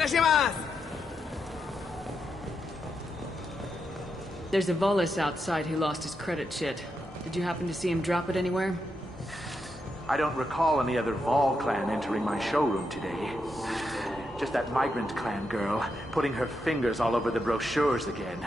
There's a Volus outside who lost his credit chit. Did you happen to see him drop it anywhere? I don't recall any other Vol clan entering my showroom today. Just that migrant clan girl, putting her fingers all over the brochures again.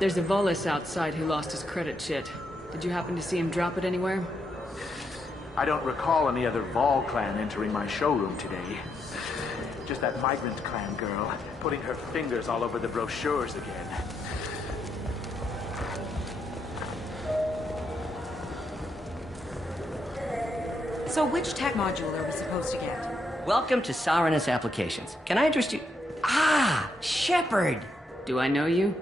There's a Volus outside who lost his credit chit. Did you happen to see him drop it anywhere? I don't recall any other Vol clan entering my showroom today. Just that migrant clan girl, putting her fingers all over the brochures again. So which tech module are we supposed to get? Welcome to Saranus Applications. Can I interest you? Ah, Shepard! Do I know you?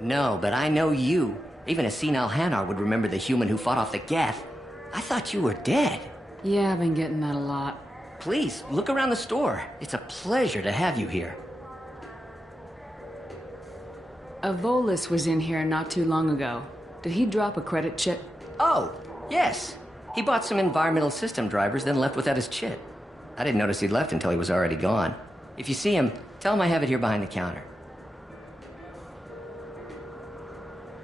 No, but I know you. Even a senile Hanar would remember the human who fought off the Geth. I thought you were dead. Yeah, I've been getting that a lot. Please, look around the store. It's a pleasure to have you here. A Volus was in here not too long ago. Did he drop a credit chit? Oh, yes. He bought some environmental system drivers, then left without his chit. I didn't notice he'd left until he was already gone. If you see him, tell him I have it here behind the counter.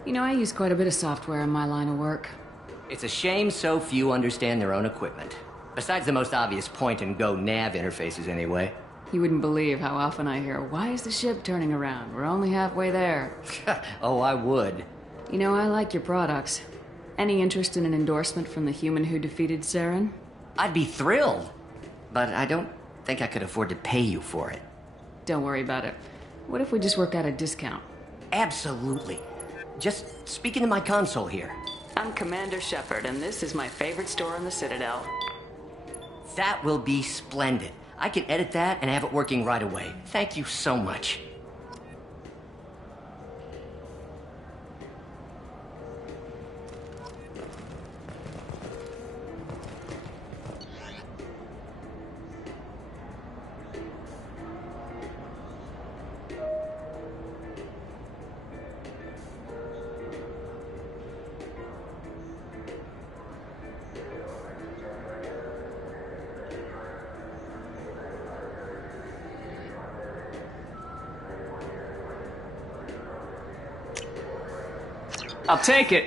You know, I use quite a bit of software in my line of work. It's a shame so few understand their own equipment. Besides the most obvious point-and-go nav interfaces, anyway. You wouldn't believe how often I hear, "Why is the ship turning around? We're only halfway there." Oh, I would. You know, I like your products. Any interest in an endorsement from the human who defeated Saren? I'd be thrilled. But I don't think I could afford to pay you for it. Don't worry about it. What if we just work out a discount? Absolutely. Just speak into my console here. I'm Commander Shepard, and this is my favorite store in the Citadel. That will be splendid. I can edit that and have it working right away. Thank you so much. I'll take it.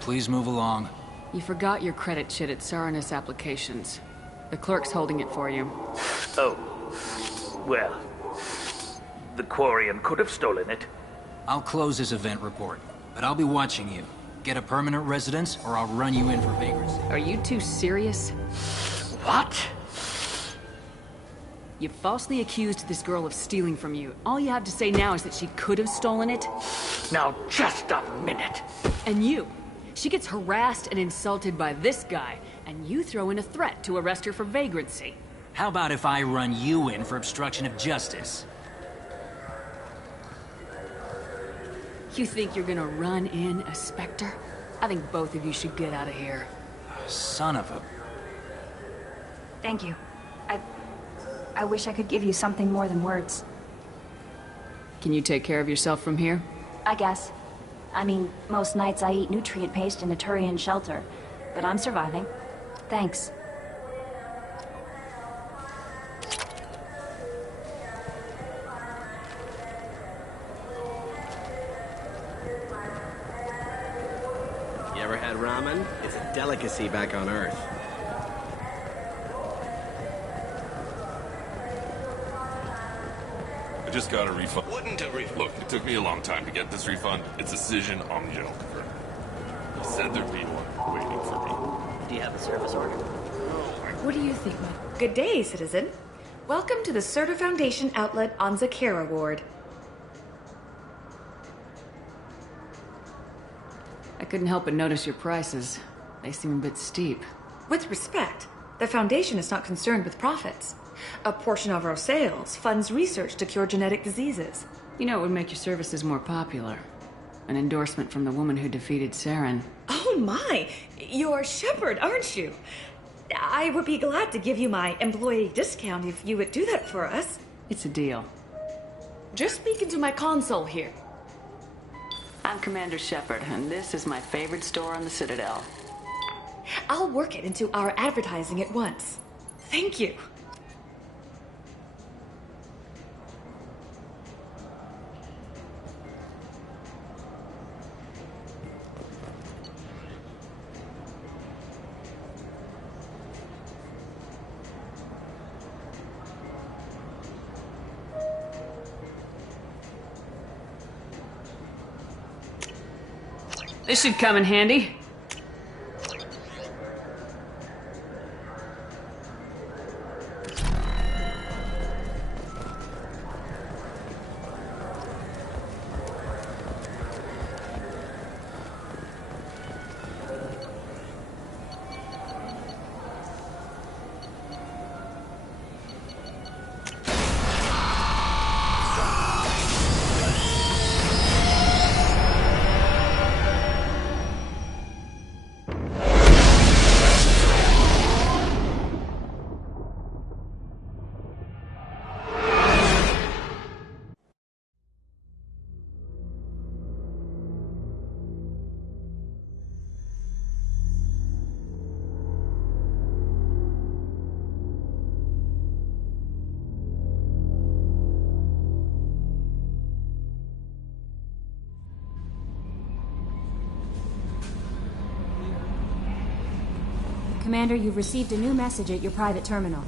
Please move along. You forgot your credit chit at Saranus Applications. The clerk's holding it for you. Oh. Well. The Quarian could have stolen it. I'll close this event report, but I'll be watching you. Get a permanent residence, or I'll run you in for vagrancy. Are you two serious? What? You falsely accused this girl of stealing from you. All you have to say now is that she could have stolen it. Now, just a minute. And you. She gets harassed and insulted by this guy, and you throw in a threat to arrest her for vagrancy. How about if I run you in for obstruction of justice? You think you're gonna run in a Spectre? I think both of you should get out of here. Son of a... Thank you. I wish I could give you something more than words. Can you take care of yourself from here? I guess. I mean, most nights I eat nutrient paste in a Turian shelter, but I'm surviving. Thanks. You ever had ramen? It's a delicacy back on Earth. I just got a refund. Wouldn't a refund? Look, it took me a long time to get this refund. It's a decision on the Joker. He said there'd be one waiting for me. Do you have a service order? What do you think, Mike? Good day, citizen. Welcome to the Serta Foundation outlet on Zakara Ward. I couldn't help but notice your prices. They seem a bit steep. With respect, the Foundation is not concerned with profits. A portion of our sales funds research to cure genetic diseases. You know, it would make your services more popular. An endorsement from the woman who defeated Saren. Oh my! You're Shepard, aren't you? I would be glad to give you my employee discount if you would do that for us. It's a deal. Just speak into my console here. I'm Commander Shepard, and this is my favorite store on the Citadel. I'll work it into our advertising at once. Thank you. This should come in handy. Commander, you've received a new message at your private terminal.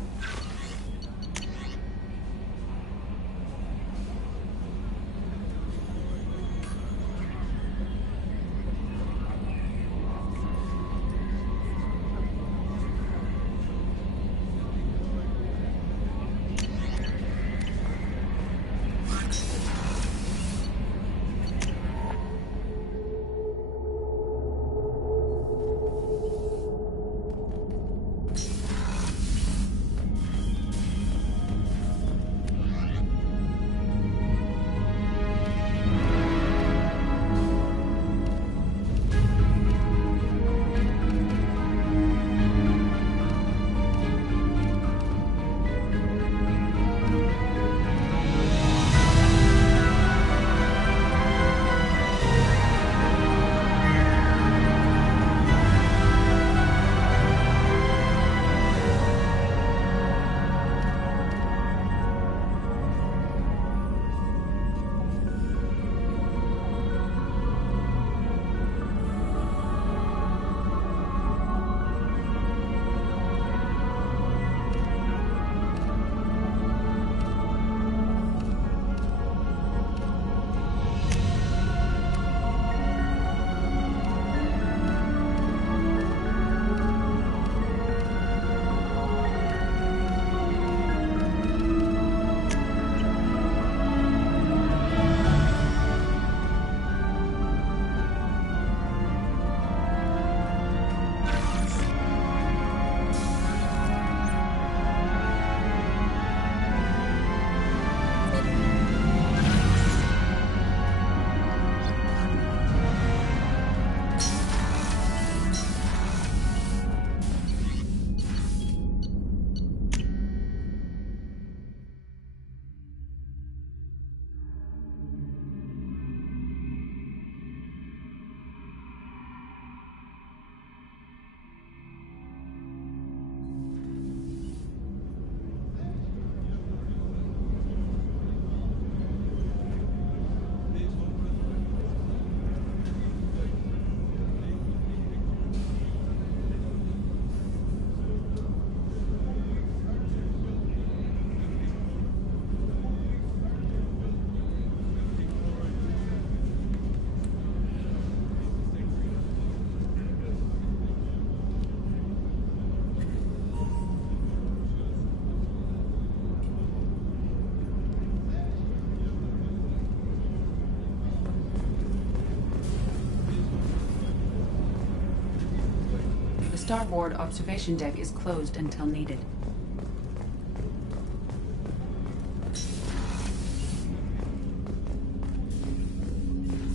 starboard observation deck is closed until needed.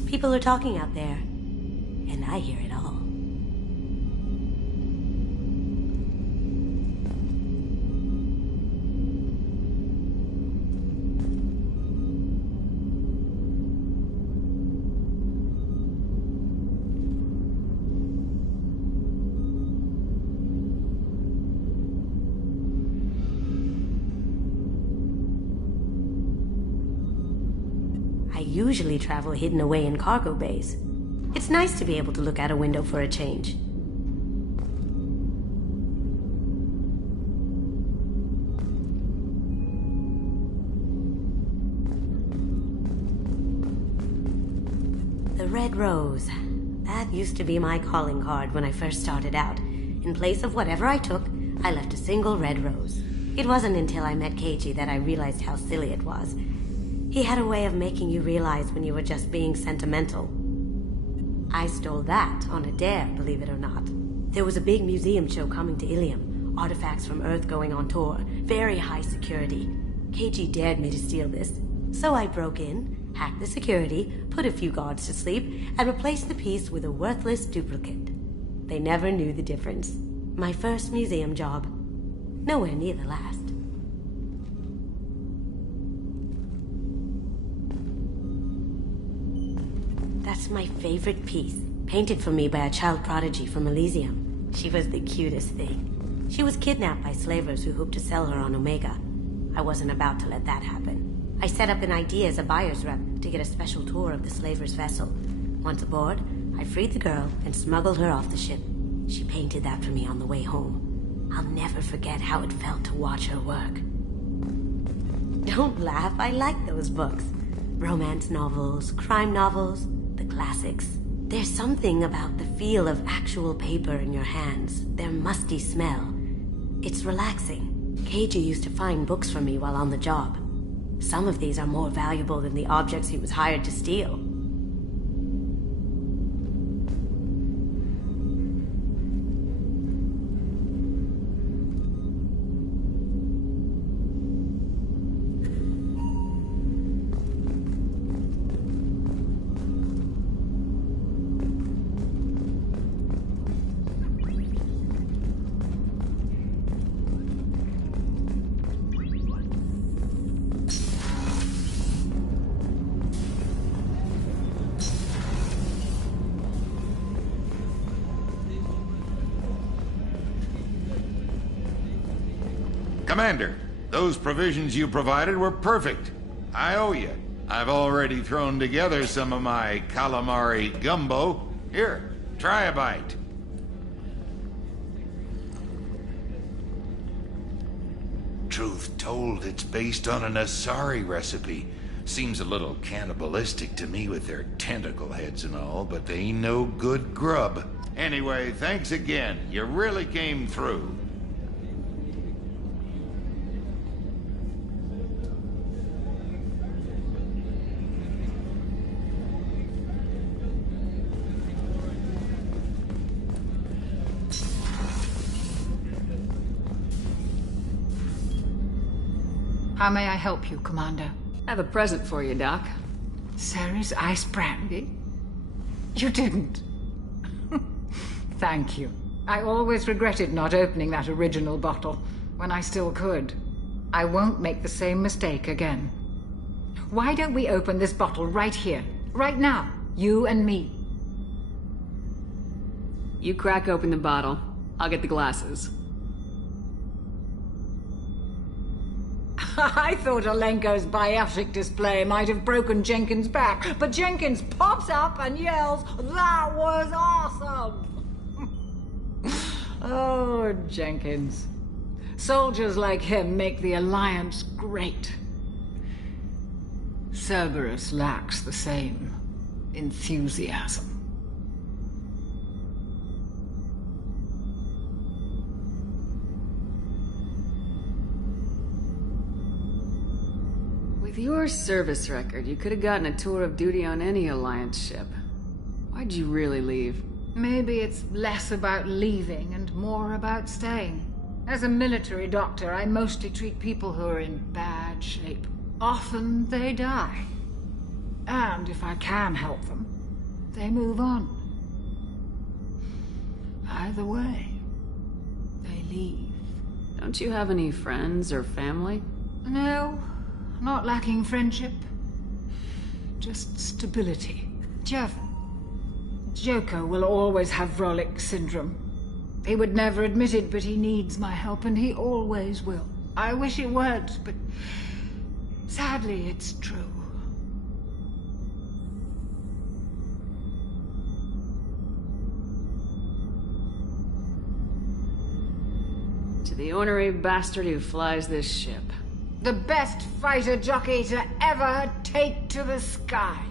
People are talking out there, and I hear it all. I usually travel hidden away in cargo bays. It's nice to be able to look out a window for a change. The Red Rose. That used to be my calling card when I first started out. In place of whatever I took, I left a single red rose. It wasn't until I met Keiji that I realized how silly it was. He had a way of making you realize when you were just being sentimental. I stole that on a dare, believe it or not. There was a big museum show coming to Ilium. Artifacts from Earth going on tour. Very high security. Keiji dared me to steal this. So I broke in, hacked the security, put a few guards to sleep, and replaced the piece with a worthless duplicate. They never knew the difference. My first museum job. Nowhere near the last. That's my favorite piece, painted for me by a child prodigy from Elysium. She was the cutest thing. She was kidnapped by slavers who hoped to sell her on Omega. I wasn't about to let that happen. I set up an idea as a buyer's rep to get a special tour of the slaver's vessel. Once aboard, I freed the girl and smuggled her off the ship. She painted that for me on the way home. I'll never forget how it felt to watch her work. Don't laugh, I like those books. Romance novels, crime novels, the classics. There's something about the feel of actual paper in your hands, their musty smell. It's relaxing. Keiji used to find books for me while on the job. Some of these are more valuable than the objects he was hired to steal. Commander, those provisions you provided were perfect. I owe you. I've already thrown together some of my calamari gumbo. Here, try a bite. Truth told, it's based on an Asari recipe. Seems a little cannibalistic to me with their tentacle heads and all, but they ain't no good grub. Anyway, thanks again. You really came through. How may I help you, Commander? I have a present for you, Doc. Ceres ice brandy? You didn't. Thank you. I always regretted not opening that original bottle when I still could. I won't make the same mistake again. Why don't we open this bottle right here, right now, you and me? You crack open the bottle. I'll get the glasses. I thought Alenko's biotic display might have broken Jenkins' back, but Jenkins pops up and yells, "That was awesome!" Oh, Jenkins. Soldiers like him make the Alliance great. Cerberus lacks the same enthusiasm. With your service record, you could have gotten a tour of duty on any Alliance ship. Why'd you really leave? Maybe it's less about leaving and and more about staying. As a military doctor, I mostly treat people who are in bad shape. Often they die. And if I can help them, they move on. Either way, they leave. Don't you have any friends or family? No, not lacking friendship. Just stability. Jeff, Joko will always have Vrolik syndrome. He would never admit it, but he needs my help, and he always will. I wish it weren't, but sadly, it's true. To the ornery bastard who flies this ship. The best fighter jockey to ever take to the skies.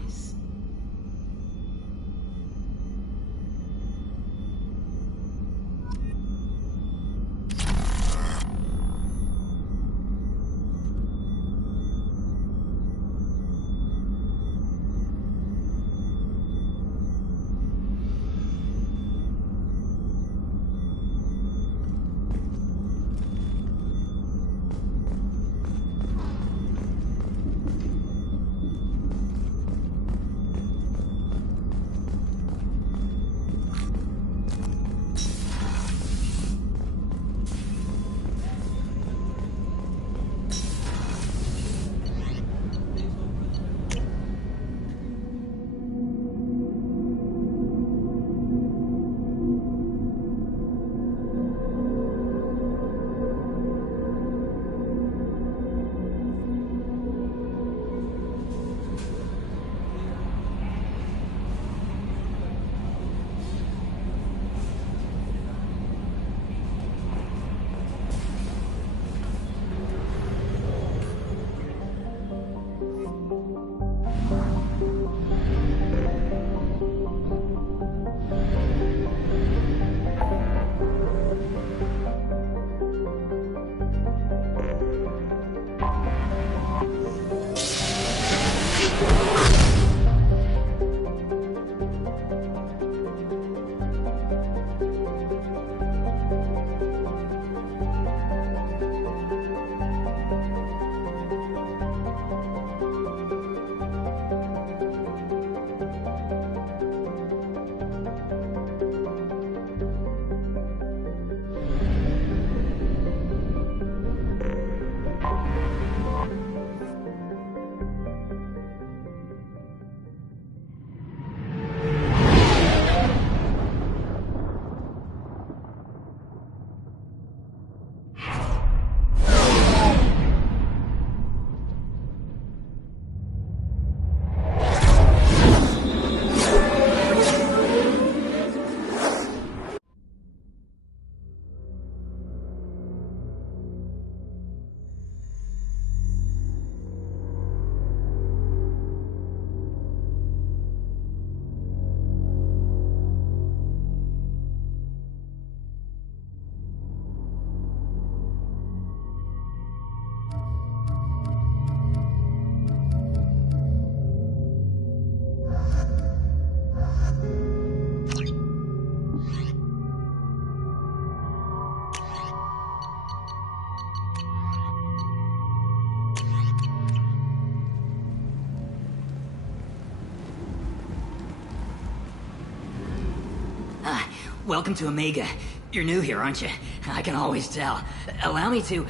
Welcome to Omega. You're new here, aren't you? I can always tell. Allow me to...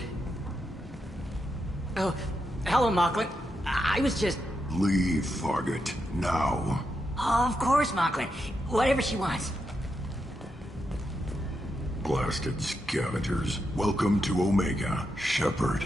Oh, hello, Mocklin. I was just... Leave, Fargate. Now. Oh, of course, Mocklin. Whatever she wants. Blasted scavengers. Welcome to Omega, Shepard.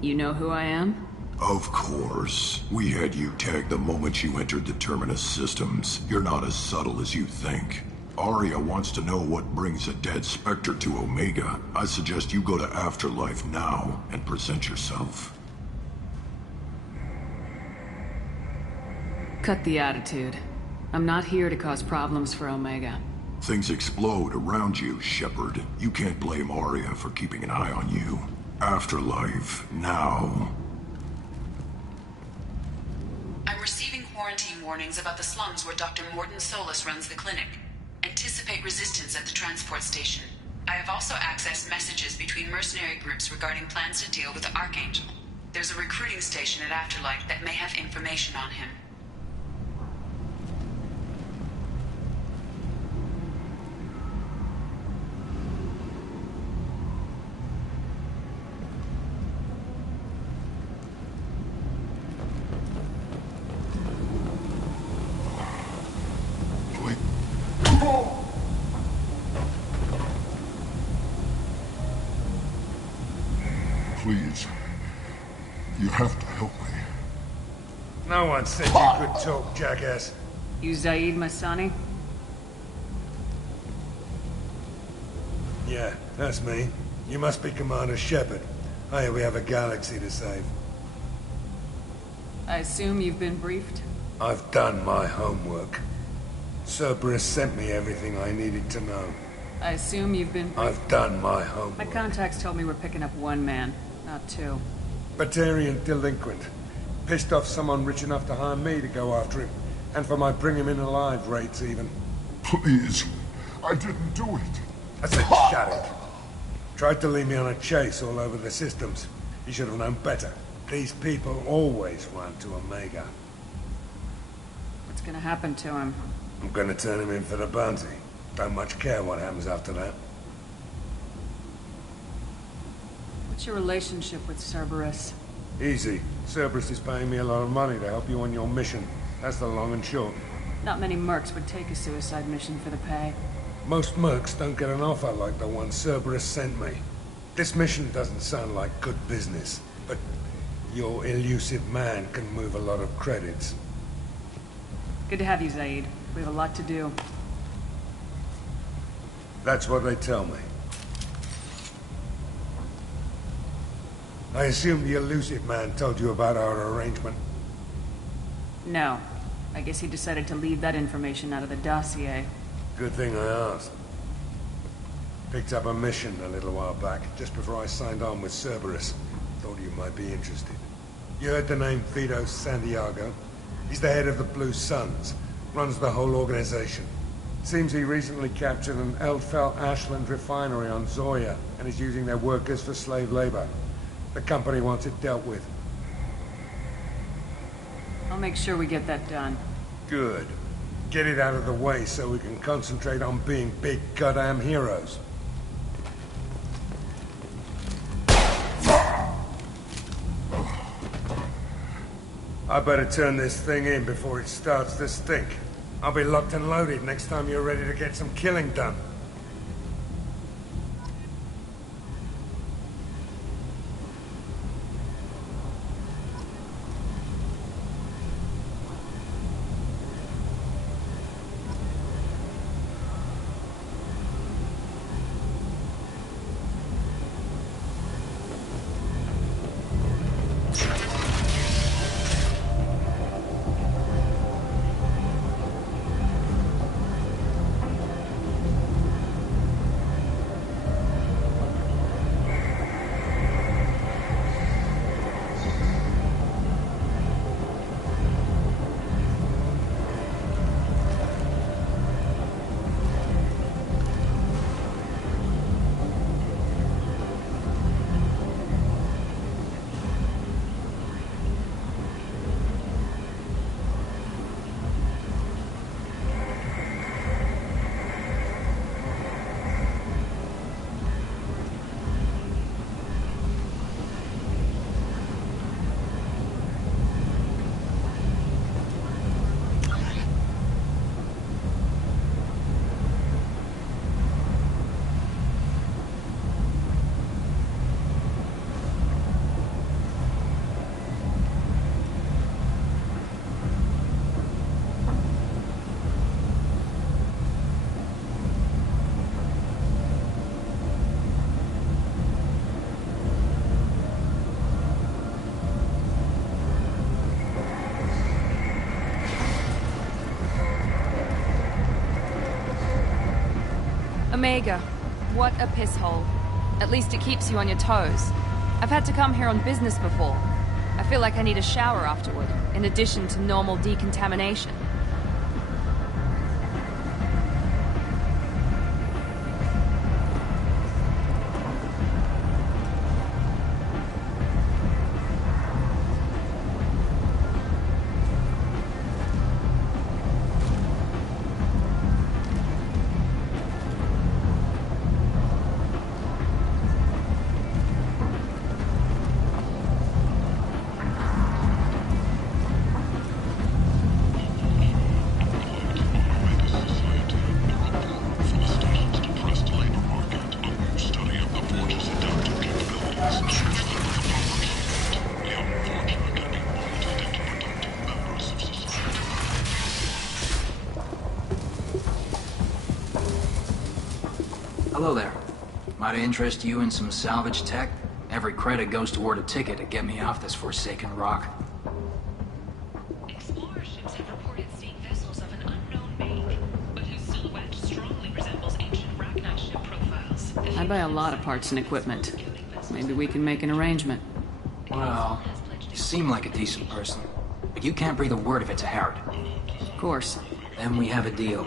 You know who I am? Of course. We had you tagged the moment you entered the Terminus systems. You're not as subtle as you think. Arya wants to know what brings a dead Spectre to Omega. I suggest you go to Afterlife now and present yourself. Cut the attitude. I'm not here to cause problems for Omega. Things explode around you, Shepard. You can't blame Arya for keeping an eye on you. Afterlife, now. I'm receiving quarantine warnings about the slums where Dr. Morton Solus runs the clinic. Anticipate resistance at the transport station. I have also accessed messages between mercenary groups regarding plans to deal with the Archangel. There's a recruiting station at Afterlight that may have information on him. Please. You have to help me. No one said you could talk, jackass. You Zaid Masani? Yeah, that's me. You must be Commander Shepard. Hey, we have a galaxy to save. I assume you've been briefed? I've done my homework. Cerberus sent me everything I needed to know. I assume you've been briefed? I've done my homework. My contacts told me we're picking up one man, not two. Batarian delinquent. Pissed off someone rich enough to hire me to go after him. And for my bring him in alive rates, even. Please. I didn't do it. I said shut it. Tried to lead me on a chase all over the systems. He should have known better. These people always run to Omega. What's gonna happen to him? I'm gonna turn him in for the bounty. Don't much care what happens after that. What's your relationship with Cerberus? Easy. Cerberus is paying me a lot of money to help you on your mission. That's the long and short. Not many mercs would take a suicide mission for the pay. Most mercs don't get an offer like the one Cerberus sent me. This mission doesn't sound like good business, but your elusive man can move a lot of credits. Good to have you, Zaid. We have a lot to do. That's what they tell me. I assume the elusive man told you about our arrangement. No. I guess he decided to leave that information out of the dossier. Good thing I asked. Picked up a mission a little while back, just before I signed on with Cerberus. Thought you might be interested. You heard the name Vito Santiago? He's the head of the Blue Suns. Runs the whole organization. Seems he recently captured an Eldfell Ashland refinery on Zoya and is using their workers for slave labor. The company wants it dealt with. I'll make sure we get that done. Good. Get it out of the way so we can concentrate on being big goddamn heroes. I better turn this thing in before it starts to stink. I'll be locked and loaded next time you're ready to get some killing done. Omega. What a piss hole. At least it keeps you on your toes. I've had to come here on business before. I feel like I need a shower afterward, in addition to normal decontamination. Hello there. Might I interest you in some salvage tech? Every credit goes toward a ticket to get me off this forsaken rock. Explorer ships have reported seeing vessels of an unknown make, but whose silhouette strongly resembles ancient Ragnar ship profiles. I buy a lot of parts and equipment. Maybe we can make an arrangement. Well, you seem like a decent person, but you can't breathe a word if it's a Harrod. Of course. Then we have a deal.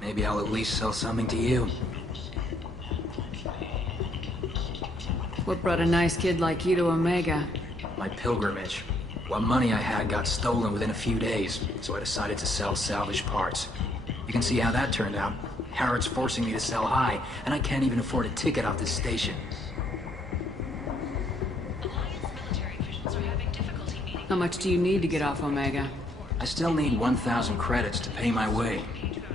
Maybe I'll at least sell something to you. What brought a nice kid like you to Omega? My pilgrimage. What money I had got stolen within a few days, so I decided to sell salvage parts. You can see how that turned out. Harrod's forcing me to sell high, and I can't even afford a ticket off this station. How much do you need to get off Omega? I still need 1,000 credits to pay my way,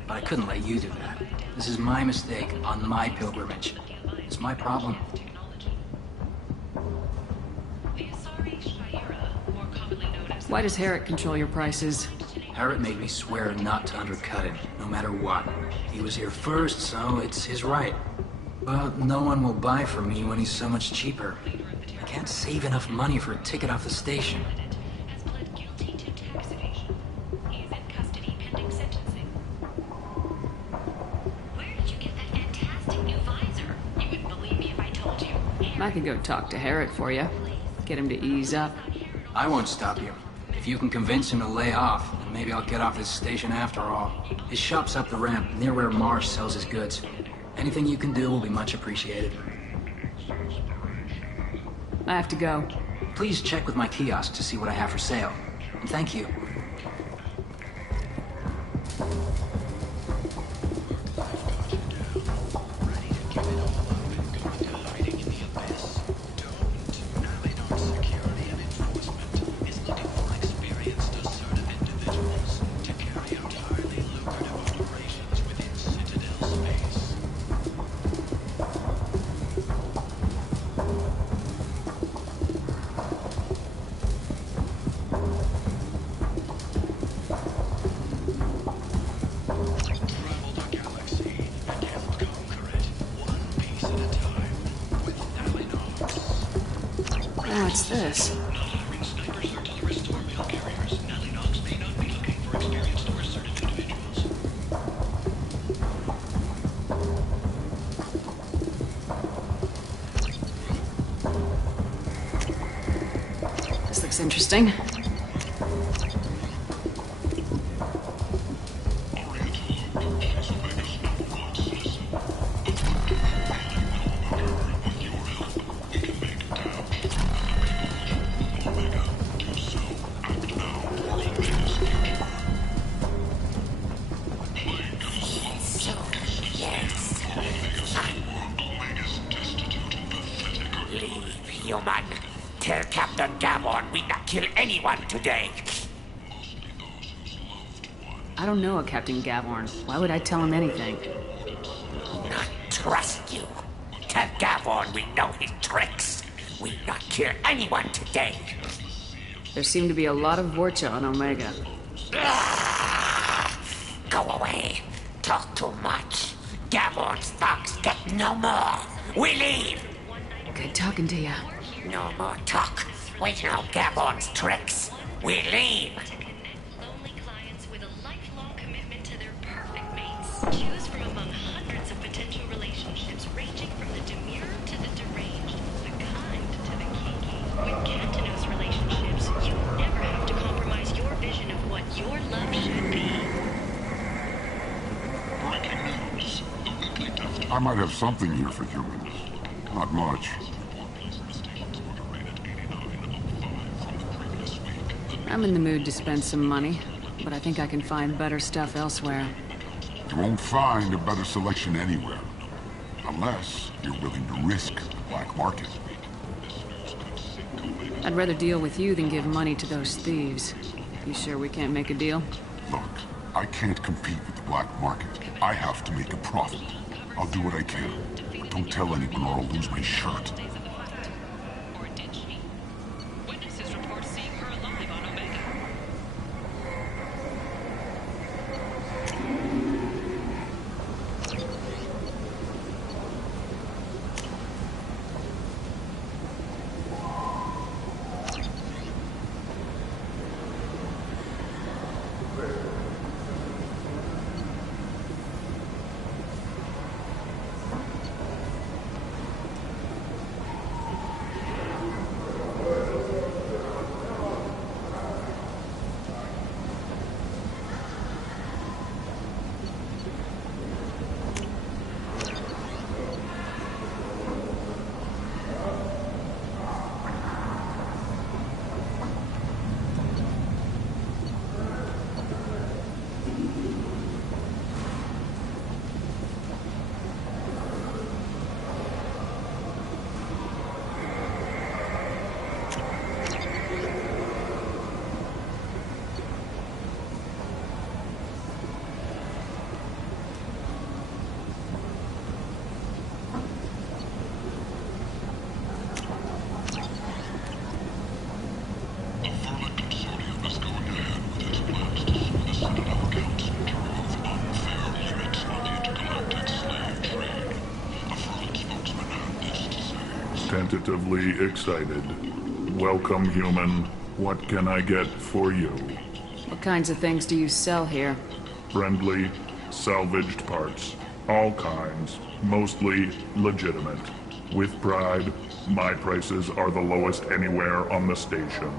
but I couldn't let you do that. This is my mistake on my pilgrimage. It's my problem. Why does Harrod control your prices? Harrod made me swear not to undercut him, no matter what. He was here first, so it's his right. But no one will buy from me when he's so much cheaper. I can't save enough money for a ticket off the station. I could go talk to Harrod for you. Get him to ease up. I won't stop you. If you can convince him to lay off, then maybe I'll get off this station after all. His shop's up the ramp, near where Marsh sells his goods. Anything you can do will be much appreciated. I have to go. Please check with my kiosk to see what I have for sale. And thank you. What's this? This looks interesting. Human, tell Captain Gavon we not kill anyone today. I don't know a Captain Gavorn. Why would I tell him anything? Not trust you. Tell Gavon we know his tricks. We not kill anyone today. There seem to be a lot of Vorcha on Omega. Go away. Talk too much. Gavon's thugs get no more. We leave. Good talking to you. No more talk. We know Gavon's tricks. We leave. Lonely clients with a lifelong commitment to their perfect mates. Choose from among hundreds of potential relationships ranging from the demure to the deranged, the kind to the kinky. With Cantonos relationships, you never have to compromise your vision of what your love should be. I might have something here for humans. Not much. I'm in the mood to spend some money, but I think I can find better stuff elsewhere. You won't find a better selection anywhere. Unless you're willing to risk the black market. I'd rather deal with you than give money to those thieves. You sure we can't make a deal? Look, I can't compete with the black market. I have to make a profit. I'll do what I can, but don't tell anyone or I'll lose my shirt. positively excited. Welcome, human. What can I get for you? What kinds of things do you sell here? Friendly, salvaged parts. All kinds. Mostly legitimate. With pride, my prices are the lowest anywhere on the station.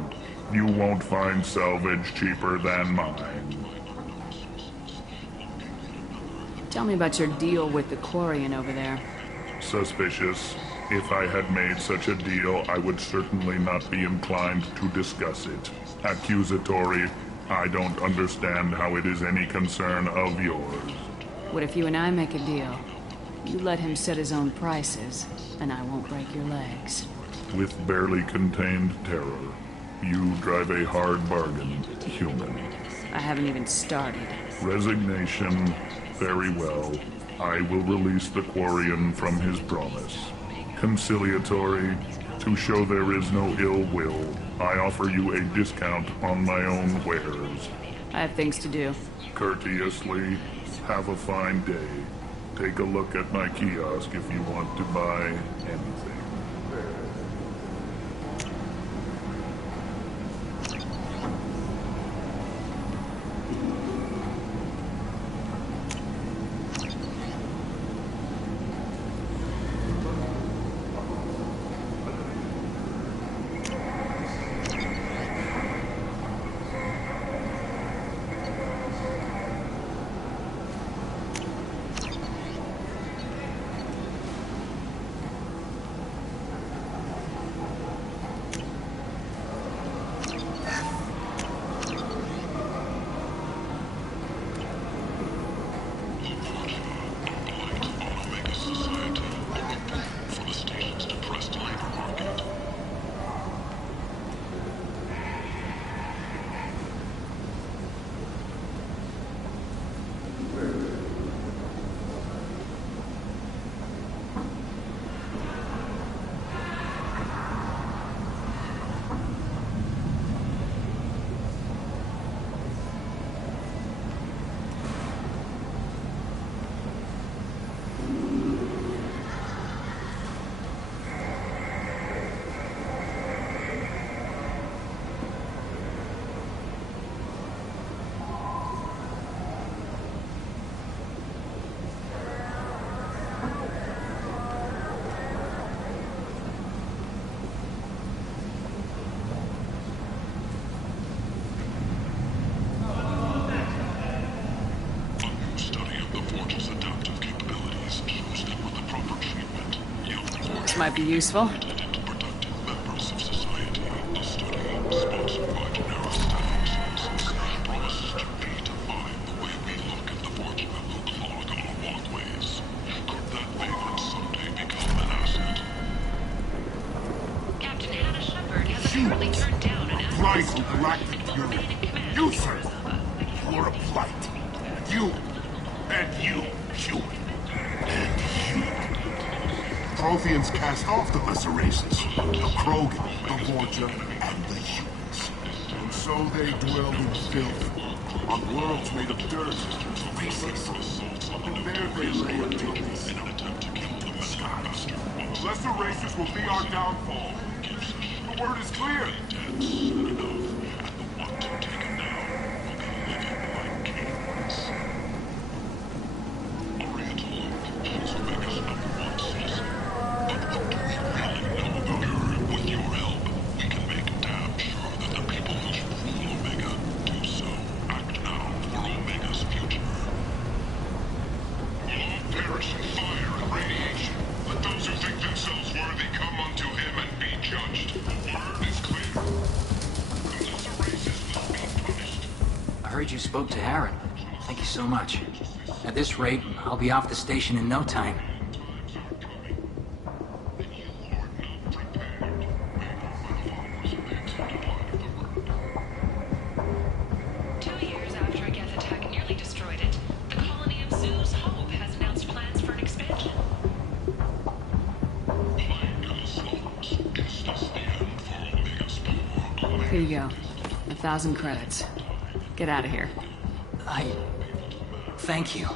You won't find salvage cheaper than mine. Tell me about your deal with the Quarian over there. Suspicious. If I had made such a deal, I would certainly not be inclined to discuss it. Accusatory. I don't understand how it is any concern of yours. What if you and I make a deal? You let him set his own prices, and I won't break your legs. With barely contained terror, you drive a hard bargain, human. I haven't even started. Resignation. Very well. I will release the Quarian from his promise. Conciliatory. To show there is no ill will, I offer you a discount on my own wares. I have things to do. Courteously. Have a fine day. Take a look at my kiosk if you want to buy anything. This might be useful. You, sir, you're a blight. You, and you, human. And you. Protheans cast off the lesser races, the Krogan, the Vorja, and the humans. And so they dwell in filth, on worlds made of dirt, races. And there they lay until they snow the skies. The lesser races will be our downfall. The word is clear. I heard you spoke to Aaron. Thank you so much. At this rate, I'll be off the station in no time. Here you go. 1,000 credits. Get out of here. Thank you.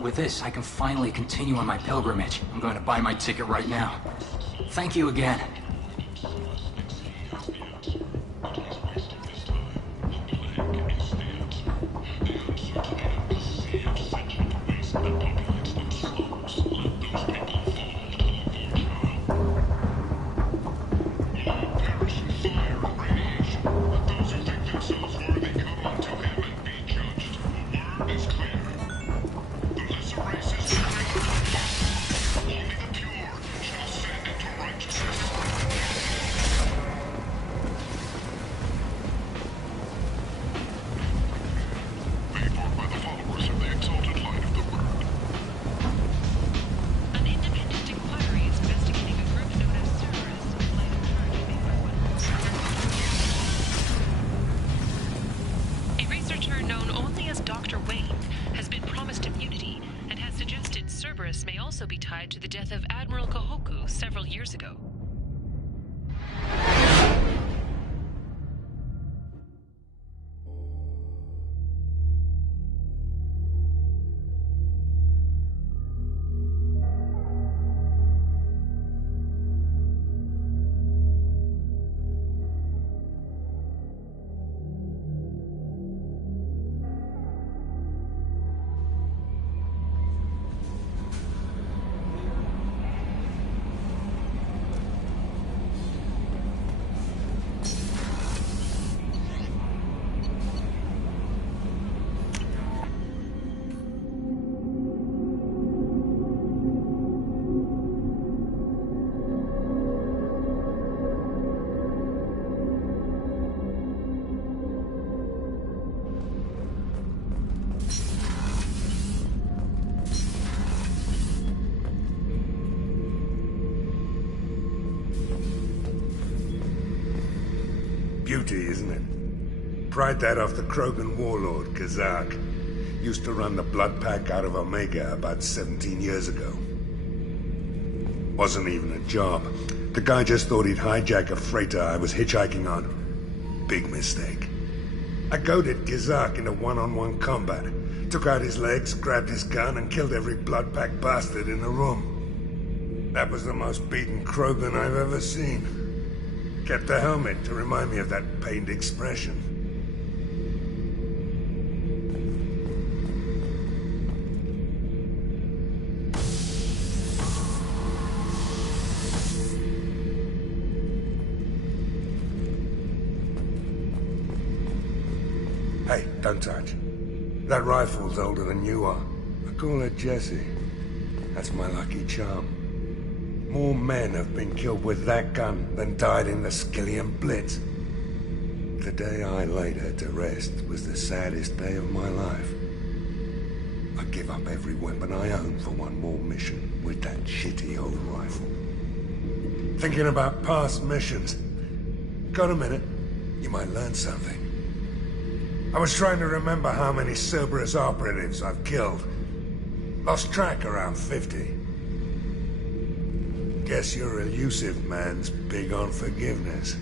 With this, I can finally continue on my pilgrimage. I'm going to buy my ticket right now. Thank you again. May also be tied to the death of Admiral Kahoku several years ago. Beauty, isn't it? Pried that off the Krogan warlord, Kazak. Used to run the blood pack out of Omega about 17 years ago. Wasn't even a job. The guy just thought he'd hijack a freighter I was hitchhiking on. Big mistake. I goaded Kazak into one-on-one combat. Took out his legs, grabbed his gun, and killed every blood pack bastard in the room. That was the most beaten Krogan I've ever seen. Kept the helmet to remind me of that pained expression. Hey, don't touch. That rifle's older than you are. I call her Jessie. That's my lucky charm. More men have been killed with that gun than died in the Skillian Blitz. The day I laid her to rest was the saddest day of my life. I give up every weapon I own for one more mission with that shitty old rifle. Thinking about past missions. Got a minute? You might learn something. I was trying to remember how many Cerberus operatives I've killed. Lost track around 50. Guess your elusive man's big on forgiveness.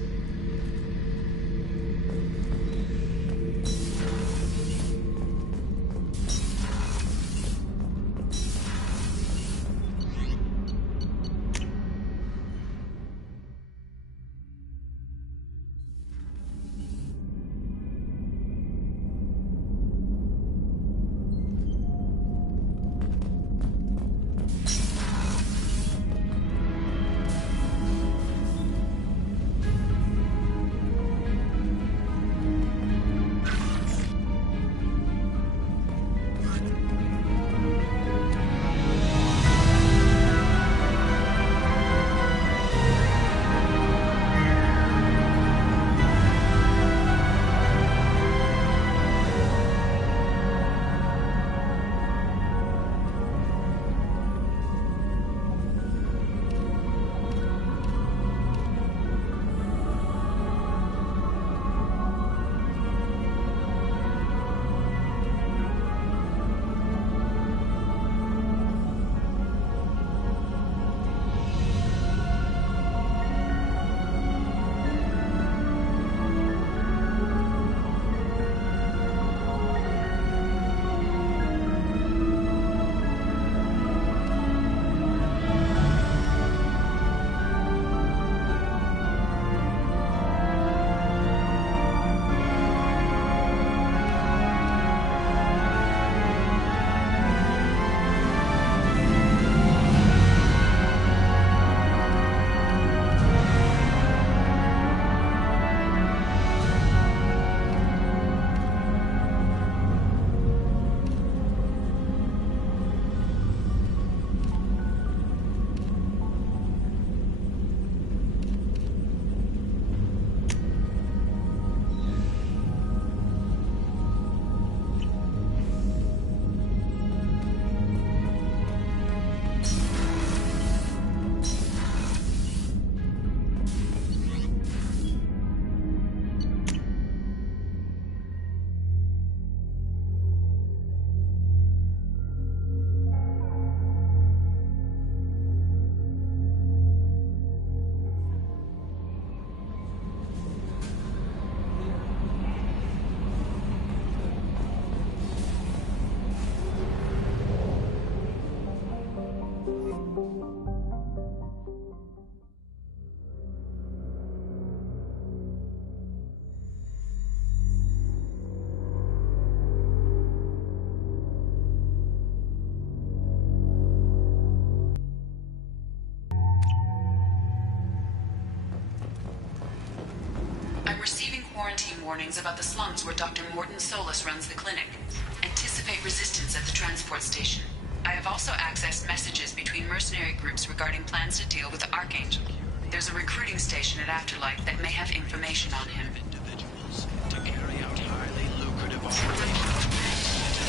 I'm receiving quarantine warnings about the slums where Dr. Morton Solus runs the clinic. Anticipate resistance at the transport station. I have also accessed messages between mercenary groups regarding plans to deal with the Archangel. There's a recruiting station at Afterlight that may have information on him. Individuals to carry out highly lucrative operations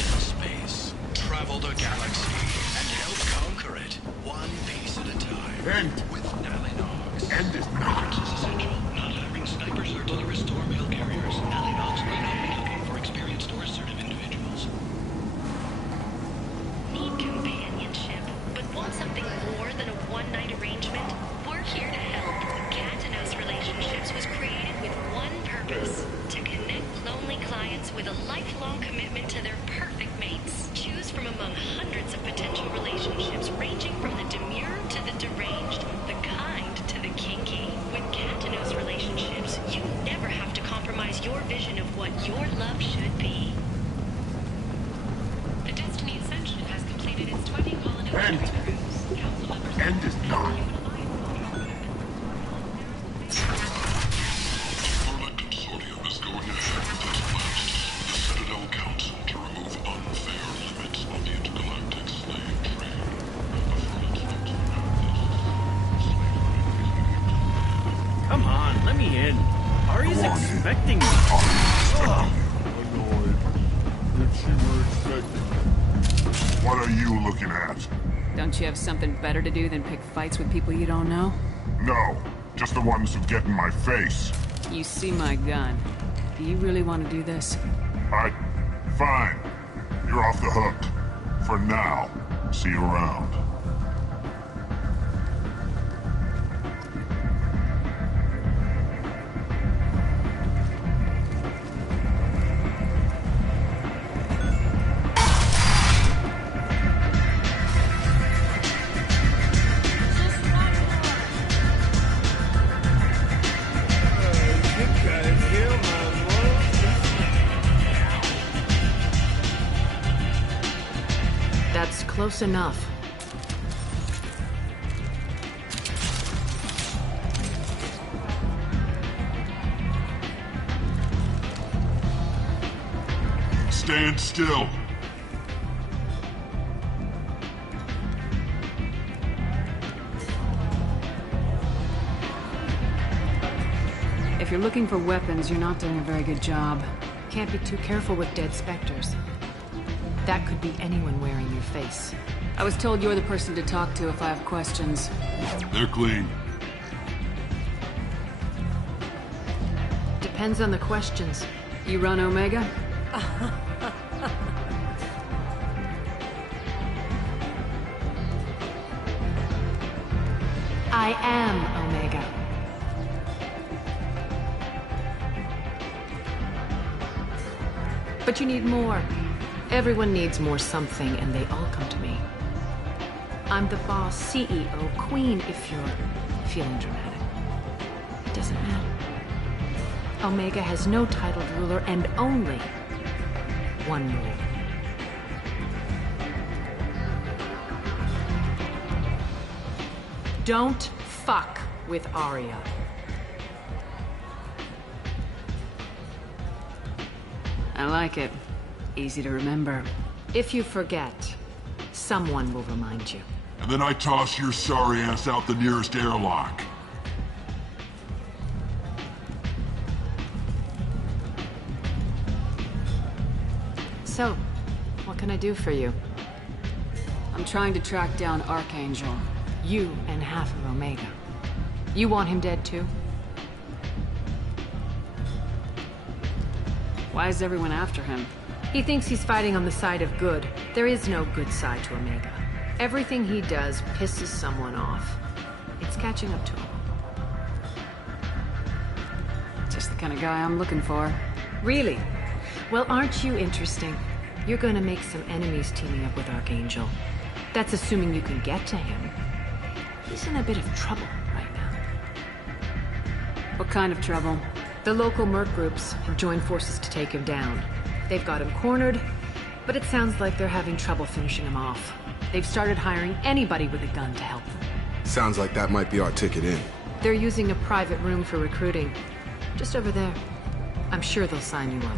in space. Travel the galaxy and help conquer it, one piece at a time. End. With Nalinox. End is not. This is essential. Not having snipers or artillery store mail carriers, Nalinox may not be looking for experienced or assertive individuals. Need companionship, but want something more than a one-night arrangement? We're here to help. Cat and Us Relationships was created with one purpose: to connect lonely clients with a lifelong commitment to their perfect mates. Choose from among hundreds of potential relationships ranging from the demure to the deranged, the kind to the kinky. With Cat and Us Relationships, you never have to compromise your vision of what your love should be. The Destiny Ascension has completed its 20 colony End. End is not. Starlight Consortium is going ahead with its plans with the Citadel Council to remove unfair limits on the intergalactic slave trade. Come on, let me in. Ari's expecting me. Annoyed that you were expecting. What are you looking at? Don't you have something better to do than pick fights with people you don't know? No, just the ones who get in my face. You see my gun. Do you really want to do this? Fine. You're off the hook. For now. See you around. That's close enough. Stand still. If you're looking for weapons, you're not doing a very good job. Can't be too careful with dead specters. That could be anyone wearing your face. I was told you're the person to talk to if I have questions. They're clean. Depends on the questions. You run Omega? I am Omega. But you need more. Everyone needs more something, and they all come to me. I'm the boss, CEO, queen, if you're feeling dramatic. It doesn't matter. Omega has no titled ruler and only one rule. Don't fuck with Aria. I like it. Easy to remember. If you forget, someone will remind you. And then I toss your sorry ass out the nearest airlock. So, what can I do for you? I'm trying to track down Archangel. You and half of Omega. You want him dead too? Why is everyone after him? He thinks he's fighting on the side of good. There is no good side to Omega. Everything he does pisses someone off. It's catching up to him. Just the kind of guy I'm looking for. Really? Well, aren't you interesting? You're gonna make some enemies teaming up with Archangel. That's assuming you can get to him. He's in a bit of trouble right now. What kind of trouble? The local merc groups have joined forces to take him down. They've got him cornered, but it sounds like they're having trouble finishing him off. They've started hiring anybody with a gun to help them. Sounds like that might be our ticket in. They're using a private room for recruiting. Just over there. I'm sure they'll sign you up.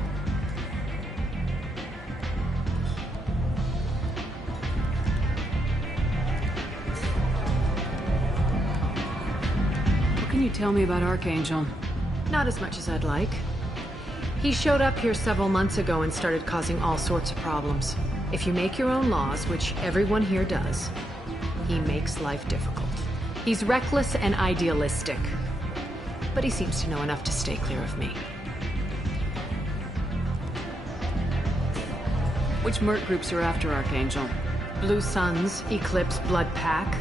What can you tell me about Archangel? Not as much as I'd like. He showed up here several months ago and started causing all sorts of problems. If you make your own laws, which everyone here does, he makes life difficult. He's reckless and idealistic, but he seems to know enough to stay clear of me. Which merc groups are after Archangel? Blue Suns, Eclipse, Blood Pack.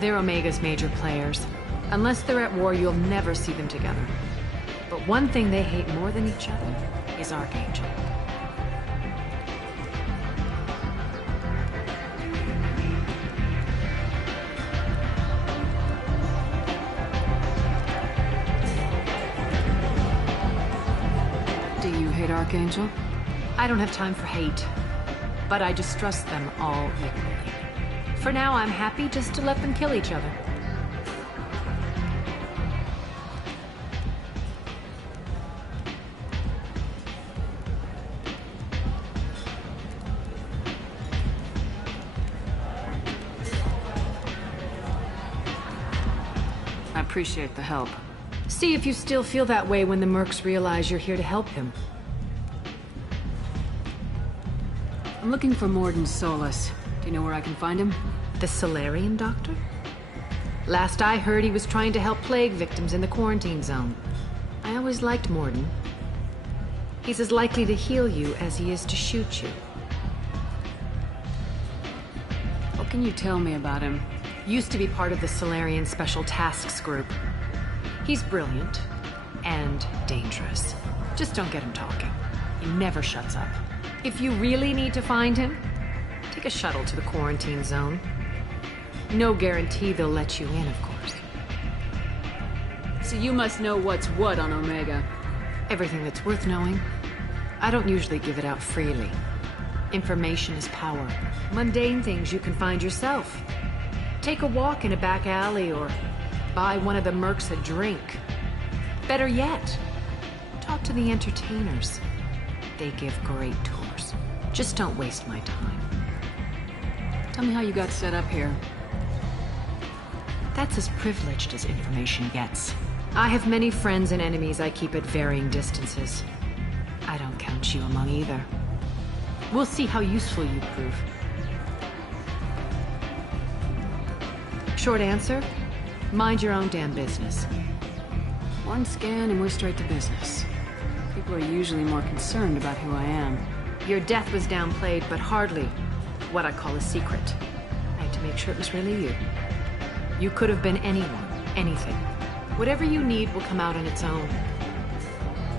They're Omega's major players. Unless they're at war, you'll never see them together. But one thing they hate more than each other is Archangel. Do you hate Archangel? I don't have time for hate, but I distrust them all equally. For now, I'm happy just to let them kill each other. I appreciate the help. See if you still feel that way when the mercs realize you're here to help him. I'm looking for Morden Solus. Do you know where I can find him? The Solarian doctor? Last I heard, he was trying to help plague victims in the quarantine zone. I always liked Morden. He's as likely to heal you as he is to shoot you. What can you tell me about him? Used to be part of the Solarian Special Tasks Group. He's brilliant and dangerous. Just don't get him talking. He never shuts up. If you really need to find him, take a shuttle to the quarantine zone. No guarantee they'll let you in, of course. So you must know what's what on Omega. Everything that's worth knowing. I don't usually give it out freely. Information is power. Mundane things you can find yourself. Take a walk in a back alley or buy one of the mercs a drink. Better yet, talk to the entertainers. They give great tours. Just don't waste my time. Tell me how you got set up here. That's as privileged as information gets. I have many friends and enemies I keep at varying distances. I don't count you among either. We'll see how useful you prove. Short answer, mind your own damn business. One scan and we're straight to business. People are usually more concerned about who I am. Your death was downplayed, but hardly what I call a secret. I had to make sure it was really you. You could have been anyone, anything. Whatever you need will come out on its own.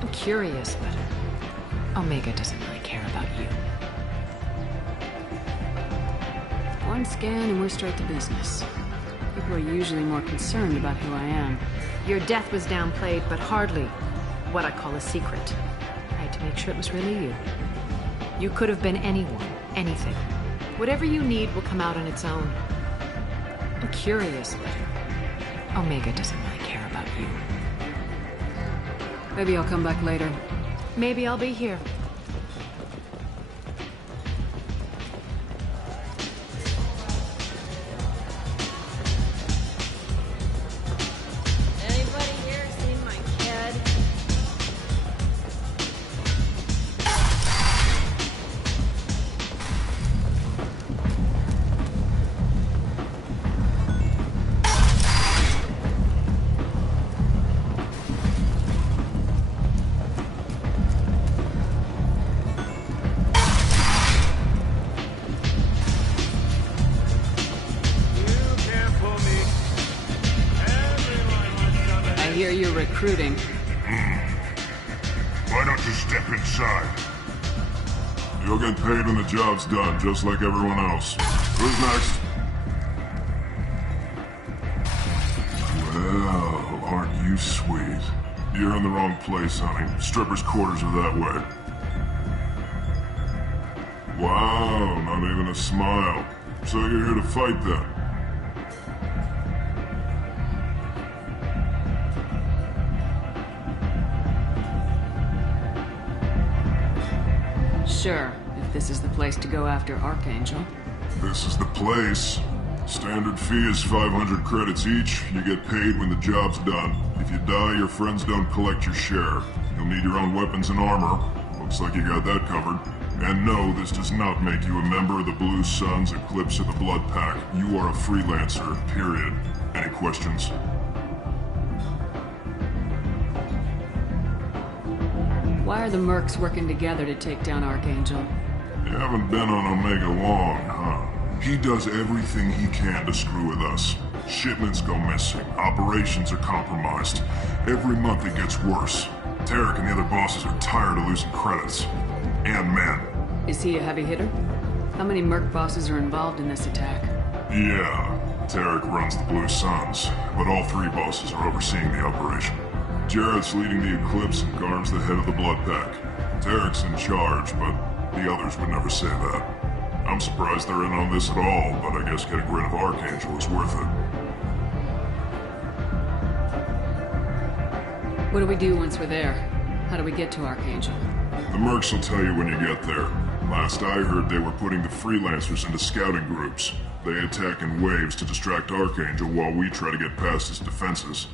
I'm curious, but Omega doesn't really care about you. One scan and we're straight to business. People are usually more concerned about who I am. Your death was downplayed, but hardly what I call a secret. I had to make sure it was really you. You could have been anyone, anything. Whatever you need will come out on its own. I'm curious, but Omega doesn't really care about you. Maybe I'll come back later. Maybe I'll be here. Recruiting. Why don't you step inside? You'll get paid when the job's done, just like everyone else. Who's next? Well, aren't you sweet? You're in the wrong place, honey. Strippers' quarters are that way. Wow, not even a smile. So you're here to fight then? sure if this is the place to go after Archangel. This is the place. Standard fee is 500 credits each. You get paid when the job's done. If you die, your friends don't collect your share. You'll need your own weapons and armor. Looks like you got that covered. And no, this does not make you a member of the Blue Suns, Eclipse, or the Blood Pack. You are a freelancer, period. Any questions? Why are the mercs working together to take down Archangel? You haven't been on Omega long, huh? He does everything he can to screw with us. Shipments go missing, operations are compromised. Every month it gets worse. Tarek and the other bosses are tired of losing credits. And men. Is he a heavy hitter? How many merc bosses are involved in this attack? Yeah, Tarek runs the Blue Suns, but all three bosses are overseeing the operation. Jarrett's leading the Eclipse and Garm's the head of the Blood Pack. Tarek's in charge, but the others would never say that. I'm surprised they're in on this at all, but I guess getting rid of Archangel is worth it. What do we do once we're there? How do we get to Archangel? The mercs will tell you when you get there. Last I heard, they were putting the freelancers into scouting groups. They attack in waves to distract Archangel while we try to get past his defenses.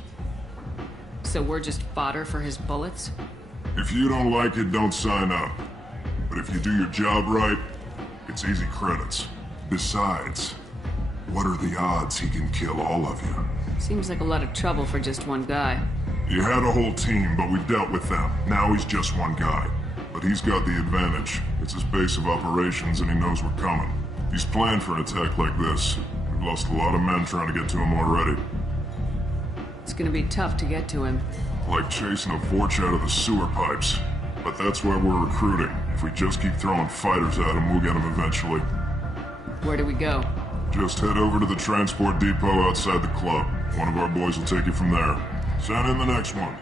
So we're just fodder for his bullets? If you don't like it, don't sign up. But if you do your job right, it's easy credits. Besides, what are the odds he can kill all of you? Seems like a lot of trouble for just one guy. You had a whole team, but we dealt with them. Now he's just one guy. But he's got the advantage. It's his base of operations and he knows we're coming. He's planned for an attack like this. We've lost a lot of men trying to get to him already. It's gonna be tough to get to him. Like chasing a Vorch out of the sewer pipes. But that's why we're recruiting. If we just keep throwing fighters at him, we'll get him eventually. Where do we go? Just head over to the transport depot outside the club. One of our boys will take you from there. Send in the next one.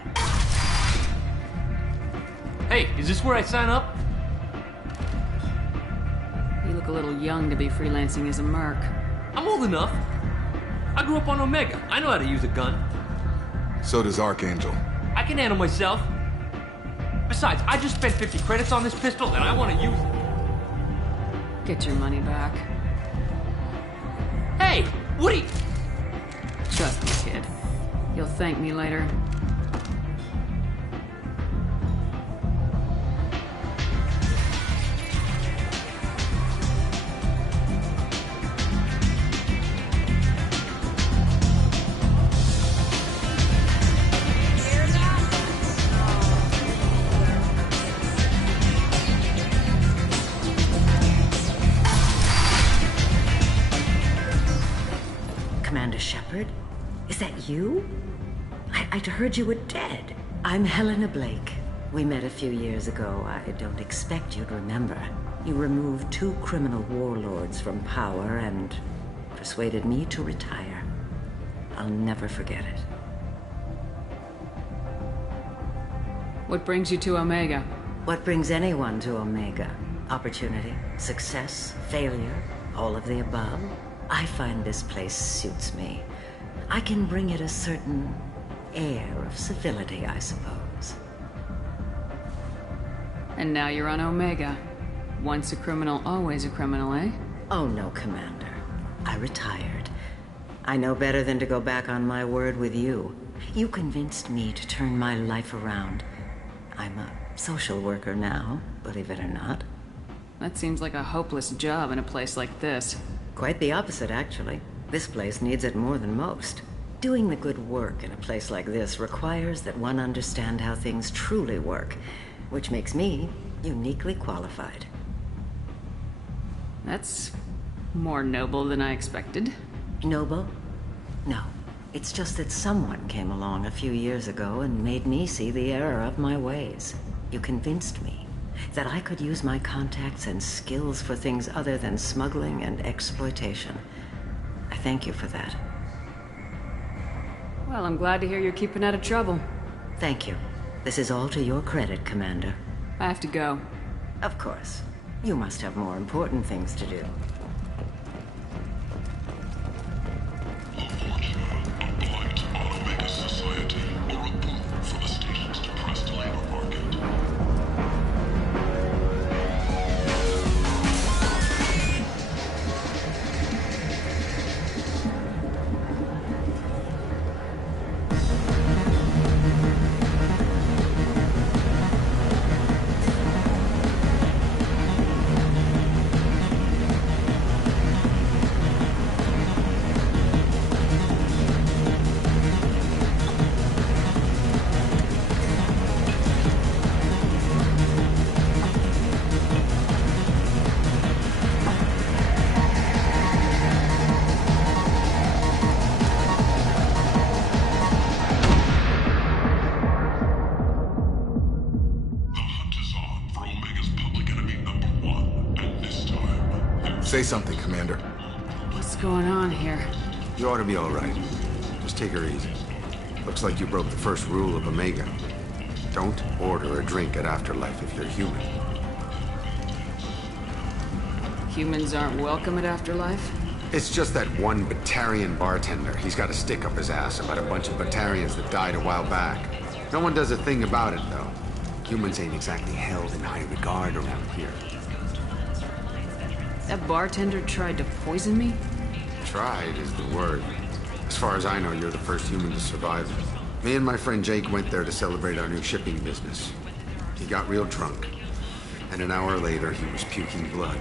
Hey, is this where I sign up? You look a little young to be freelancing as a merc. I'm old enough. I grew up on Omega. I know how to use a gun. So does Archangel. I can handle myself. Besides, I just spent 50 credits on this pistol and I want to use it. Get your money back. Hey, Woody! Trust me, kid. You'll thank me later. Commander Shepard? Is that you? I'd heard you were dead. I'm Helena Blake. We met a few years ago. I don't expect you'd remember. You removed 2 criminal warlords from power and persuaded me to retire. I'll never forget it. What brings you to Omega? What brings anyone to Omega? Opportunity, success, failure, all of the above. I find this place suits me. I can bring it a certain air of civility, I suppose. And now you're on Omega. Once a criminal, always a criminal, eh? Oh no, Commander. I retired. I know better than to go back on my word with you. You convinced me to turn my life around. I'm a social worker now, believe it or not. That seems like a hopeless job in a place like this. Quite the opposite, actually. This place needs it more than most. Doing the good work in a place like this requires that one understand how things truly work, which makes me uniquely qualified. That's more noble than I expected. Noble? No. It's just that someone came along a few years ago and made me see the error of my ways. You convinced me that I could use my contacts and skills for things other than smuggling and exploitation. I thank you for that. Well, I'm glad to hear you're keeping out of trouble. Thank you. This is all to your credit, Commander. I have to go. Of course. You must have more important things to do. Say something, Commander. What's going on here? You ought to be all right. Just take her easy. Looks like you broke the first rule of Omega. Don't order a drink at Afterlife if you're human. Humans aren't welcome at Afterlife? It's just that one Batarian bartender. He's got a stick up his ass about a bunch of Batarians that died a while back. No one does a thing about it, though. Humans ain't exactly held in high regard around here. That bartender tried to poison me? Tried is the word. As far as I know, you're the first human to survive it. Me and my friend Jake went there to celebrate our new shipping business. He got real drunk, and an hour later he was puking blood.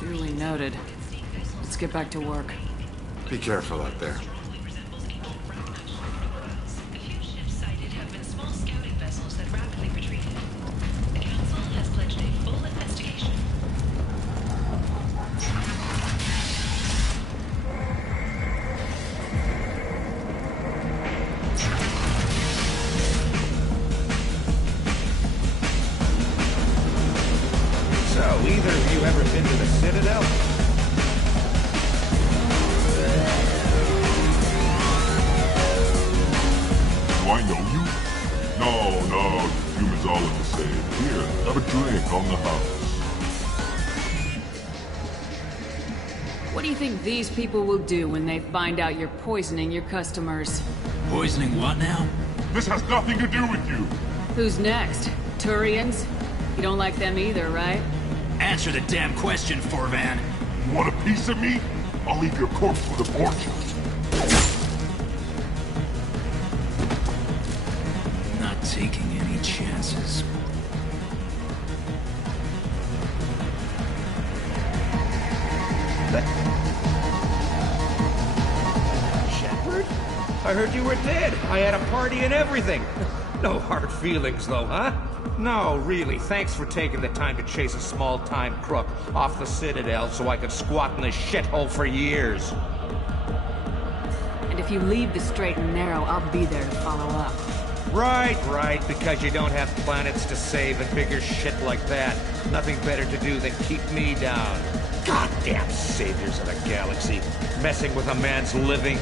Duly noted. Let's get back to work. Be careful out there. Either of you ever been to the Citadel? Do I know you? No, humans all look the same. Here, have a drink on the house. What do you think these people will do when they find out you're poisoning your customers? Poisoning what now? This has nothing to do with you. Who's next? Turians? You don't like them either, right? Answer the damn question, Forvan. You want a piece of me? I'll leave your corpse with a fortune. Not taking any chances. Shepard? I heard you were dead. I had a party and everything. No hard feelings, though, huh? No, really, thanks for taking the time to chase a small-time crook off the Citadel so I could squat in this shithole for years. And if you leave the straight and narrow, I'll be there to follow up. Right, because you don't have planets to save and bigger shit like that. Nothing better to do than keep me down. Goddamn saviors of the galaxy, messing with a man's living.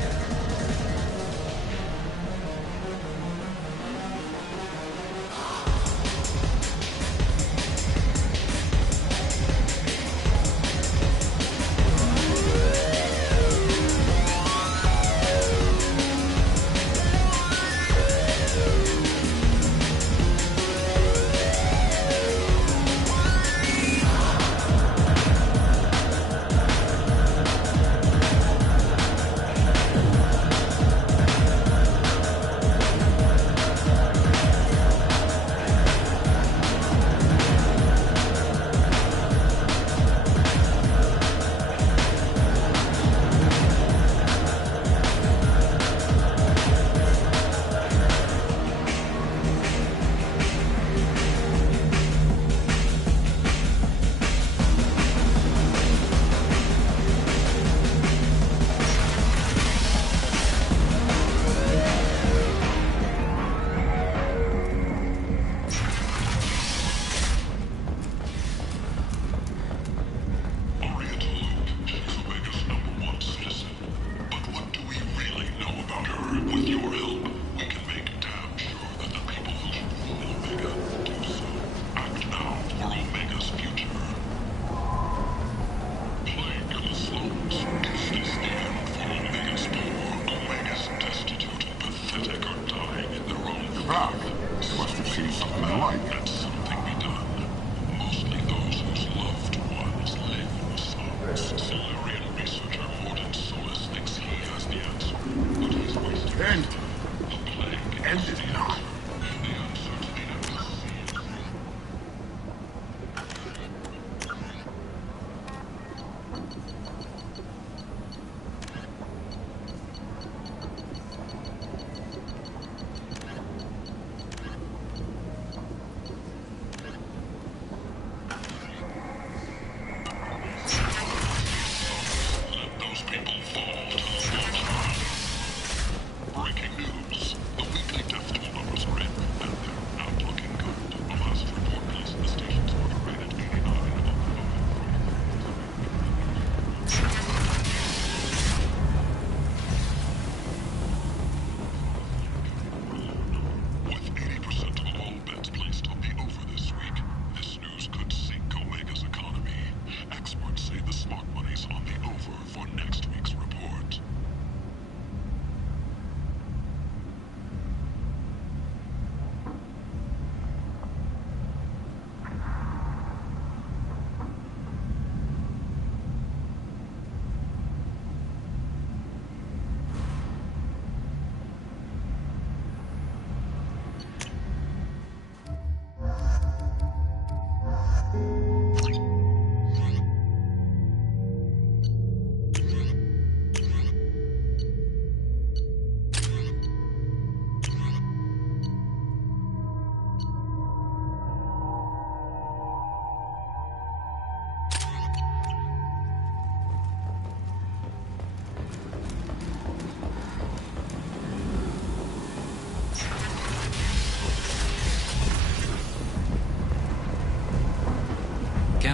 Breaking news. The weekly death toll numbers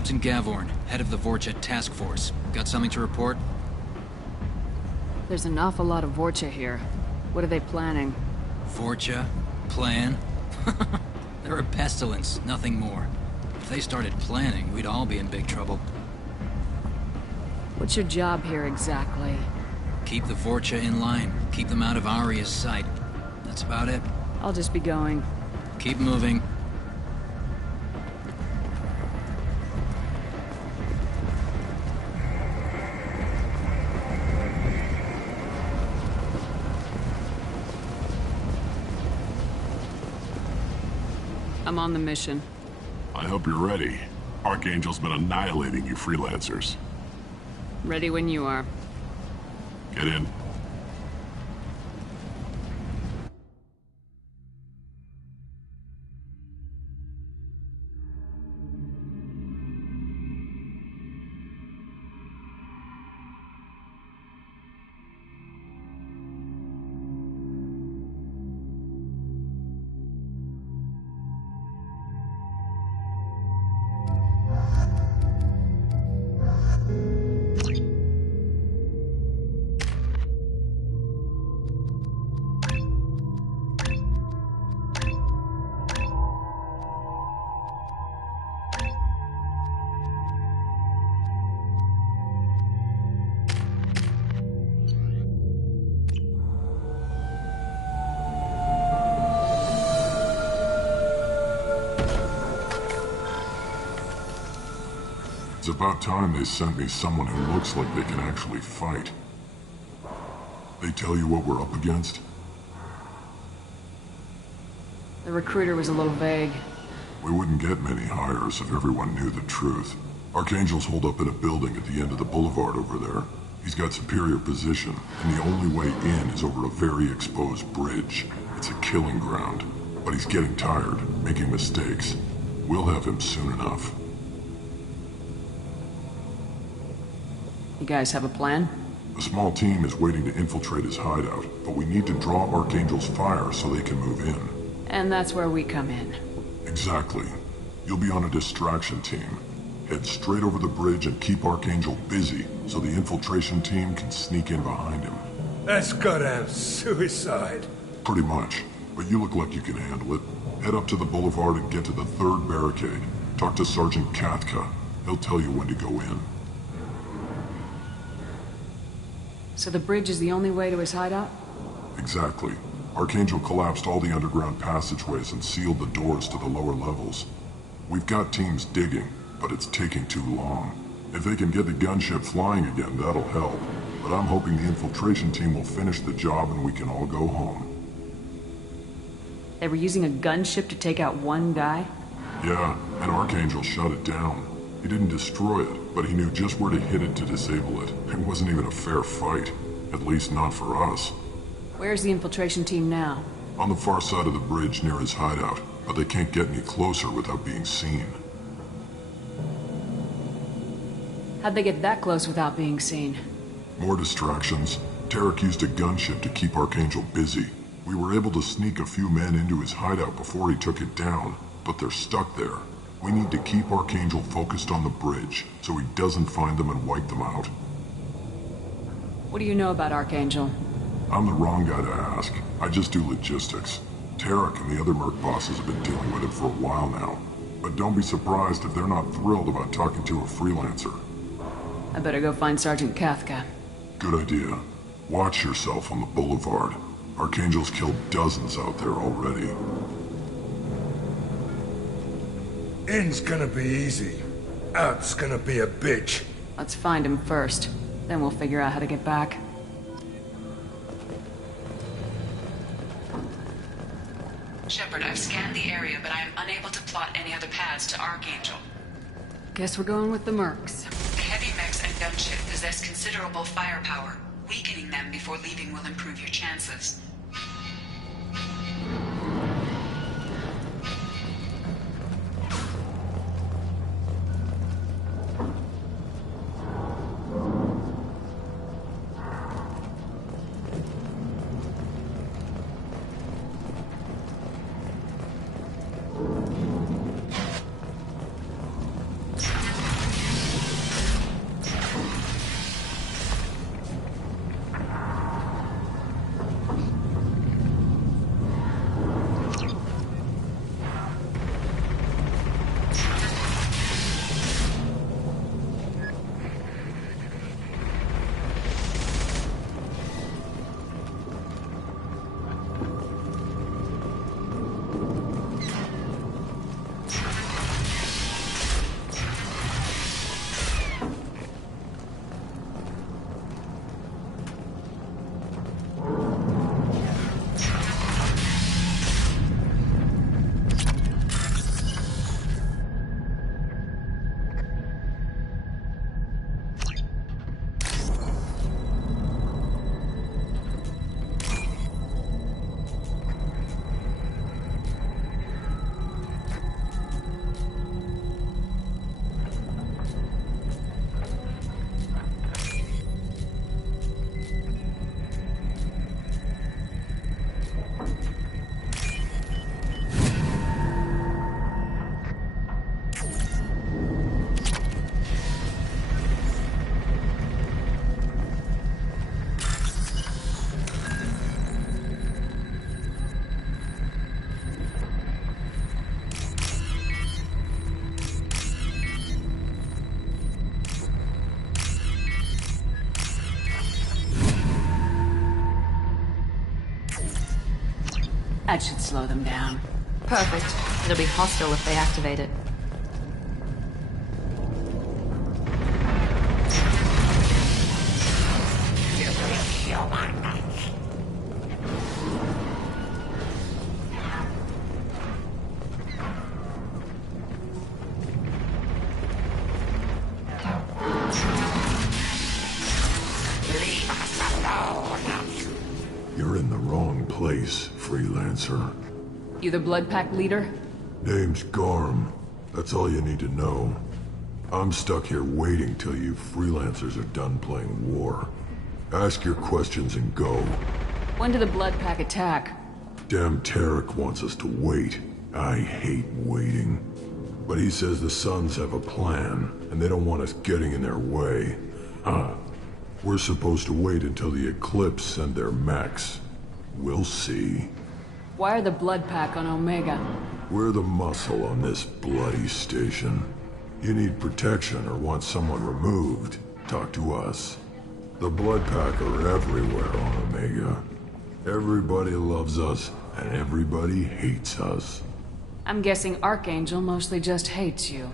Captain Gavorn, head of the Vorcha task force. Got something to report? There's an awful lot of Vorcha here. What are they planning? Vorcha? Plan? They're a pestilence, nothing more. If they started planning, we'd all be in big trouble. What's your job here exactly? Keep the Vorcha in line. Keep them out of Aria's sight. That's about it. I'll just be going. Keep moving. I'm on the mission. I hope you're ready. Archangel's been annihilating you freelancers. Ready when you are. Get in. It's about time they sent me someone who looks like they can actually fight. They tell you what we're up against? The recruiter was a little vague. We wouldn't get many hires if everyone knew the truth. Archangel's holed up in a building at the end of the boulevard over there. He's got superior position, and the only way in is over a very exposed bridge. It's a killing ground. But he's getting tired, making mistakes. We'll have him soon enough. You guys have a plan? A small team is waiting to infiltrate his hideout, but we need to draw Archangel's fire so they can move in. And that's where we come in. Exactly. You'll be on a distraction team. Head straight over the bridge and keep Archangel busy so the infiltration team can sneak in behind him. That's goddamn suicide. Pretty much. But you look like you can handle it. Head up to the boulevard and get to the third barricade. Talk to Sergeant Katka. He'll tell you when to go in. So the bridge is the only way to his hideout? Exactly. Archangel collapsed all the underground passageways and sealed the doors to the lower levels. We've got teams digging, but it's taking too long. If they can get the gunship flying again, that'll help. But I'm hoping the infiltration team will finish the job and we can all go home. They were using a gunship to take out one guy? Yeah, and Archangel shut it down. He didn't destroy it, but he knew just where to hit it to disable it. It wasn't even a fair fight. At least not for us. Where's the infiltration team now? On the far side of the bridge near his hideout, but they can't get any closer without being seen. How'd they get that close without being seen? More distractions. Tarek used a gunship to keep Archangel busy. We were able to sneak a few men into his hideout before he took it down, but they're stuck there. We need to keep Archangel focused on the bridge, so he doesn't find them and wipe them out. What do you know about Archangel? I'm the wrong guy to ask. I just do logistics. Tarek and the other merc bosses have been dealing with it for a while now. But don't be surprised if they're not thrilled about talking to a freelancer. I better go find Sergeant Katka. Good idea. Watch yourself on the boulevard. Archangel's killed dozens out there already. In's gonna be easy. Out's gonna be a bitch. Let's find him first. Then we'll figure out how to get back. Shepard, I've scanned the area, but I am unable to plot any other paths to Archangel. Guess we're going with the mercs. The heavy mechs and gunship possess considerable firepower. Weakening them before leaving will improve your chances. That should slow them down. Perfect. It'll be hostile if they activate it. You're in the wrong place, freelancer. You the Blood Pack leader? Name's Garm. That's all you need to know. I'm stuck here waiting till you freelancers are done playing war. Ask your questions and go. When did the Blood Pack attack? Damn Tarek wants us to wait. I hate waiting. But he says the Suns have a plan, and they don't want us getting in their way. We're supposed to wait until the Eclipse send their mechs. We'll see. Why are the Blood Pack on Omega? We're the muscle on this bloody station. You need protection or want someone removed, talk to us. The Blood Pack are everywhere on Omega. Everybody loves us, and everybody hates us. I'm guessing Archangel mostly just hates you.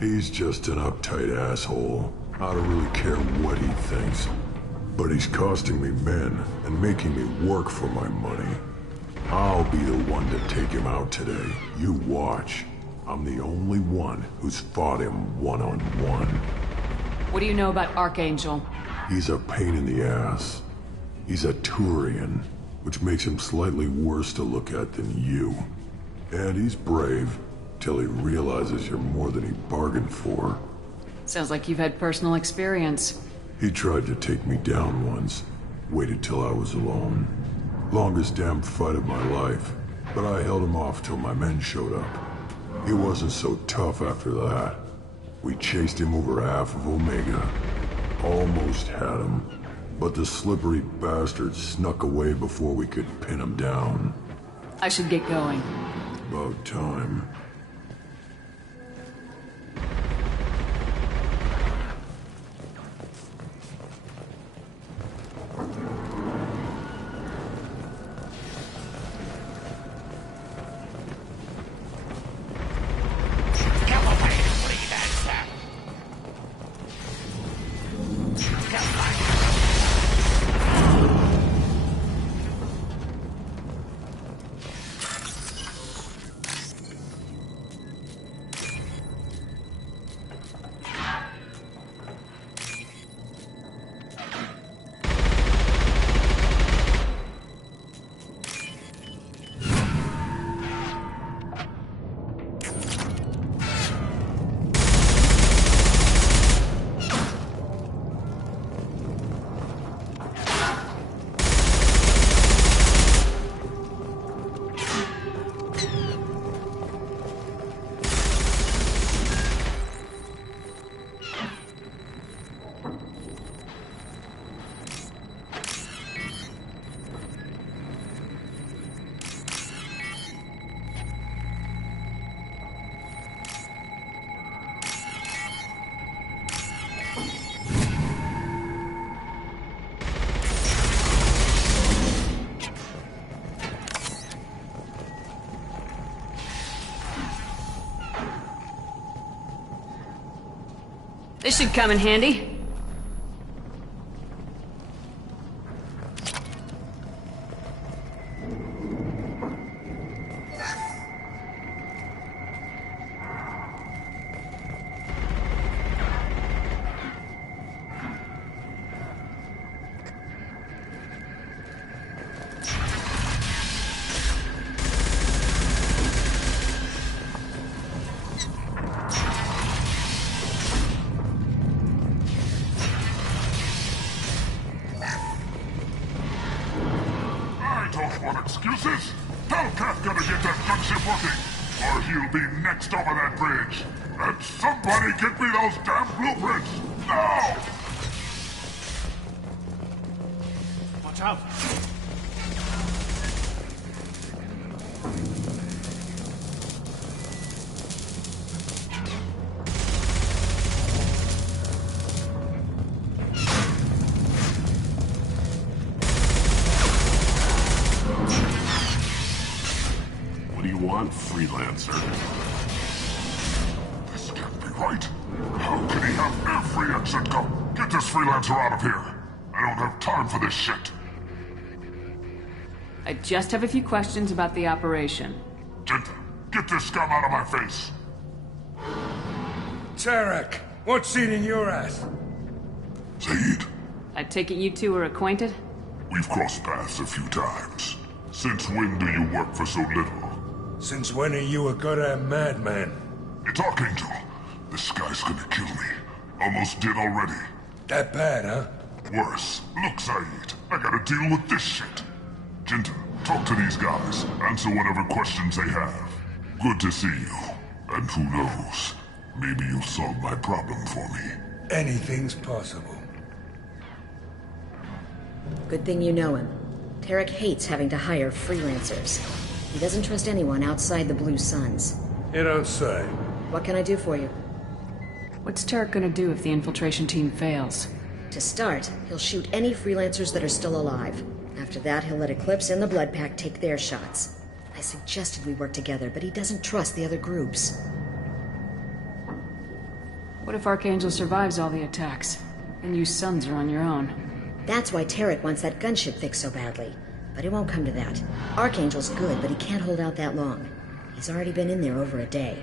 He's just an uptight asshole. I don't really care what he thinks. But he's costing me men and making me work for my money. I'll be the one to take him out today. You watch. I'm the only one who's fought him one-on-one. What do you know about Archangel? He's a pain in the ass. He's a Turian, which makes him slightly worse to look at than you. And he's brave, till he realizes you're more than he bargained for. Sounds like you've had personal experience. He tried to take me down once. Waited till I was alone. Longest damn fight of my life. But I held him off till my men showed up. He wasn't so tough after that. We chased him over half of Omega. Almost had him. But the slippery bastard snuck away before we could pin him down. I should get going. About time. This should come in handy. Excuses? Tell Kafka to get that gunship working, or he'll be next over that bridge. And somebody get me those damn blueprints! Now! Watch out! What do you want, freelancer? This can't be right. How can he have every exit go? Get this freelancer out of here. I don't have time for this shit. I just have a few questions about the operation. Jinta, get this scum out of my face. Tarek, what's eating your ass? Zaid, I take it you two are acquainted? we've crossed paths a few times. Since when do you work for so little? Since when are you a goddamn madman? It's Archangel. This guy's gonna kill me. Almost did already. That bad, huh? Worse. Look, Zaid, I gotta deal with this shit. Jinta, talk to these guys. Answer whatever questions they have. Good to see you. And who knows, maybe you'll solve my problem for me. Anything's possible. Good thing you know him. Tarek hates having to hire freelancers. He doesn't trust anyone outside the Blue Suns. You don't say. What can I do for you? What's Tarek gonna do if the infiltration team fails? To start, he'll shoot any freelancers that are still alive. After that, he'll let Eclipse and the Blood Pack take their shots. I suggested we work together, but he doesn't trust the other groups. What if Archangel survives all the attacks? And you Sons are on your own? That's why Tarek wants that gunship fixed so badly. But it won't come to that. Archangel's good, but he can't hold out that long. He's already been in there over a day.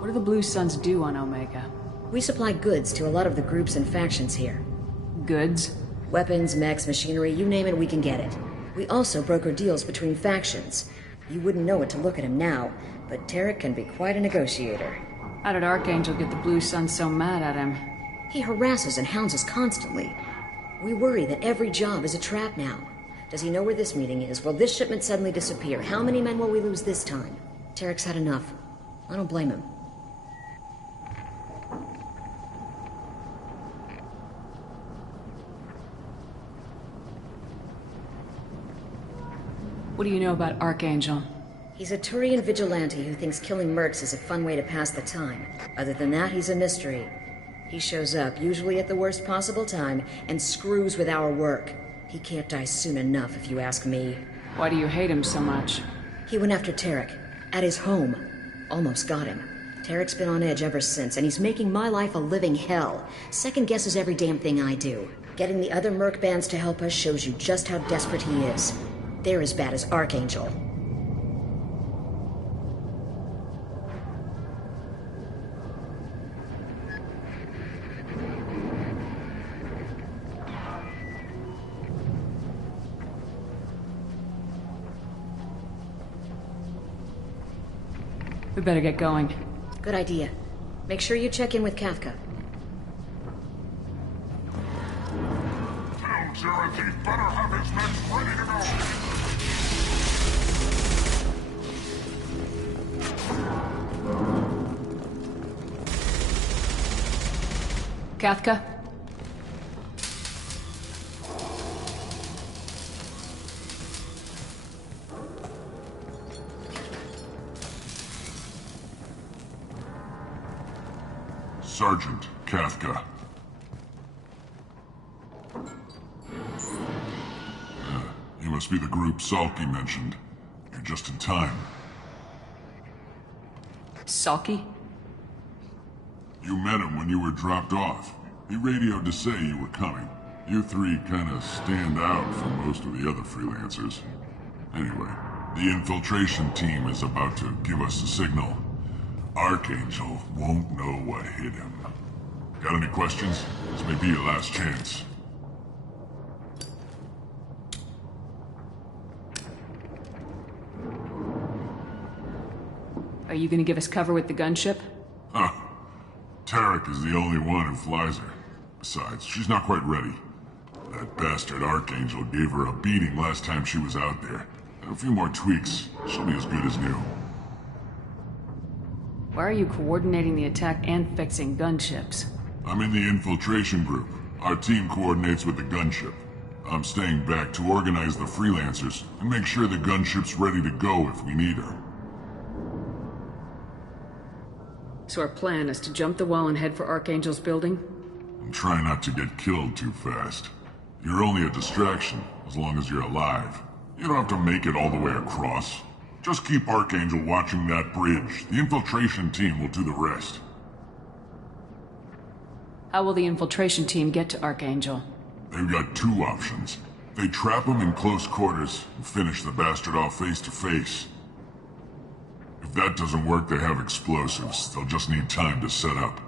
What do the Blue Suns do on Omega? We supply goods to a lot of the groups and factions here. Goods? Weapons, mechs, machinery, you name it, we can get it. We also broker deals between factions. You wouldn't know it to look at him now, but Tarek can be quite a negotiator. How did Archangel get the Blue Suns so mad at him? He harasses and hounds us constantly. We worry that every job is a trap now. Does he know where this meeting is? Will this shipment suddenly disappear? How many men will we lose this time? Tarek's had enough. I don't blame him. What do you know about Archangel? He's a Turian vigilante who thinks killing mercs is a fun way to pass the time. Other than that, he's a mystery. He shows up, usually at the worst possible time, and screws with our work. He can't die soon enough, if you ask me. Why do you hate him so much? He went after Tarek. At his home. Almost got him. Tarek's been on edge ever since, and he's making my life a living hell. Second guesses every damn thing I do. Getting the other merc bands to help us shows you just how desperate he is. They're as bad as Archangel. We better get going. Good idea. Make sure you check in with Kafka. Tell Jareth he better have his men ready to go. Kafka? Sergeant Kafka. You must be the group Salky mentioned. You're just in time. Saki? You met him when you were dropped off. He radioed to say you were coming. You three kind of stand out from most of the other freelancers. Anyway, the infiltration team is about to give us a signal. Archangel won't know what hit him. Got any questions? This may be your last chance. Are you gonna give us cover with the gunship? Huh. Tarek is the only one who flies her. Besides, she's not quite ready. That bastard Archangel gave her a beating last time she was out there. A few more tweaks, she'll be as good as new. Why are you coordinating the attack and fixing gunships? I'm in the infiltration group. Our team coordinates with the gunship. I'm staying back to organize the freelancers and make sure the gunship's ready to go if we need her. So our plan is to jump the wall and head for Archangel's building? And try not to get killed too fast. You're only a distraction, as long as you're alive. You don't have to make it all the way across. Just keep Archangel watching that bridge. The infiltration team will do the rest. How will the infiltration team get to Archangel? They've got two options. They trap him in close quarters and finish the bastard off face to face. If that doesn't work, they have explosives. They'll just need time to set up.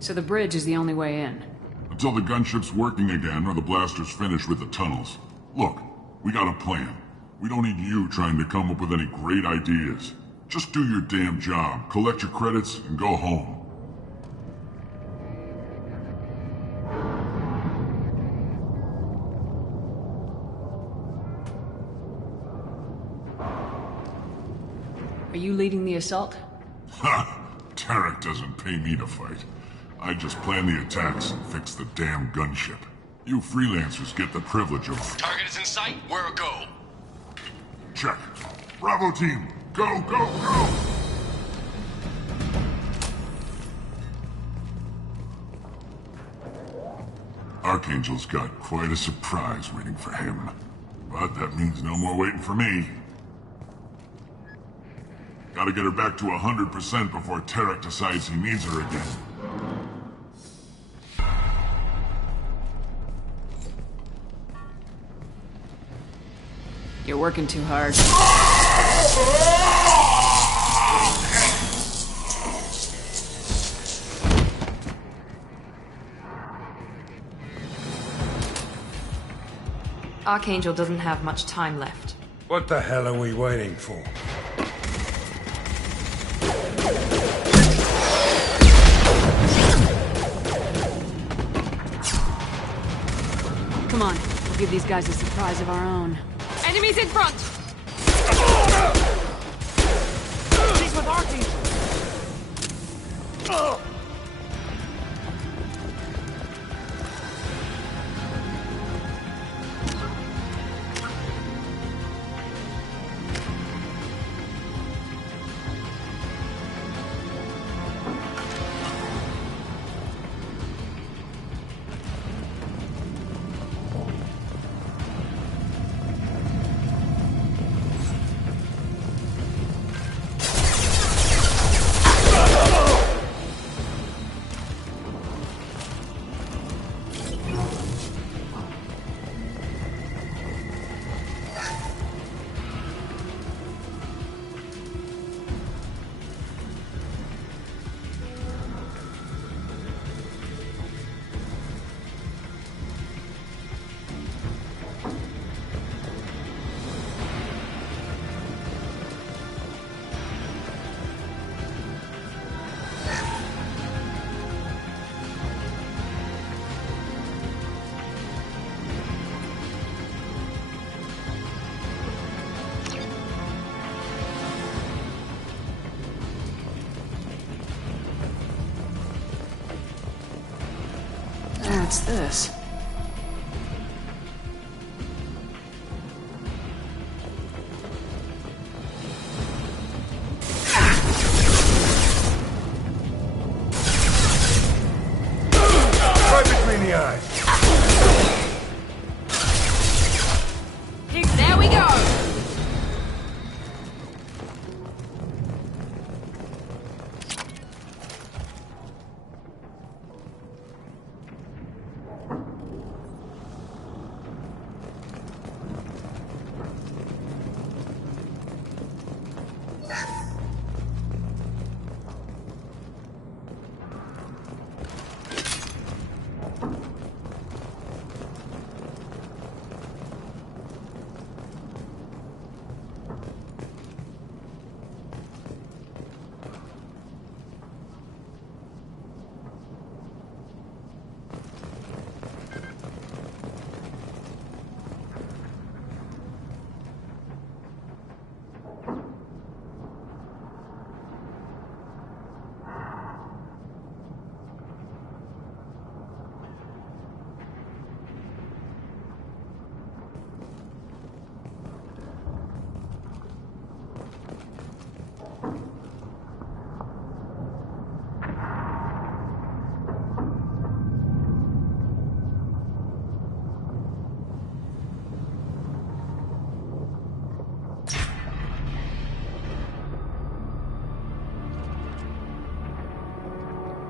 So the bridge is the only way in? Until the gunship's working again or the blasters finish with the tunnels. Look, we got a plan. We don't need you trying to come up with any great ideas. Just do your damn job, collect your credits, and go home. Are you leading the assault? Ha! Tarek doesn't pay me to fight. I just plan the attacks and fix the damn gunship. You freelancers get the privilege of... Target is in sight. Where go? Check. Bravo team, go, go, go! Archangel's got quite a surprise waiting for him. But that means no more waiting for me. Gotta get her back to 100% before Tarek decides he needs her again. You're working too hard. Archangel doesn't have much time left. What the hell are we waiting for? Come on, we'll give these guys a surprise of our own. Enemies in front! She's with Archangel! What's this? Right between the eyes. There we go!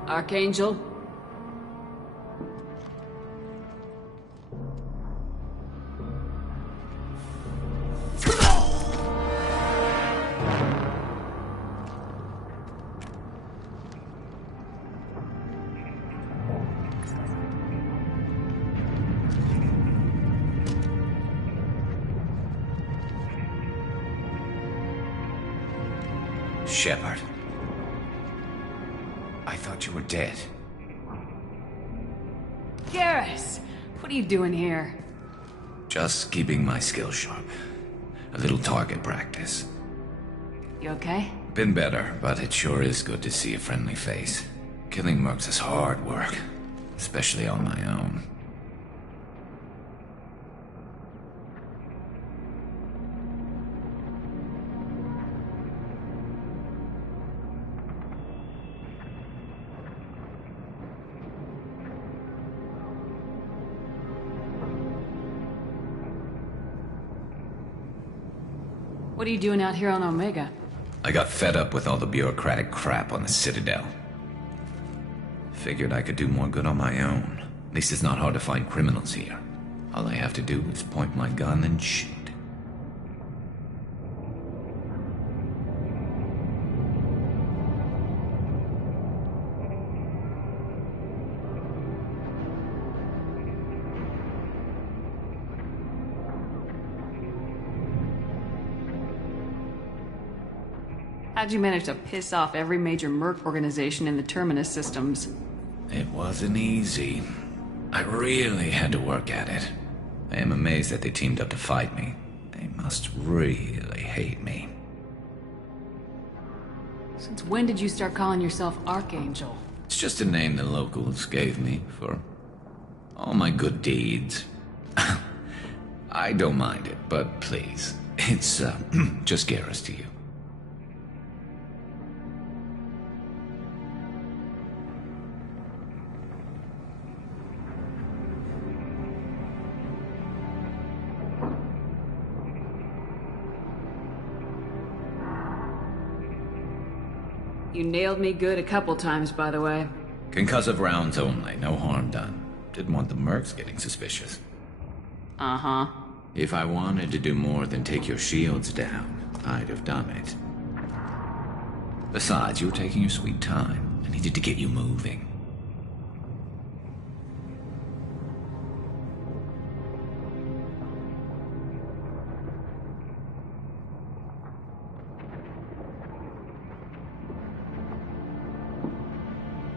Archangel? Shepard. I thought you were dead. Garrus! What are you doing here? Just keeping my skills sharp. A little target practice. You okay? Been better, but it sure is good to see a friendly face. Killing mercs is hard work, especially on my own. What are you doing out here on Omega? I got fed up with all the bureaucratic crap on the Citadel. Figured I could do more good on my own. At least it's not hard to find criminals here. All I have to do is point my gun and shoot. How'd you manage to piss off every major merc organization in the Terminus systems? It wasn't easy. I really had to work at it. I am amazed that they teamed up to fight me. They must really hate me. Since when did you start calling yourself Archangel? It's just a name the locals gave me for all my good deeds. I don't mind it, but please, it's just Garrus to you. You nailed me good a couple times, by the way. Concussive rounds only, no harm done. Didn't want the mercs getting suspicious. Uh-huh. If I wanted to do more than take your shields down, I'd have done it. Besides, you were taking your sweet time. I needed to get you moving.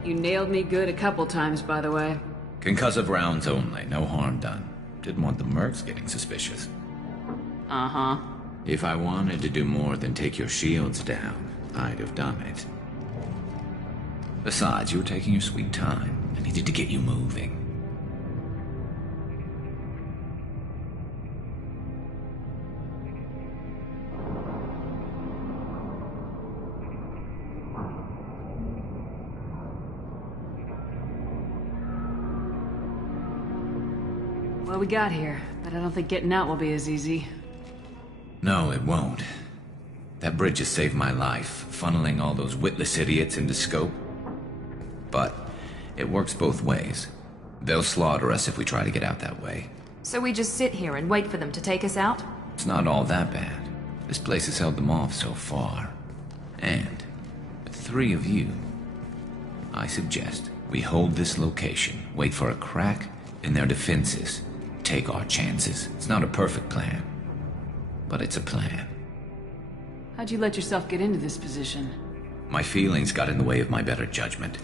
You nailed me good a couple times, by the way. Concussive rounds only, no harm done. Didn't want the mercs getting suspicious. Uh-huh. If I wanted to do more than take your shields down, I'd have done it. Besides, you were taking your sweet time. I needed to get you moving. Well, we got here, but I don't think getting out will be as easy. No, it won't. That bridge has saved my life, funneling all those witless idiots into scope. But it works both ways. They'll slaughter us if we try to get out that way. So we just sit here and wait for them to take us out? It's not all that bad. This place has held them off so far. And with 3 of you, I suggest we hold this location, wait for a crack in their defenses, take our chances. It's not a perfect plan, but it's a plan. How'd you let yourself get into this position? My feelings got in the way of my better judgment.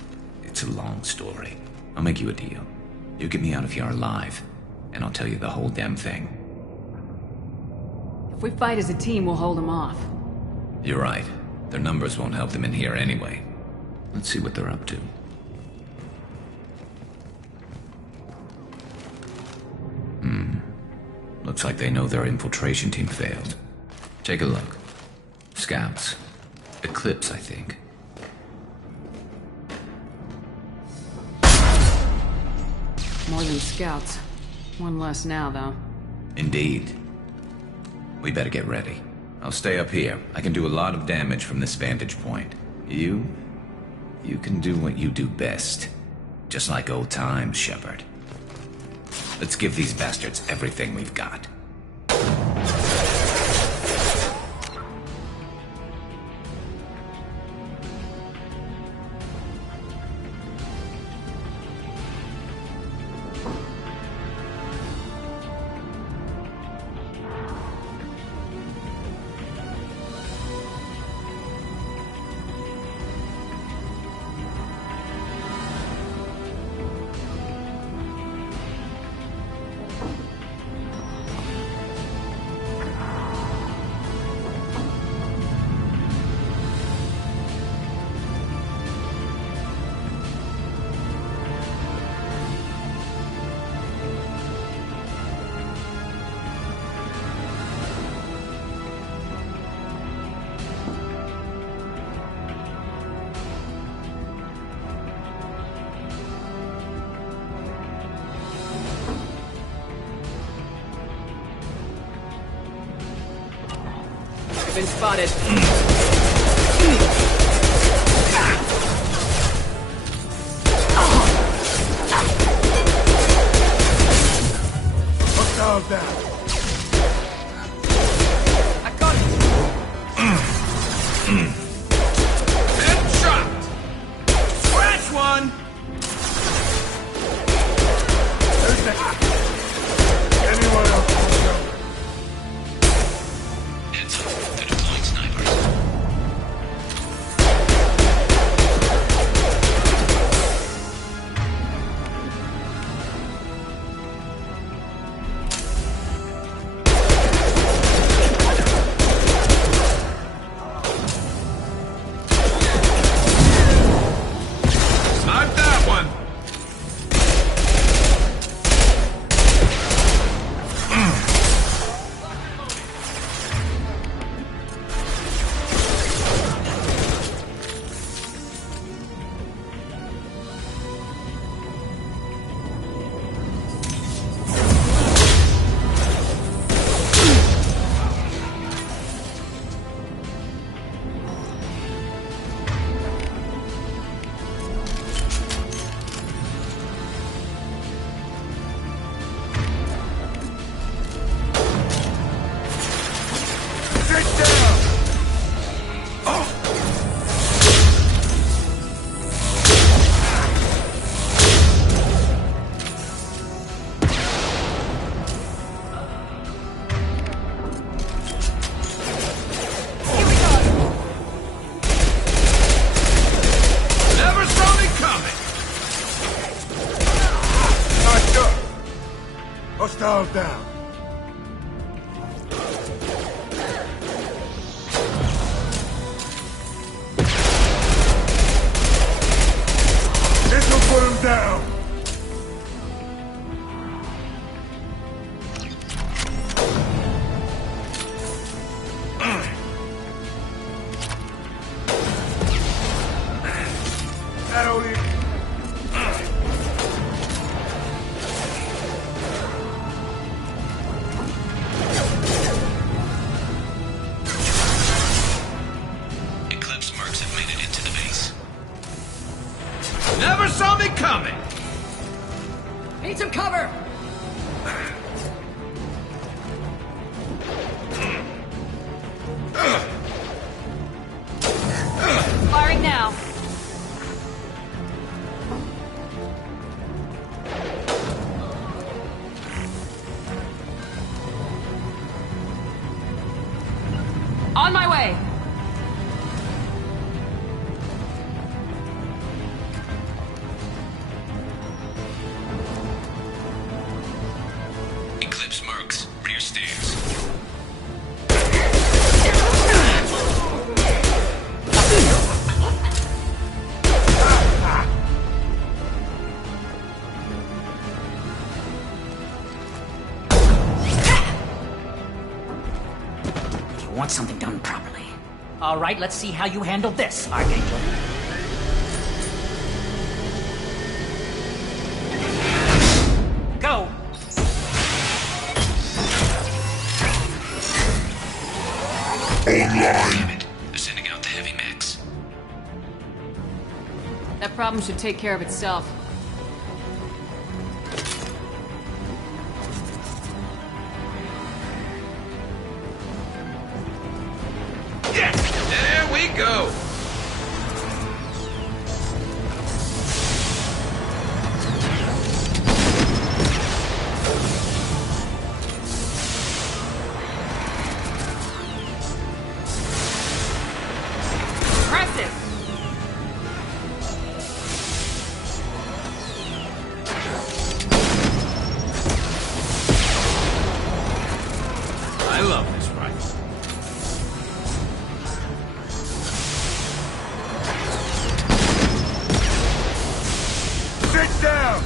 It's a long story. I'll make you a deal. You get me out of here alive, and I'll tell you the whole damn thing. If we fight as a team, we'll hold them off. You're right. Their numbers won't help them in here anyway. Let's see what they're up to. Looks like they know their infiltration team failed. Take a look. Scouts. Eclipse, I think. More than scouts. One less now, though. Indeed. We better get ready. I'll stay up here. I can do a lot of damage from this vantage point. You? You can do what you do best. Just like old times, Shepard. Let's give these bastards everything we've got. Been spotted. Hostiles down. I got it. Headshot. Scratch one. There's that. Anyone else? Hostiles down. This will put him down. That only... Never saw me coming! Need some cover! Firing now. On my way. Eclipse Mercs, rear stairs. You want something done properly. All right, let's see how you handle this, Archangel. Go! Damn it. They're sending out the heavy mechs. Problem should take care of itself. There we go! Impressive! I love this rifle. Sit down!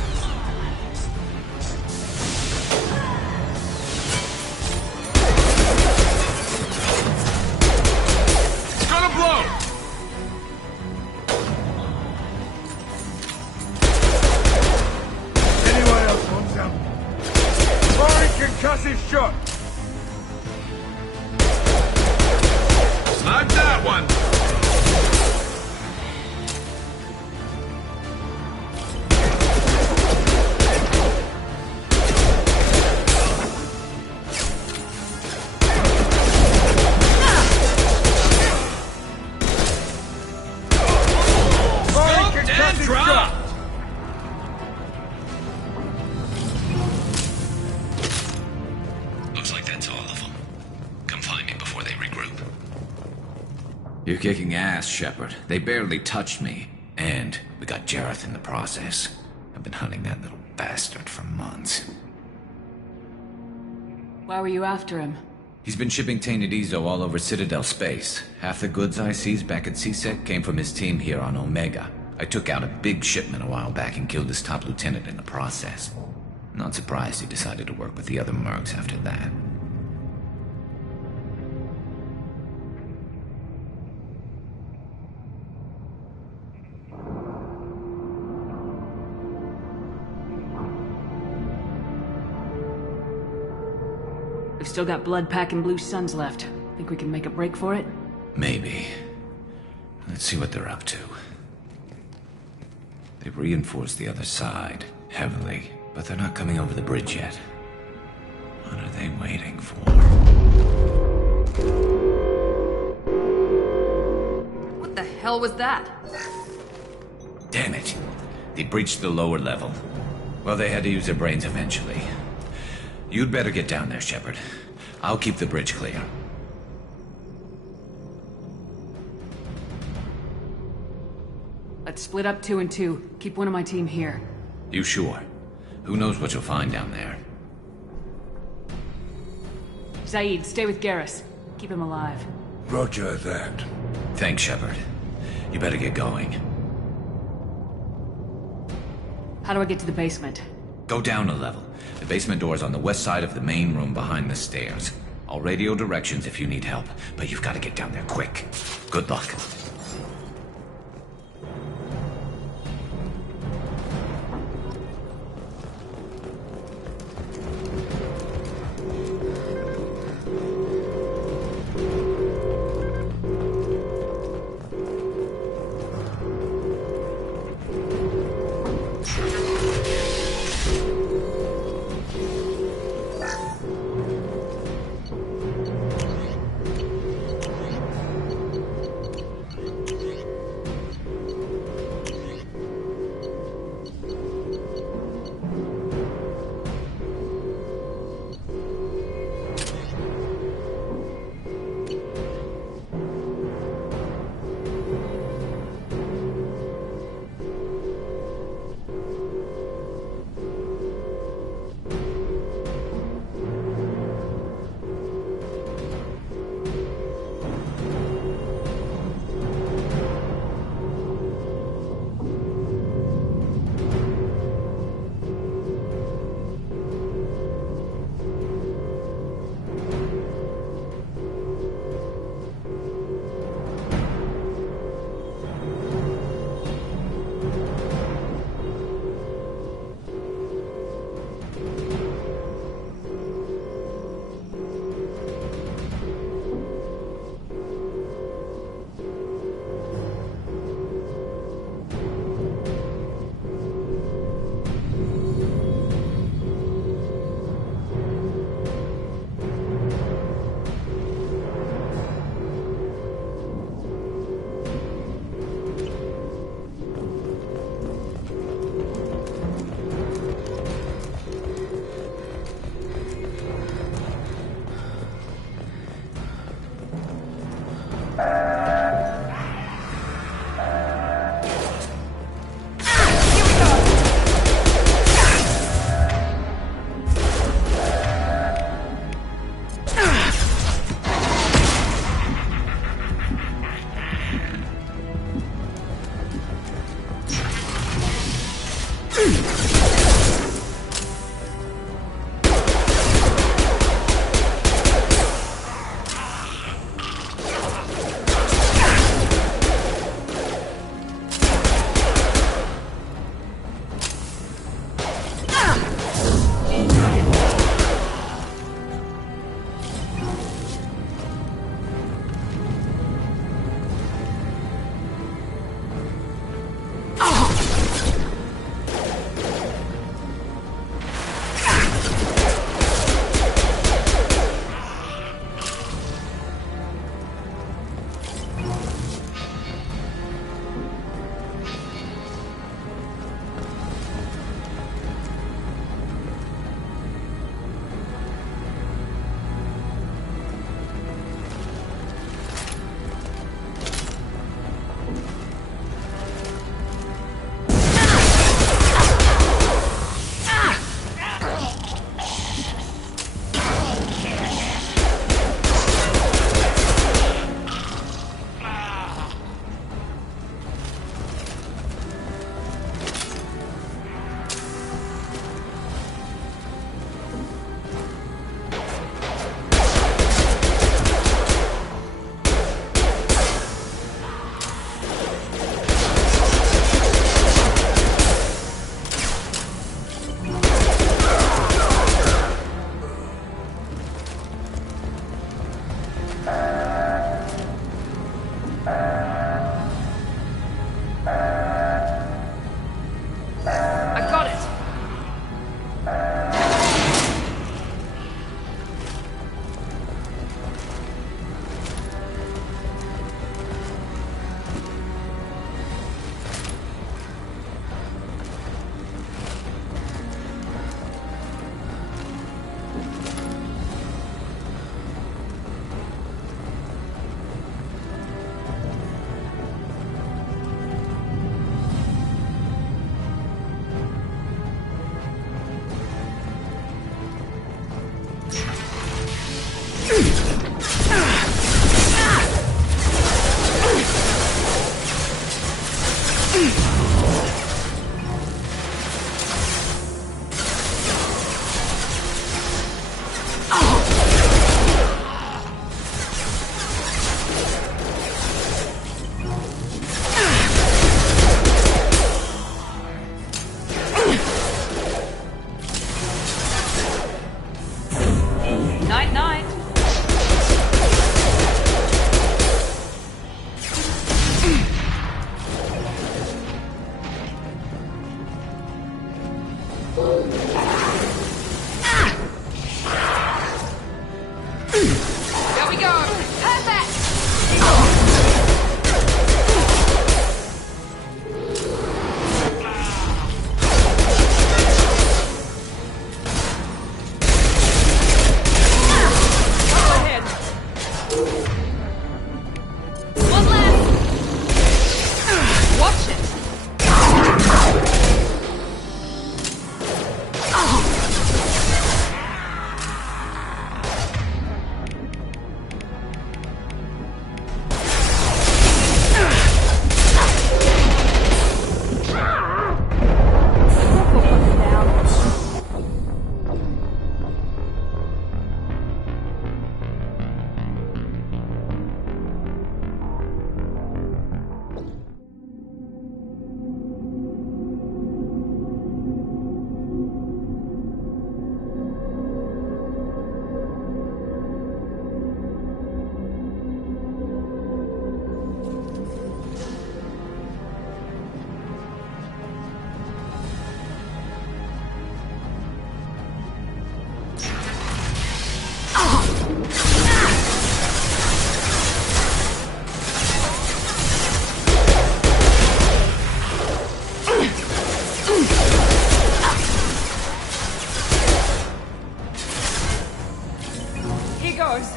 It's gonna blow! Anyone else want some? Firing concussive shot! Snipe that one! Firing Scoped and concussive dropped! shot! Looks like that's all of them. Come find me before they regroup. You're kicking ass, Shepard. They barely touched me. And we got Jareth in the process. I've been hunting that little bastard for months. Why were you after him? He's been shipping tainted Ezo all over Citadel space. Half the goods I seized back at CSEC came from his team here on Omega. I took out a big shipment a while back and killed his top lieutenant in the process. Not surprised he decided to work with the other mercs after that. We've still got blood pack and blue suns left. Think we can make a break for it? Maybe. Let's see what they're up to. They've reinforced the other side, heavily, but they're not coming over the bridge yet. What are they waiting for? What the hell was that? Damn it. They breached the lower level. Well, they had to use their brains eventually. You'd better get down there, Shepard. I'll keep the bridge clear. Let's split up 2 and 2. Keep one of my team here. You sure? Who knows what you'll find down there? Zaid, stay with Garrus. Keep him alive. Roger that. Thanks, Shepard. You better get going. How do I get to the basement? Go down a level. The basement door's on the west side of the main room behind the stairs. I'll radio directions if you need help, but you've got to get down there quick. Good luck. One left! Watch it! Here goes.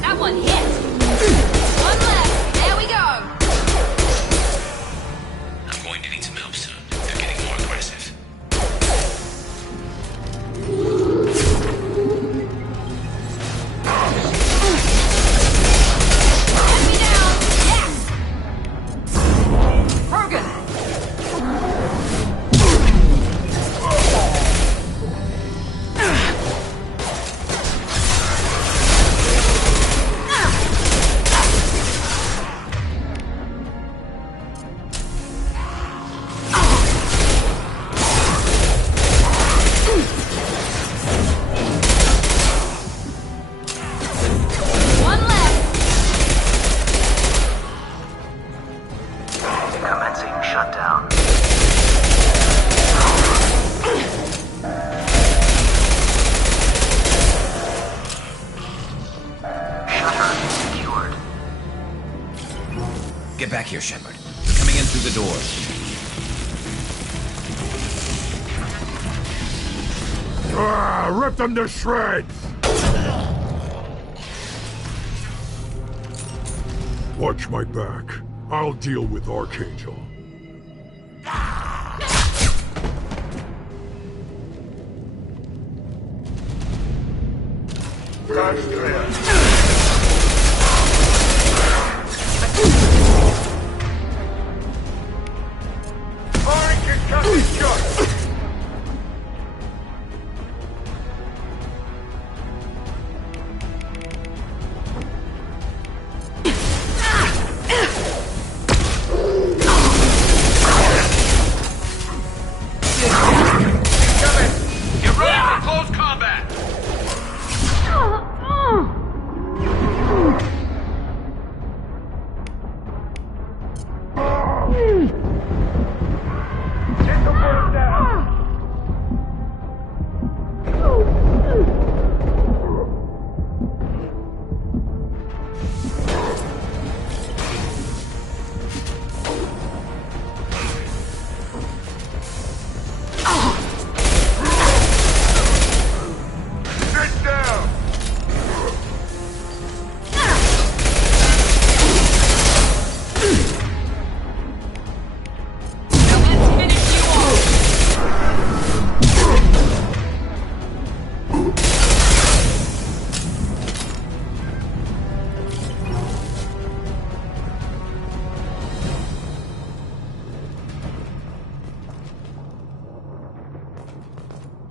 That one hit. One left. There we go. I'm going to need some help soon. They're getting more aggressive. Let me down. Yes. Krogan. One left. Commencing shutdown. Shutter secured. Get back here, Shepard. They're coming in through the doors. Rip them to shreds! Watch my back. I'll deal with Archangel. That's clear. Firing concussion shot! Get ready for close combat! Take the bird down! Sit down! Now let's finish you off.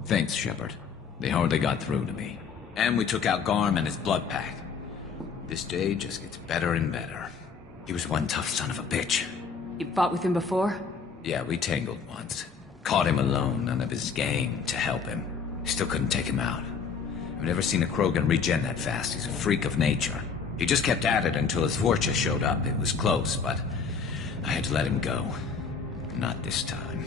Thanks, Shepard. They hardly got through to me. And we took out Garm and his blood pack. This day just gets better and better. He was one tough son of a bitch. You fought with him before? Yeah, we tangled once. Caught him alone, none of his gang to help him. Still couldn't take him out. I've never seen a Krogan regen that fast. He's a freak of nature. He just kept at it until his Forcha showed up. It was close, but I had to let him go. Not this time.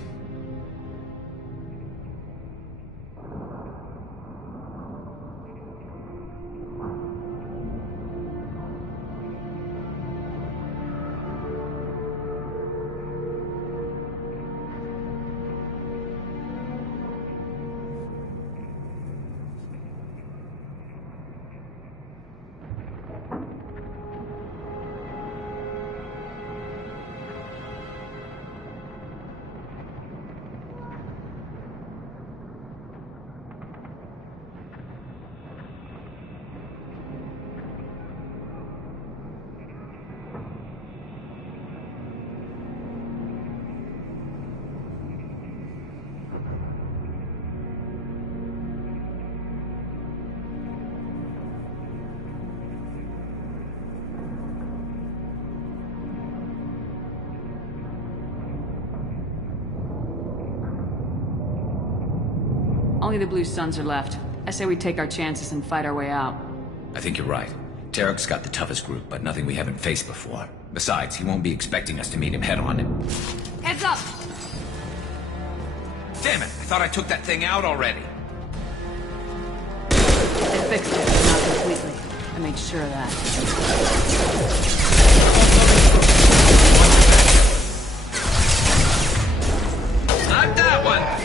Only the Blue Suns are left. I say we take our chances and fight our way out. I think you're right. Tarek's got the toughest group, but nothing we haven't faced before. Besides, he won't be expecting us to meet him head-on. Heads up! Damn it! I thought I took that thing out already. I fixed it, but not completely. I made sure of that. Not that one!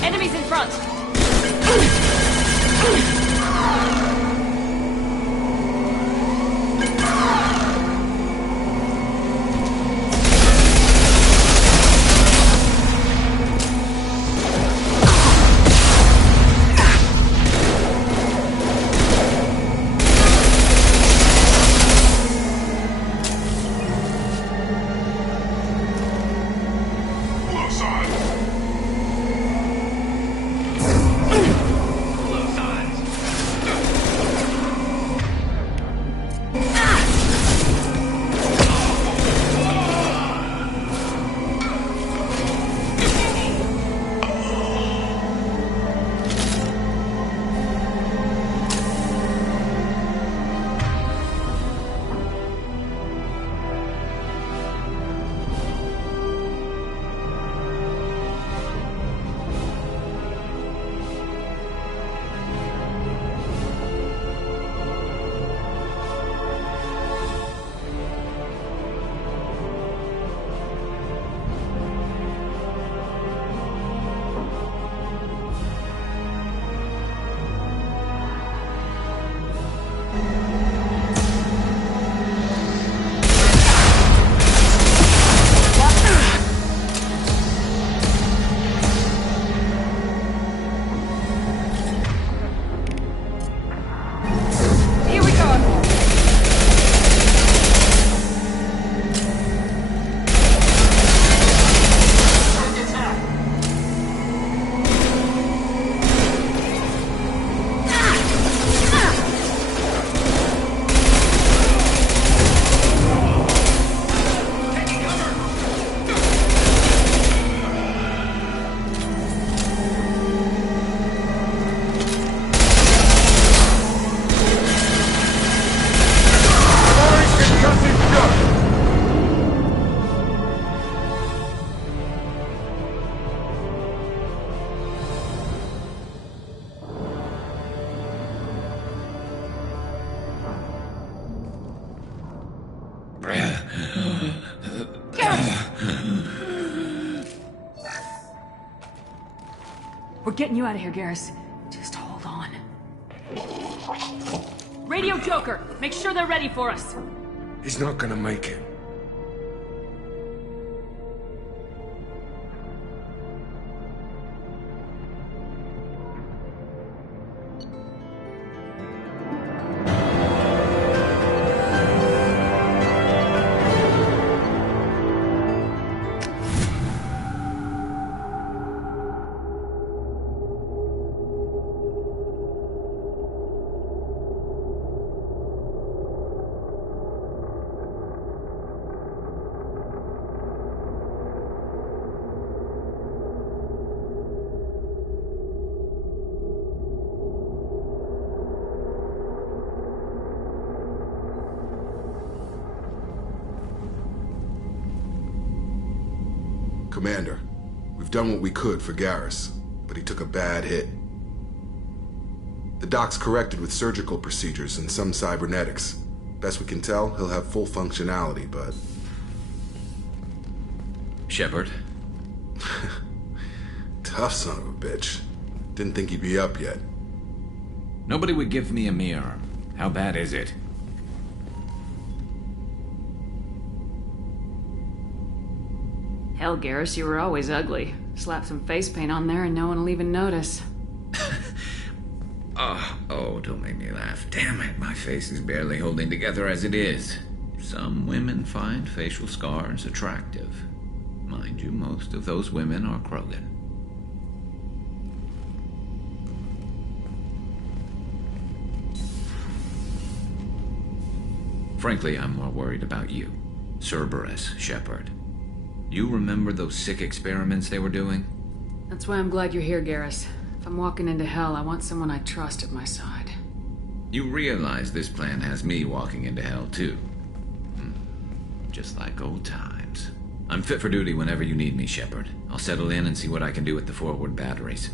Enemies in front! getting you out of here, Garrus. Just hold on. Radio Joker, make sure they're ready for us. He's not gonna make it. Commander, we've done what we could for Garrus, but he took a bad hit. The doc's corrected with surgical procedures and some cybernetics. Best we can tell, he'll have full functionality, but... Shepard? Tough son of a bitch. Didn't think he'd be up yet. Nobody would give me a mirror. How bad is it? Hell, Garrus, you were always ugly. Slap some face paint on there and no one will even notice. Oh, don't make me laugh. Damn it, my face is barely holding together as it is. Some women find facial scars attractive. Mind you, most of those women are Krogan. Frankly, I'm more worried about you. Cerberus, Shepard. You remember those sick experiments they were doing? That's why I'm glad you're here, Garrus. If I'm walking into hell, I want someone I trust at my side. You realize this plan has me walking into hell, too. Just like old times. I'm fit for duty whenever you need me, Shepard. I'll settle in and see what I can do with the forward batteries.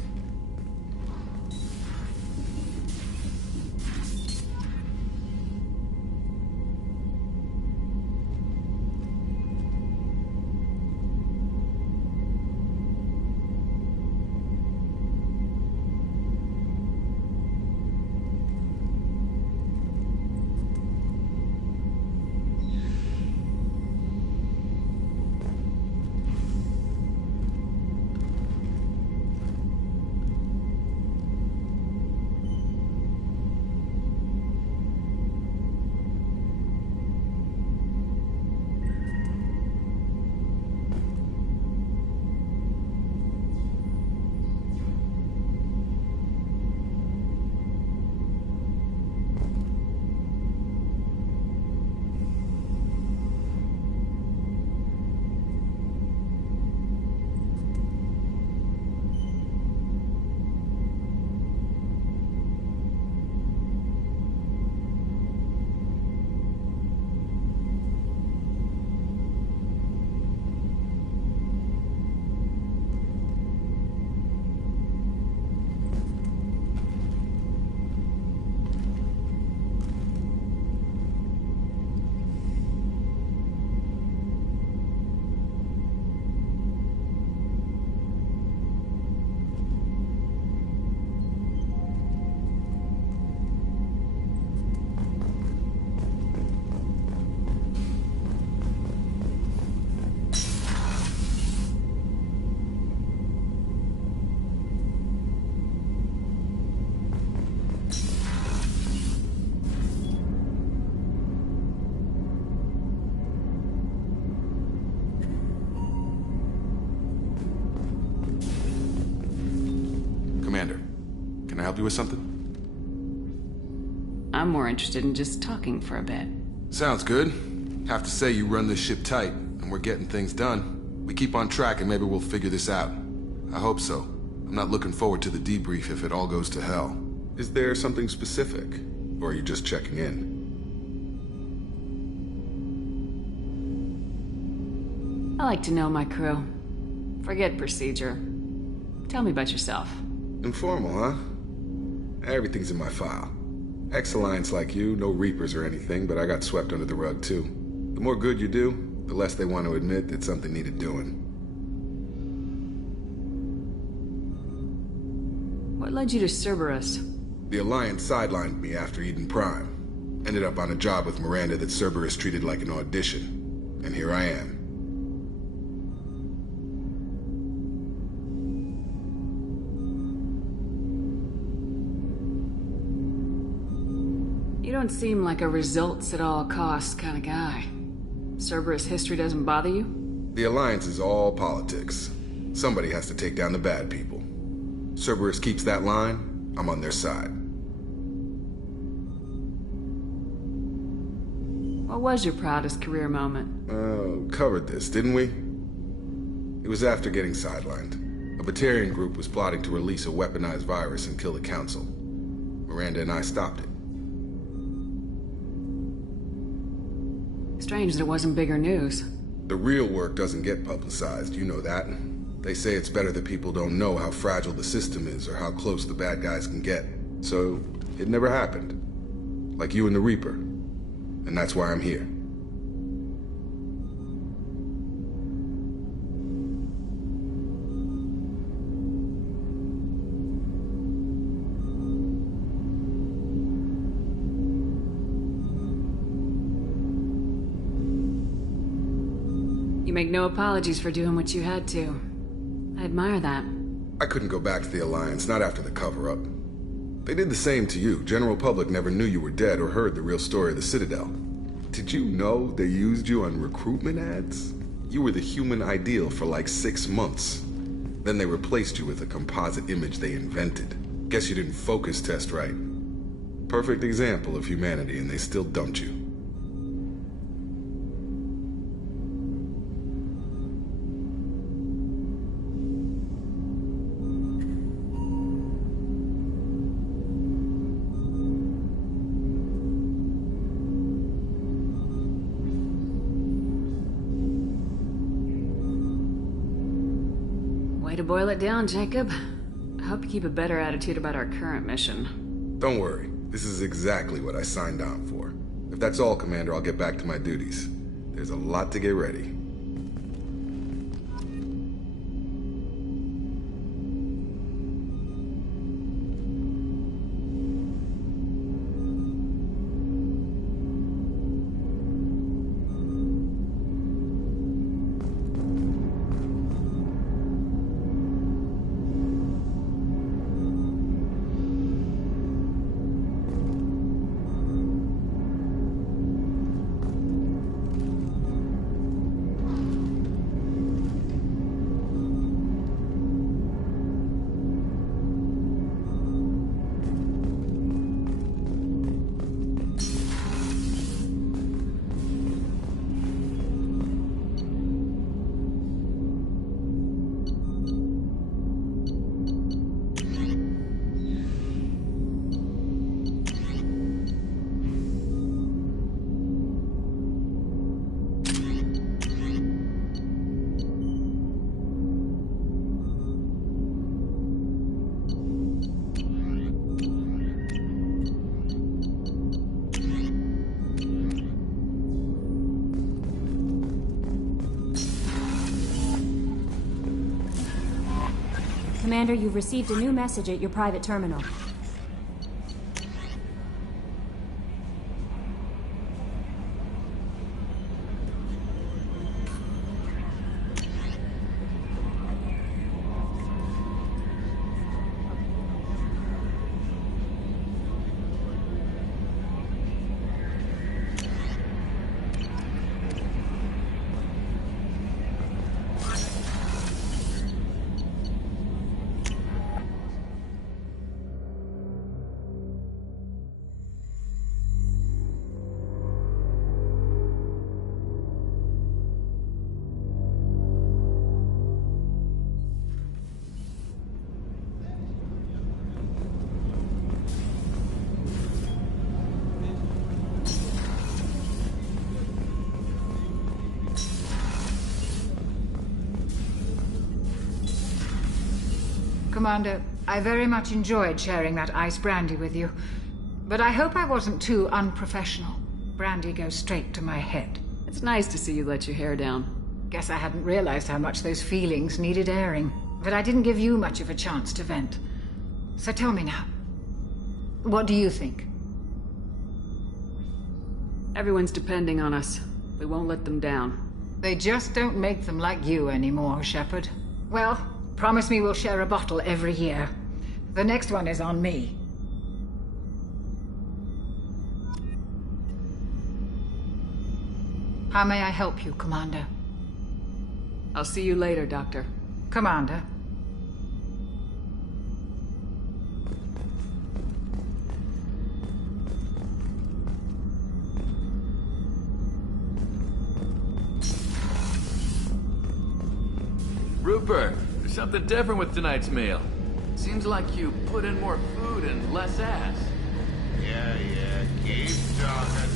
Commander, can I help you with something? I'm more interested in just talking for a bit. Sounds good. Have to say you run this ship tight, and we're getting things done. We keep on track and maybe we'll figure this out. I hope so. I'm not looking forward to the debrief if it all goes to hell. Is there something specific? Or are you just checking in? I like to know my crew. Forget procedure. Tell me about yourself. Informal, huh? Everything's in my file. Ex-Alliance like you, no Reapers or anything, but I got swept under the rug too. The more good you do, the less they want to admit that something needed doing. What led you to Cerberus? The Alliance sidelined me after Eden Prime. Ended up on a job with Miranda that Cerberus treated like an audition. And here I am. You don't seem like a results-at-all-costs kind of guy. Cerberus history doesn't bother you? The Alliance is all politics. Somebody has to take down the bad people. Cerberus keeps that line, I'm on their side. What was your proudest career moment? Covered this, didn't we? It was after getting sidelined. A Batarian group was plotting to release a weaponized virus and kill the Council. Miranda and I stopped it. Strange that it wasn't bigger news. The real work doesn't get publicized, you know that. They say it's better that people don't know how fragile the system is or how close the bad guys can get. So, it never happened. Like you and the Reaper. And that's why I'm here. You make no apologies for doing what you had to. I admire that. I couldn't go back to the Alliance, not after the cover-up. They did the same to you. General public never knew you were dead or heard the real story of the Citadel. Did you know they used you on recruitment ads? You were the human ideal for like 6 months. Then they replaced you with a composite image they invented. Guess you didn't focus test right. Perfect example of humanity, and they still dumped you. Way to boil it down, Jacob. I hope you keep a better attitude about our current mission. Don't worry. This is exactly what I signed on for. If that's all, Commander, I'll get back to my duties. There's a lot to get ready. Commander, you've received a new message at your private terminal. Commander, I very much enjoyed sharing that ice brandy with you. But I hope I wasn't too unprofessional. Brandy goes straight to my head. It's nice to see you let your hair down. Guess I hadn't realized how much those feelings needed airing. But I didn't give you much of a chance to vent. So tell me now, what do you think? Everyone's depending on us. We won't let them down. They just don't make them like you anymore, Shepard. Well, promise me we'll share a bottle every year. The next one is on me. How may I help you, Commander? I'll see you later, Doctor. Commander. Rupert, there's something different with tonight's meal. Seems like you put in more food and less ass. Yeah, keep talking.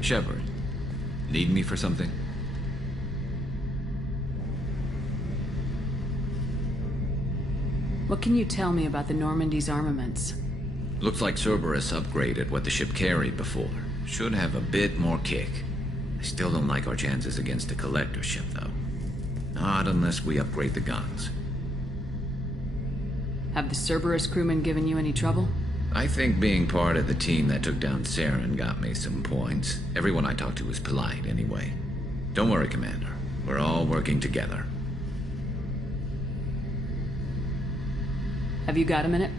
Shepard, need me for something? What can you tell me about the Normandy's armaments? Looks like Cerberus upgraded what the ship carried before. Should have a bit more kick. I still don't like our chances against a collector ship, though. Not unless we upgrade the guns. Have the Cerberus crewmen given you any trouble? I think being part of the team that took down Saren got me some points. Everyone I talked to was polite, anyway. Don't worry, Commander. We're all working together. Have you got a minute?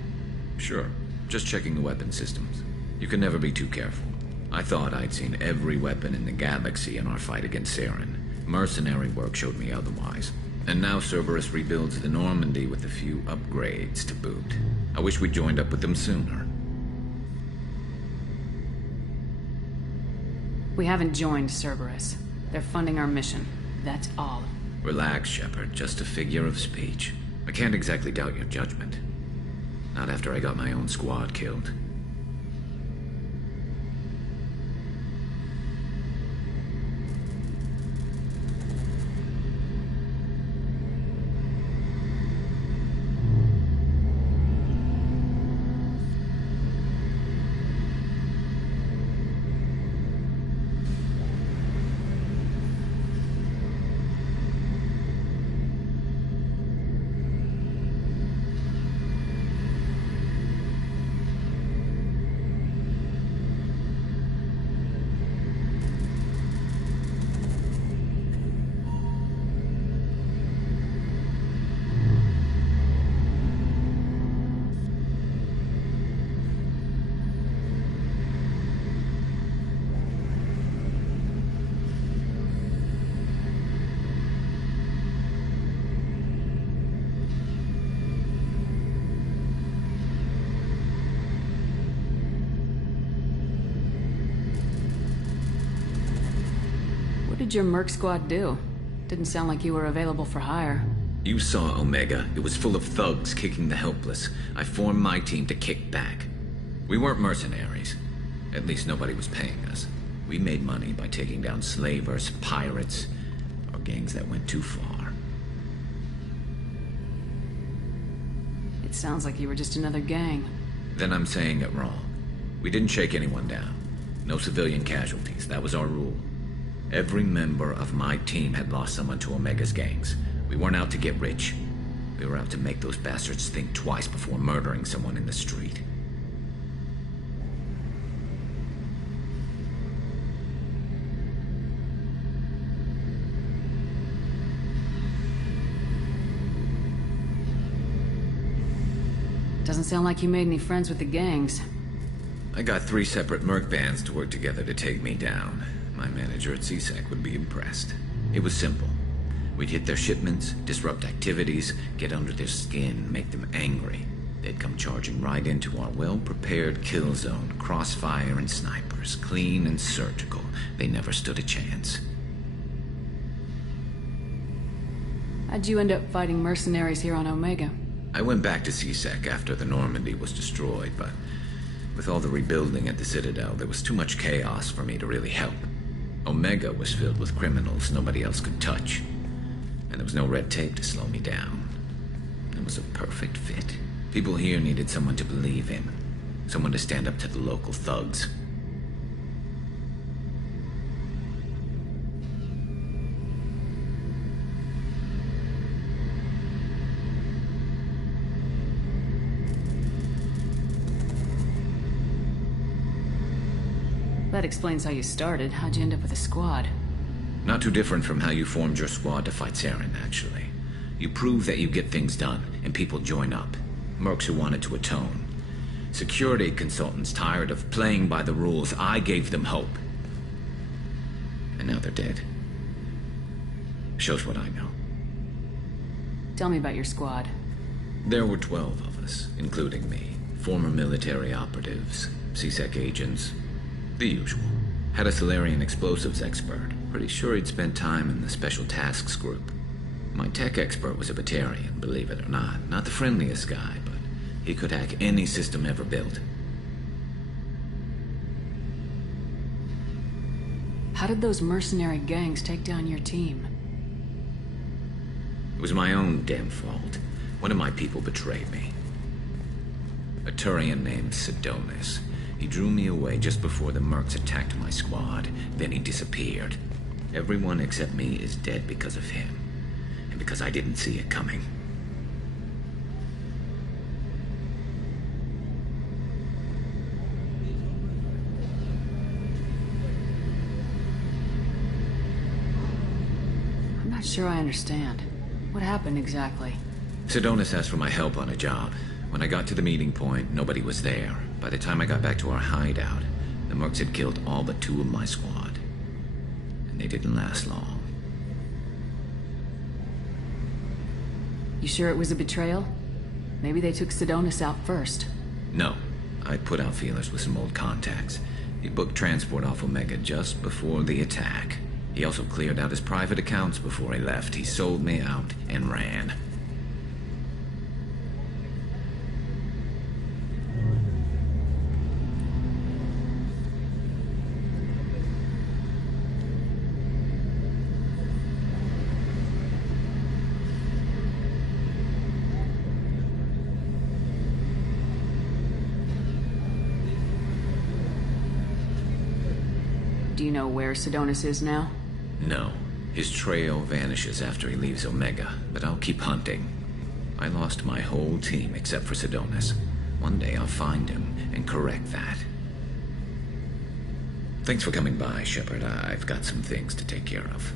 Sure. Just checking the weapon systems. You can never be too careful. I thought I'd seen every weapon in the galaxy in our fight against Saren. Mercenary work showed me otherwise. And now Cerberus rebuilds the Normandy with a few upgrades to boot. I wish we'd joined up with them sooner. We haven't joined Cerberus. They're funding our mission. That's all. Relax, Shepard. Just a figure of speech. I can't exactly doubt your judgment. Not after I got my own squad killed. What did your Merc squad do? Didn't sound like you were available for hire. You saw Omega. It was full of thugs kicking the helpless. I formed my team to kick back. We weren't mercenaries. At least nobody was paying us. We made money by taking down slavers, pirates, or gangs that went too far. It sounds like you were just another gang. Then I'm saying it wrong. We didn't shake anyone down. No civilian casualties. That was our rule. Every member of my team had lost someone to Omega's gangs. We weren't out to get rich. We were out to make those bastards think twice before murdering someone in the street. Doesn't sound like you made any friends with the gangs. I got 3 separate merc bands to work together to take me down. My manager at CSEC would be impressed. It was simple. We'd hit their shipments, disrupt activities, get under their skin, make them angry. They'd come charging right into our well-prepared kill zone, crossfire and snipers, clean and surgical. They never stood a chance. How'd you end up fighting mercenaries here on Omega? I went back to CSEC after the Normandy was destroyed, but with all the rebuilding at the Citadel, there was too much chaos for me to really help. Omega was filled with criminals nobody else could touch, and there was no red tape to slow me down. It was a perfect fit. People here needed someone to believe in, someone to stand up to the local thugs. That explains how you started. How'd you end up with a squad? Not too different from how you formed your squad to fight Saren, actually. You prove that you get things done, and people join up. Mercs who wanted to atone. Security consultants tired of playing by the rules. I gave them hope. And now they're dead. Shows what I know. Tell me about your squad. There were 12 of us, including me. Former military operatives, CSEC agents, the usual. Had a Solarian explosives expert. Pretty sure he'd spent time in the Special Tasks Group. My tech expert was a Batarian, believe it or not. Not the friendliest guy, but he could hack any system ever built. How did those mercenary gangs take down your team? It was my own damn fault. One of my people betrayed me. A Turian named Sidonis. He drew me away just before the mercs attacked my squad. Then he disappeared. Everyone except me is dead because of him. And because I didn't see it coming. I'm not sure I understand. What happened exactly? Sidonis asked for my help on a job. When I got to the meeting point, nobody was there. By the time I got back to our hideout, the mercs had killed all but 2 of my squad. And they didn't last long. You sure it was a betrayal? Maybe they took Sidonis out first. No. I put out feelers with some old contacts. He booked transport off Omega just before the attack. He also cleared out his private accounts before he left. He sold me out and ran. Do you know where Sidonis is now? No. His trail vanishes after he leaves Omega, but I'll keep hunting. I lost my whole team except for Sidonis. One day I'll find him and correct that. Thanks for coming by, Shepard. I've got some things to take care of.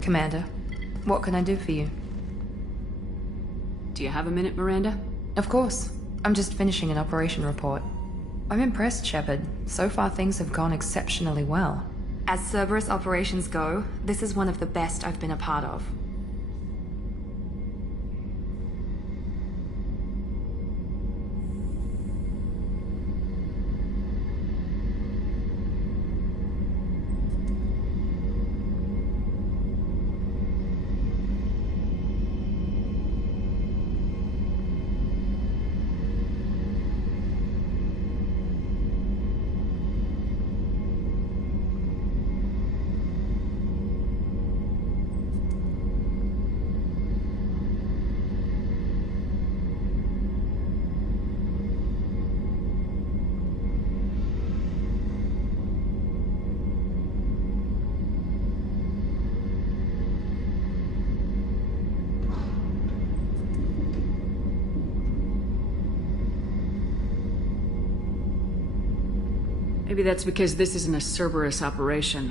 Commander, what can I do for you? Do you have a minute, Miranda? Of course. I'm just finishing an operation report. I'm impressed, Shepard. So far things have gone exceptionally well. As Cerberus operations go, this is one of the best I've been a part of. Maybe that's because this isn't a Cerberus operation.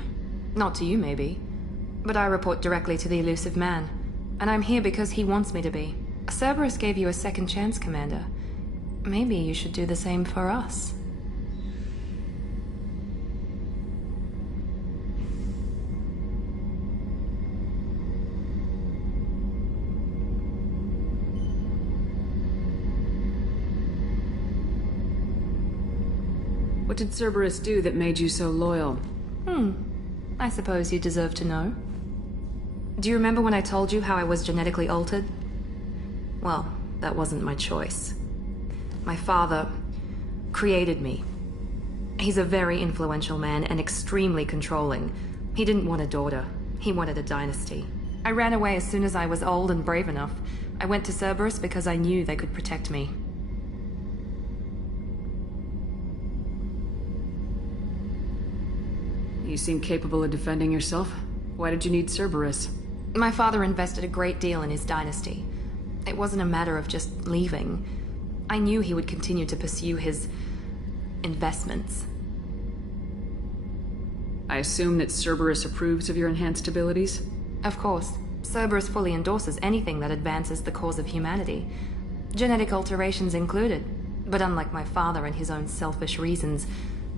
Not to you, maybe. But I report directly to the elusive man. And I'm here because he wants me to be. Cerberus gave you a second chance, Commander. Maybe you should do the same for us. What did Cerberus do that made you so loyal? I suppose you deserve to know. Do you remember when I told you how I was genetically altered? Well, that wasn't my choice. My father created me. He's a very influential man and extremely controlling. He didn't want a daughter. He wanted a dynasty. I ran away as soon as I was old and brave enough. I went to Cerberus because I knew they could protect me. You seem capable of defending yourself. Why did you need Cerberus? My father invested a great deal in his dynasty. It wasn't a matter of just leaving. I knew he would continue to pursue his investments. I assume that Cerberus approves of your enhanced abilities? Of course. Cerberus fully endorses anything that advances the cause of humanity. Genetic alterations included. But unlike my father and his own selfish reasons,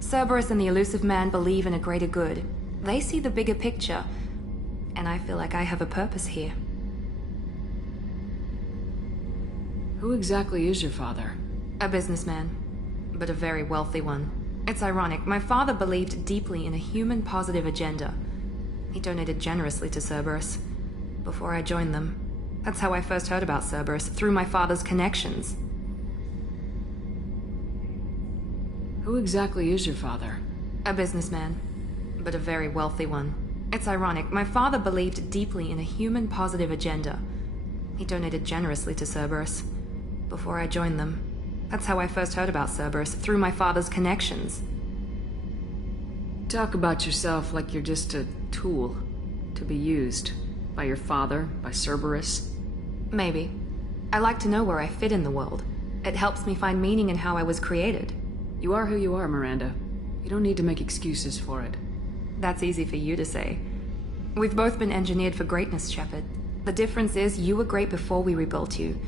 Cerberus and the Elusive Man believe in a greater good. They see the bigger picture, and I feel like I have a purpose here. Who exactly is your father? A businessman, but a very wealthy one. It's ironic, my father believed deeply in a human-positive agenda. He donated generously to Cerberus before I joined them. That's how I first heard about Cerberus, through my father's connections. Who exactly is your father? A businessman, but a very wealthy one. It's ironic, my father believed deeply in a human-positive agenda. He donated generously to Cerberus before I joined them. That's how I first heard about Cerberus, through my father's connections. Talk about yourself like you're just a tool to be used by your father, by Cerberus. Maybe. I like to know where I fit in the world. It helps me find meaning in how I was created. You are who you are, Miranda. You don't need to make excuses for it. That's easy for you to say. We've both been engineered for greatness, Shepard. The difference is you were great before we rebuilt you.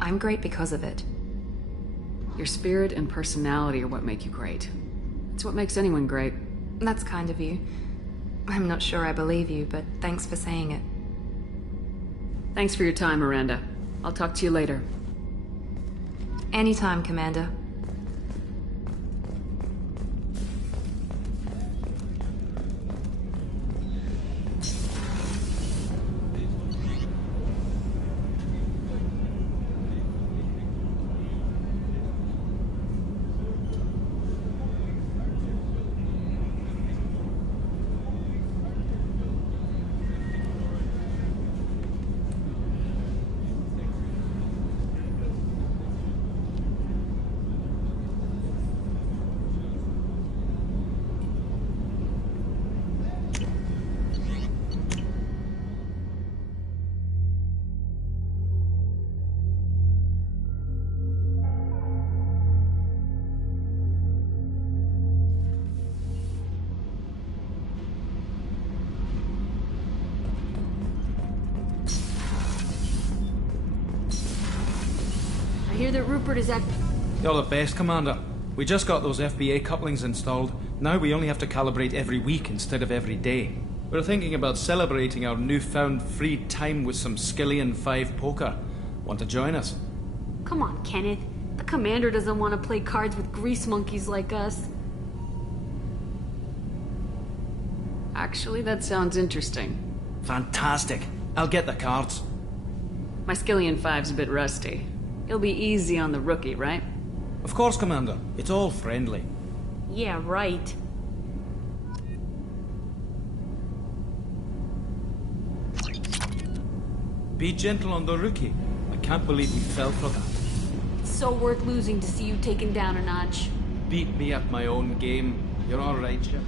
I'm great because of it. Your spirit and personality are what make you great. It's what makes anyone great. That's kind of you. I'm not sure I believe you, but thanks for saying it. Thanks for your time, Miranda. I'll talk to you later. Anytime, Commander. I hear that Rupert is at... You're the best, Commander. We just got those FBA couplings installed. Now we only have to calibrate every week instead of every day. We're thinking about celebrating our newfound free time with some Skillian 5 poker. Want to join us? Come on, Kenneth. The commander doesn't want to play cards with grease monkeys like us. Actually, that sounds interesting. Fantastic. I'll get the cards. My Skillian 5's a bit rusty. It'll be easy on the rookie, right? Of course, Commander. It's all friendly. Yeah, right. Be gentle on the rookie. I can't believe we fell for that. It's so worth losing to see you taken down a notch. Beat me at my own game. You're all right, Shep.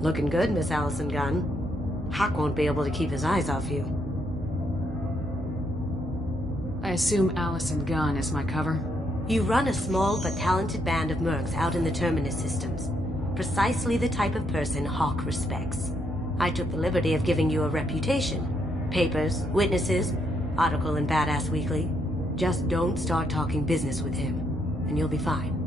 Looking good, Miss Allison Gunn. Hawk won't be able to keep his eyes off you. I assume Allison Gunn is my cover? You run a small but talented band of mercs out in the Terminus systems. Precisely the type of person Hawk respects. I took the liberty of giving you a reputation. Papers, witnesses, article in Badass Weekly. Just don't start talking business with him, and you'll be fine.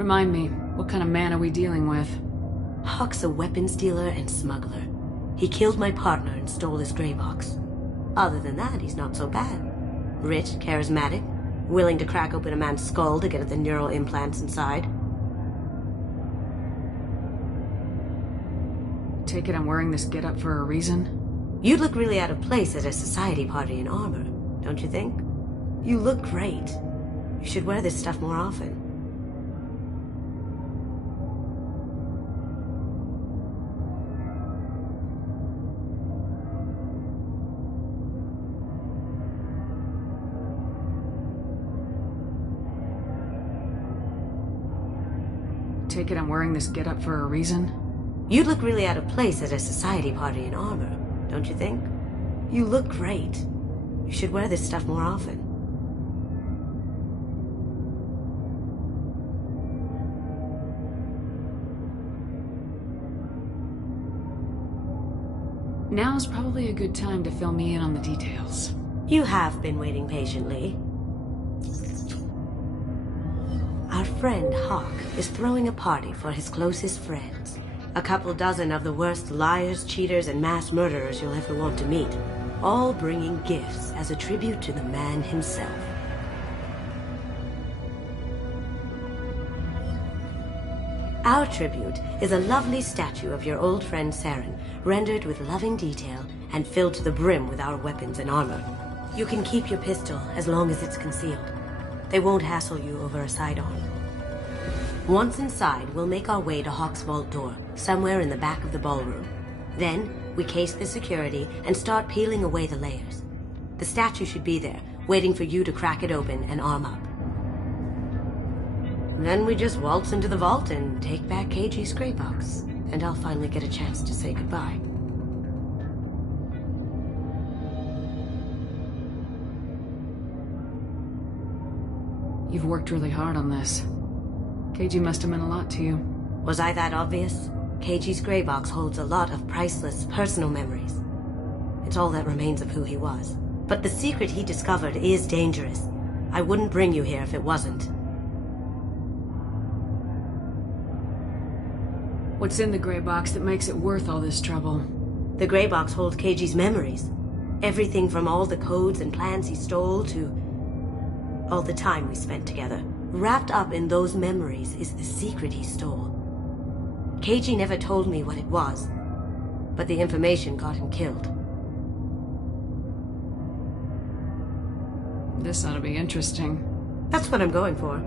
Remind me, what kind of man are we dealing with? Hawk's a weapons dealer and smuggler. He killed my partner and stole his gray box. Other than that, he's not so bad. Rich, charismatic, willing to crack open a man's skull to get at the neural implants inside. Take it I'm wearing this getup for a reason? You'd look really out of place at a society party in armor, don't you think? You look great. You should wear this stuff more often. Take it I'm wearing this getup for a reason? You'd look really out of place at a society party in armor, don't you think? You look great. You should wear this stuff more often. Now's probably a good time to fill me in on the details. You have been waiting patiently. Our friend Hawk is throwing a party for his closest friends. A couple dozen of the worst liars, cheaters, and mass murderers you'll ever want to meet. All bringing gifts as a tribute to the man himself. Our tribute is a lovely statue of your old friend Saren, rendered with loving detail and filled to the brim with our weapons and armor. You can keep your pistol as long as it's concealed. They won't hassle you over a sidearm. Once inside, we'll make our way to Hawk's vault door, somewhere in the back of the ballroom. Then, we case the security and start peeling away the layers. The statue should be there, waiting for you to crack it open and arm up. Then we just waltz into the vault and take back KG's gray box, and I'll finally get a chance to say goodbye. You've worked really hard on this. KG must have meant a lot to you. Was I that obvious? KG's gray box holds a lot of priceless personal memories. It's all that remains of who he was. But the secret he discovered is dangerous. I wouldn't bring you here if it wasn't. What's in the gray box that makes it worth all this trouble? The gray box holds KG's memories. Everything from all the codes and plans he stole to all the time we spent together. Wrapped up in those memories is the secret he stole. KG never told me what it was, but the information got him killed. This ought to be interesting. That's what I'm going for.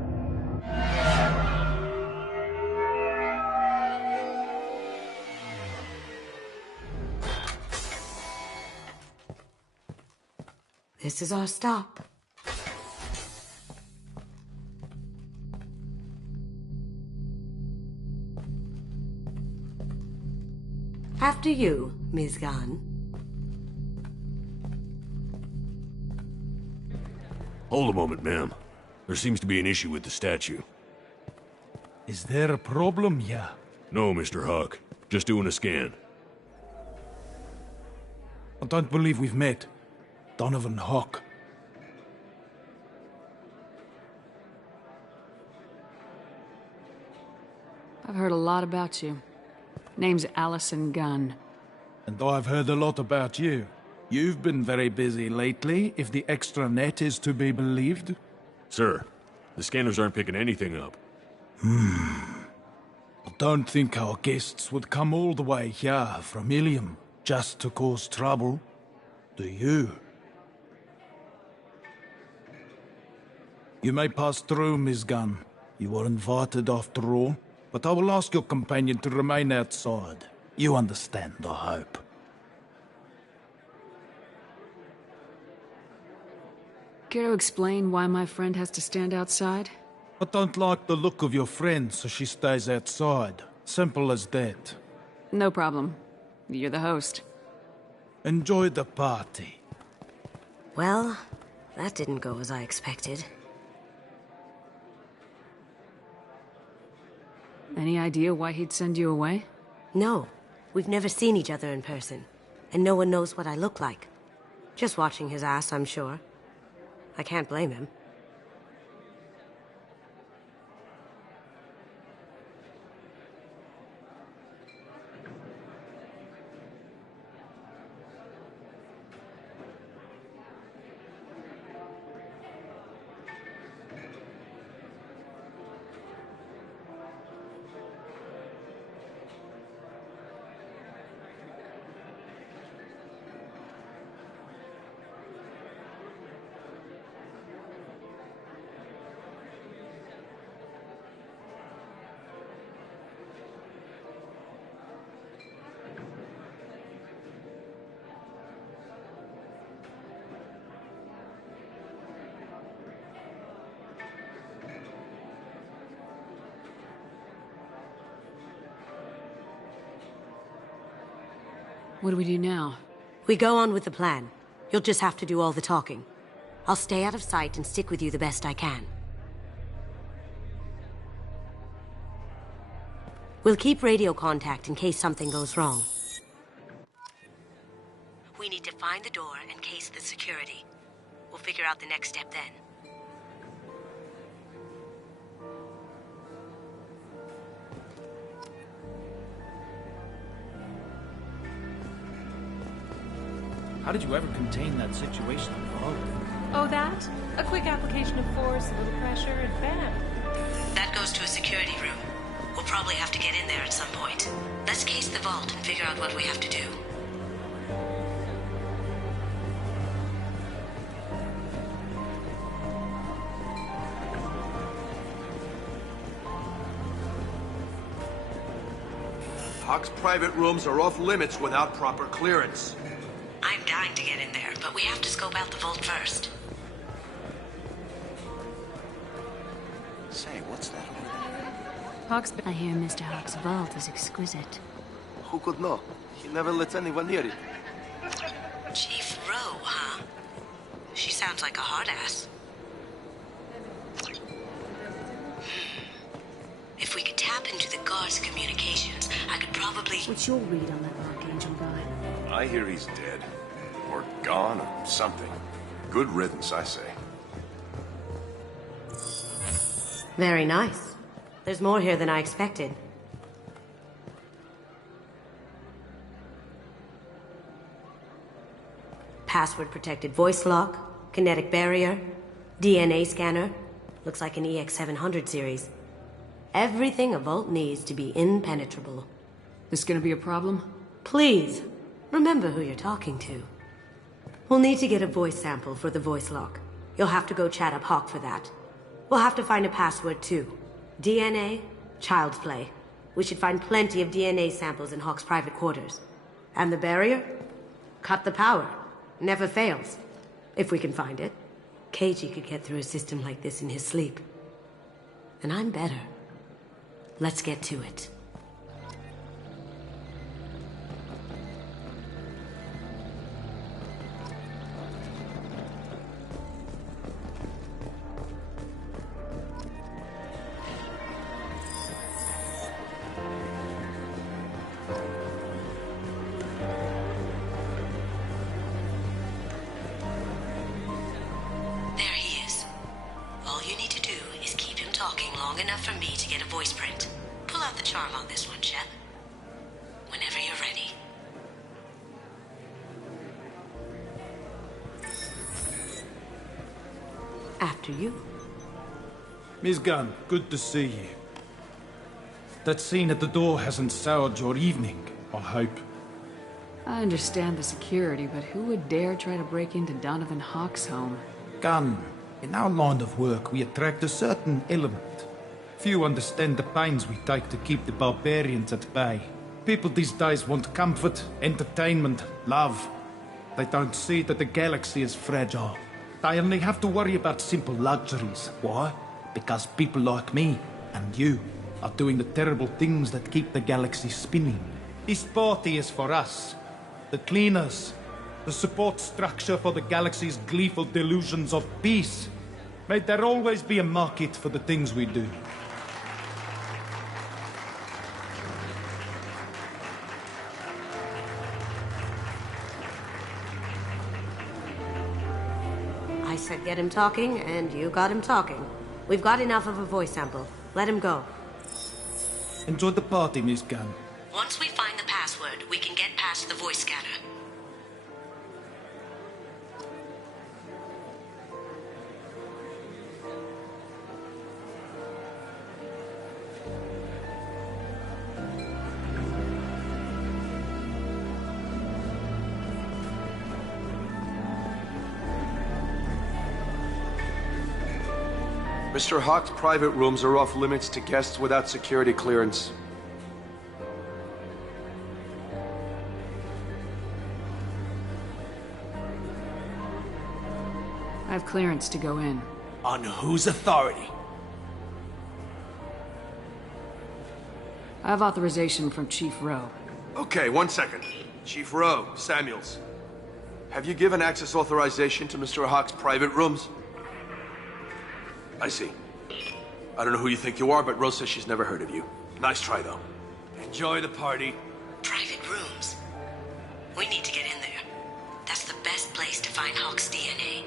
This is our stop. After you, Ms. Gunn. Hold a moment, ma'am. There seems to be an issue with the statue. Is there a problem here? No, Mr. Huck. Just doing a scan. I don't believe we've met. Donovan Huck. I've heard a lot about you. Name's Allison Gunn. And I've heard a lot about you. You've been very busy lately, if the extra net is to be believed. Sir, the scanners aren't picking anything up. I don't think our guests would come all the way here from Ilium just to cause trouble. Do you? You may pass through, Miss Gunn. You were invited after all. But I will ask your companion to remain outside. You understand, I hope. Care to explain why my friend has to stand outside? I don't like the look of your friend, so she stays outside. Simple as that. No problem. You're the host. Enjoy the party. Well, that didn't go as I expected. Any idea why he'd send you away? No. We've never seen each other in person. And no one knows what I look like. Just watching his ass, I'm sure. I can't blame him. What do we do now? We go on with the plan. You'll just have to do all the talking. I'll stay out of sight and stick with you the best I can. We'll keep radio contact in case something goes wrong. We need to find the door and case the security. We'll figure out the next step then. How did you ever contain that situation, Paul? Oh, that? A quick application of force, a little pressure, and bam. That goes to a security room. We'll probably have to get in there at some point. Let's case the vault and figure out what we have to do. Huck's private rooms are off limits without proper clearance. I'm dying to get in there, but we have to scope out the vault first. Say, what's that over there? Hawk's. I hear Mr. Hawk's vault is exquisite. Who could know? He never lets anyone near it. Chief Rowe, huh? She sounds like a hard ass. If we could tap into the guard's communications, I could probably... What's your read on that Archangel guy? I hear he's dead. Or gone, or something. Good riddance, I say. Very nice. There's more here than I expected. Password-protected voice lock, kinetic barrier, DNA scanner. Looks like an EX700 series. Everything a vault needs to be impenetrable. This gonna be a problem? Please, remember who you're talking to. We'll need to get a voice sample for the voice lock. You'll have to go chat up Hawk for that. We'll have to find a password too. DNA, child's play. We should find plenty of DNA samples in Hawk's private quarters. And the barrier? Cut the power. Never fails. If we can find it. Keiji could get through a system like this in his sleep. And I'm better. Let's get to it. a voice print. Pull out the charm on this one, Shep. Whenever you're ready. After you. Miss Gunn, good to see you. That scene at the door hasn't soured your evening, I hope. I understand the security, but who would dare try to break into Donovan Hawk's home? Gunn, in our line of work, we attract a certain element. Few understand the pains we take to keep the barbarians at bay. People these days want comfort, entertainment, love. They don't see that the galaxy is fragile. They only have to worry about simple luxuries. Why? Because people like me and you are doing the terrible things that keep the galaxy spinning. This party is for us, the cleaners, the support structure for the galaxy's gleeful delusions of peace. May there always be a market for the things we do. I said get him talking, and you got him talking. We've got enough of a voice sample. Let him go. Enjoy the party, Miss Gunn. Once we find the password, we can get past the voice scanner. Mr. Hawk's private rooms are off limits to guests without security clearance. I have clearance to go in. On whose authority? I have authorization from Chief Rowe. Okay, 1 second. Chief Rowe, Samuels. Have you given access authorization to Mr. Hawk's private rooms? I see. I don't know who you think you are, but Rose says she's never heard of you. Nice try, though. Enjoy the party. Private rooms. We need to get in there. That's the best place to find Hawk's DNA.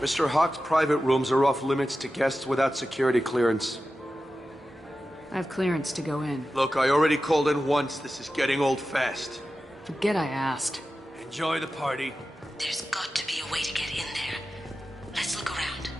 Mr. Hawk's private rooms are off limits to guests without security clearance. I have clearance to go in. Look, I already called in once. This is getting old fast. Forget I asked. Enjoy the party. There's got to be a way to get in there. Let's look around.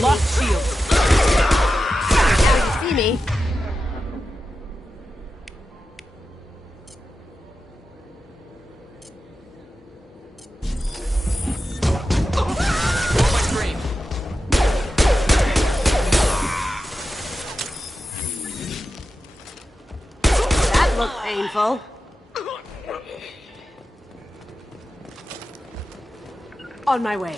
Lock shield. Now you see me. That looked painful. On my way.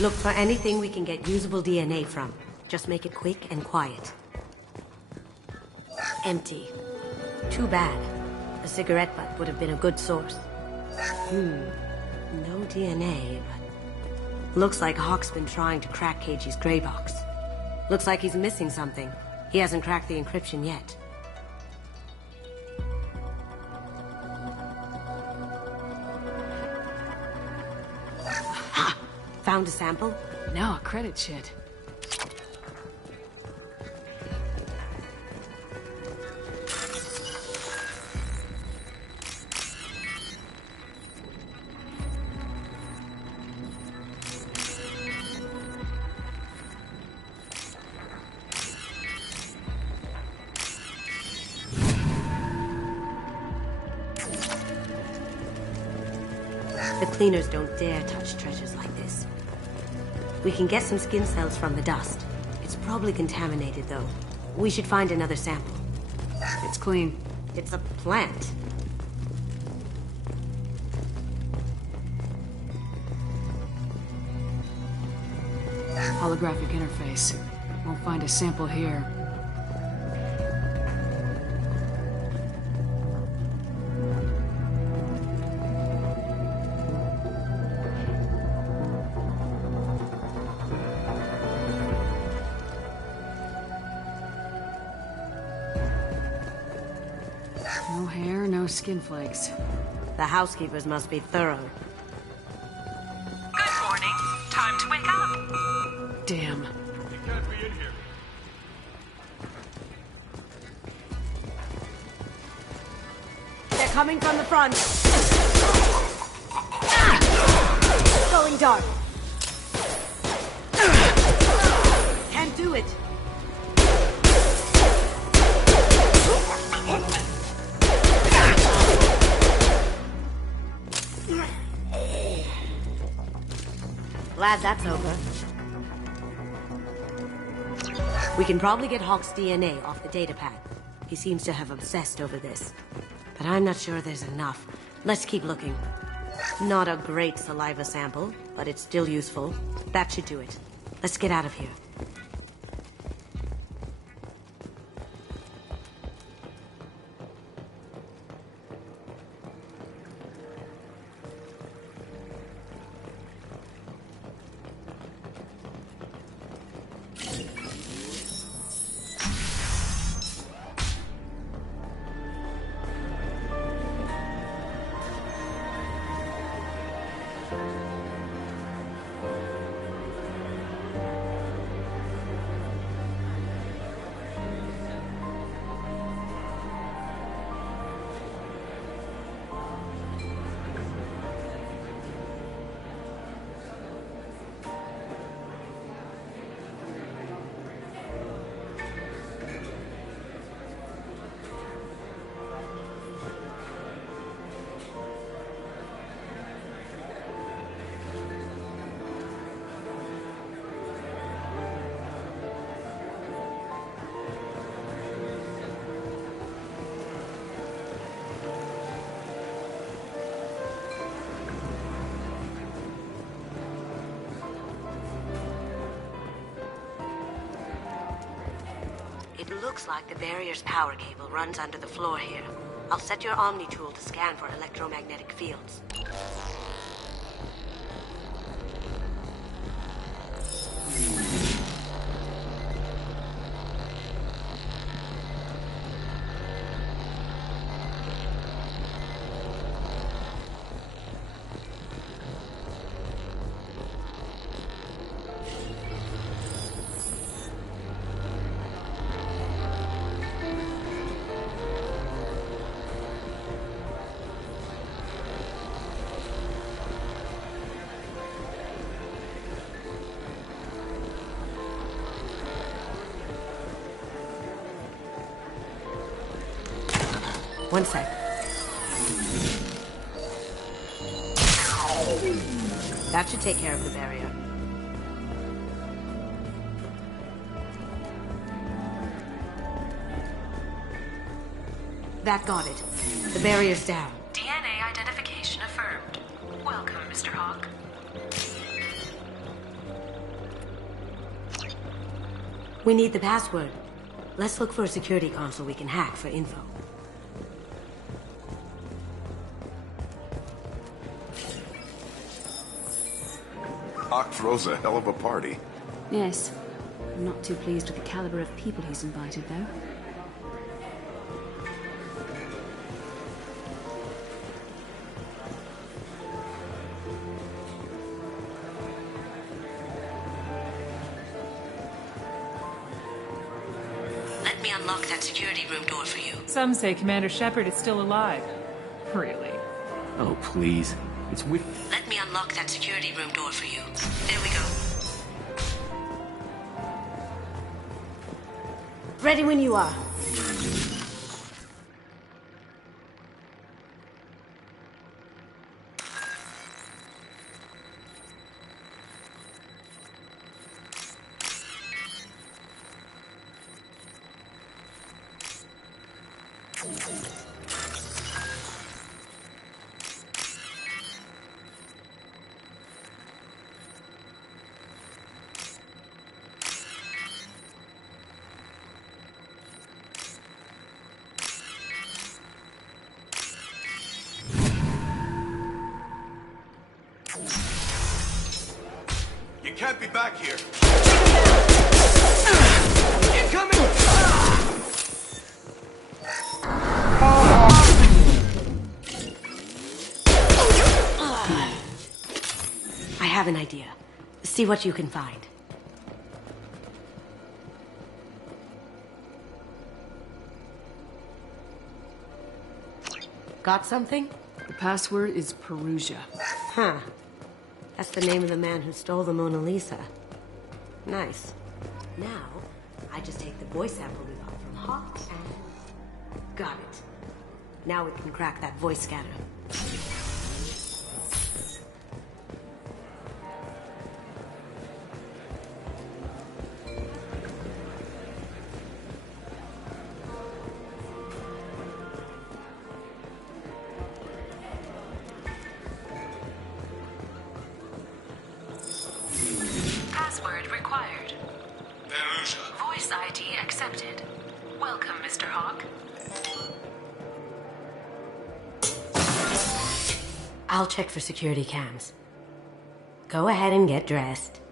Look for anything we can get usable DNA from. Just make it quick and quiet. Empty. Too bad. A cigarette butt would have been a good source. No DNA, but... Looks like Hawk's been trying to crack KG's gray box. Looks like he's missing something. He hasn't cracked the encryption yet. found a sample? No, credit shit. The cleaners don't dare touch treasures like this. We can get some skin cells from the dust. It's probably contaminated, though. We should find another sample. It's clean. It's a plant. Holographic interface. Won't find a sample here. No hair, no skin flakes. The housekeepers must be thorough. Good morning. Time to wake up. Damn. You can't be in here. They're coming from the front. Going dark. Can't do it. Glad that's over. We can probably get Hawk's DNA off the datapad. He seems to have obsessed over this. But I'm not sure there's enough. Let's keep looking. Not a great saliva sample, but it's still useful. That should do it. Let's get out of here. It looks like the barrier's power cable runs under the floor here. I'll set your Omni tool to scan for electromagnetic fields. One sec. That should take care of the barrier. That got it. The barrier's down. DNA identification affirmed. Welcome, Mr. Hawk. We need the password. Let's look for a security console we can hack for info. Hawk throws a hell of a party. Yes. I'm not too pleased with the caliber of people he's invited, though. Let me unlock that security room door for you. Some say Commander Shepard is still alive. Really? Oh, please. It's weird. Let me unlock that security room door for you. There we go. Ready when you are. You can't be back here. Incoming! I have an idea. See what you can find. Got something? The password is Perugia. Huh. That's the name of the man who stole the Mona Lisa. Nice. Now, I just take the voice sample we got from Hawk and... Got it. Now we can crack that voice scanner. Password required. Perugia. Voice ID accepted. Welcome, Mr. Hawk. I'll check for security cams. Go ahead and get dressed.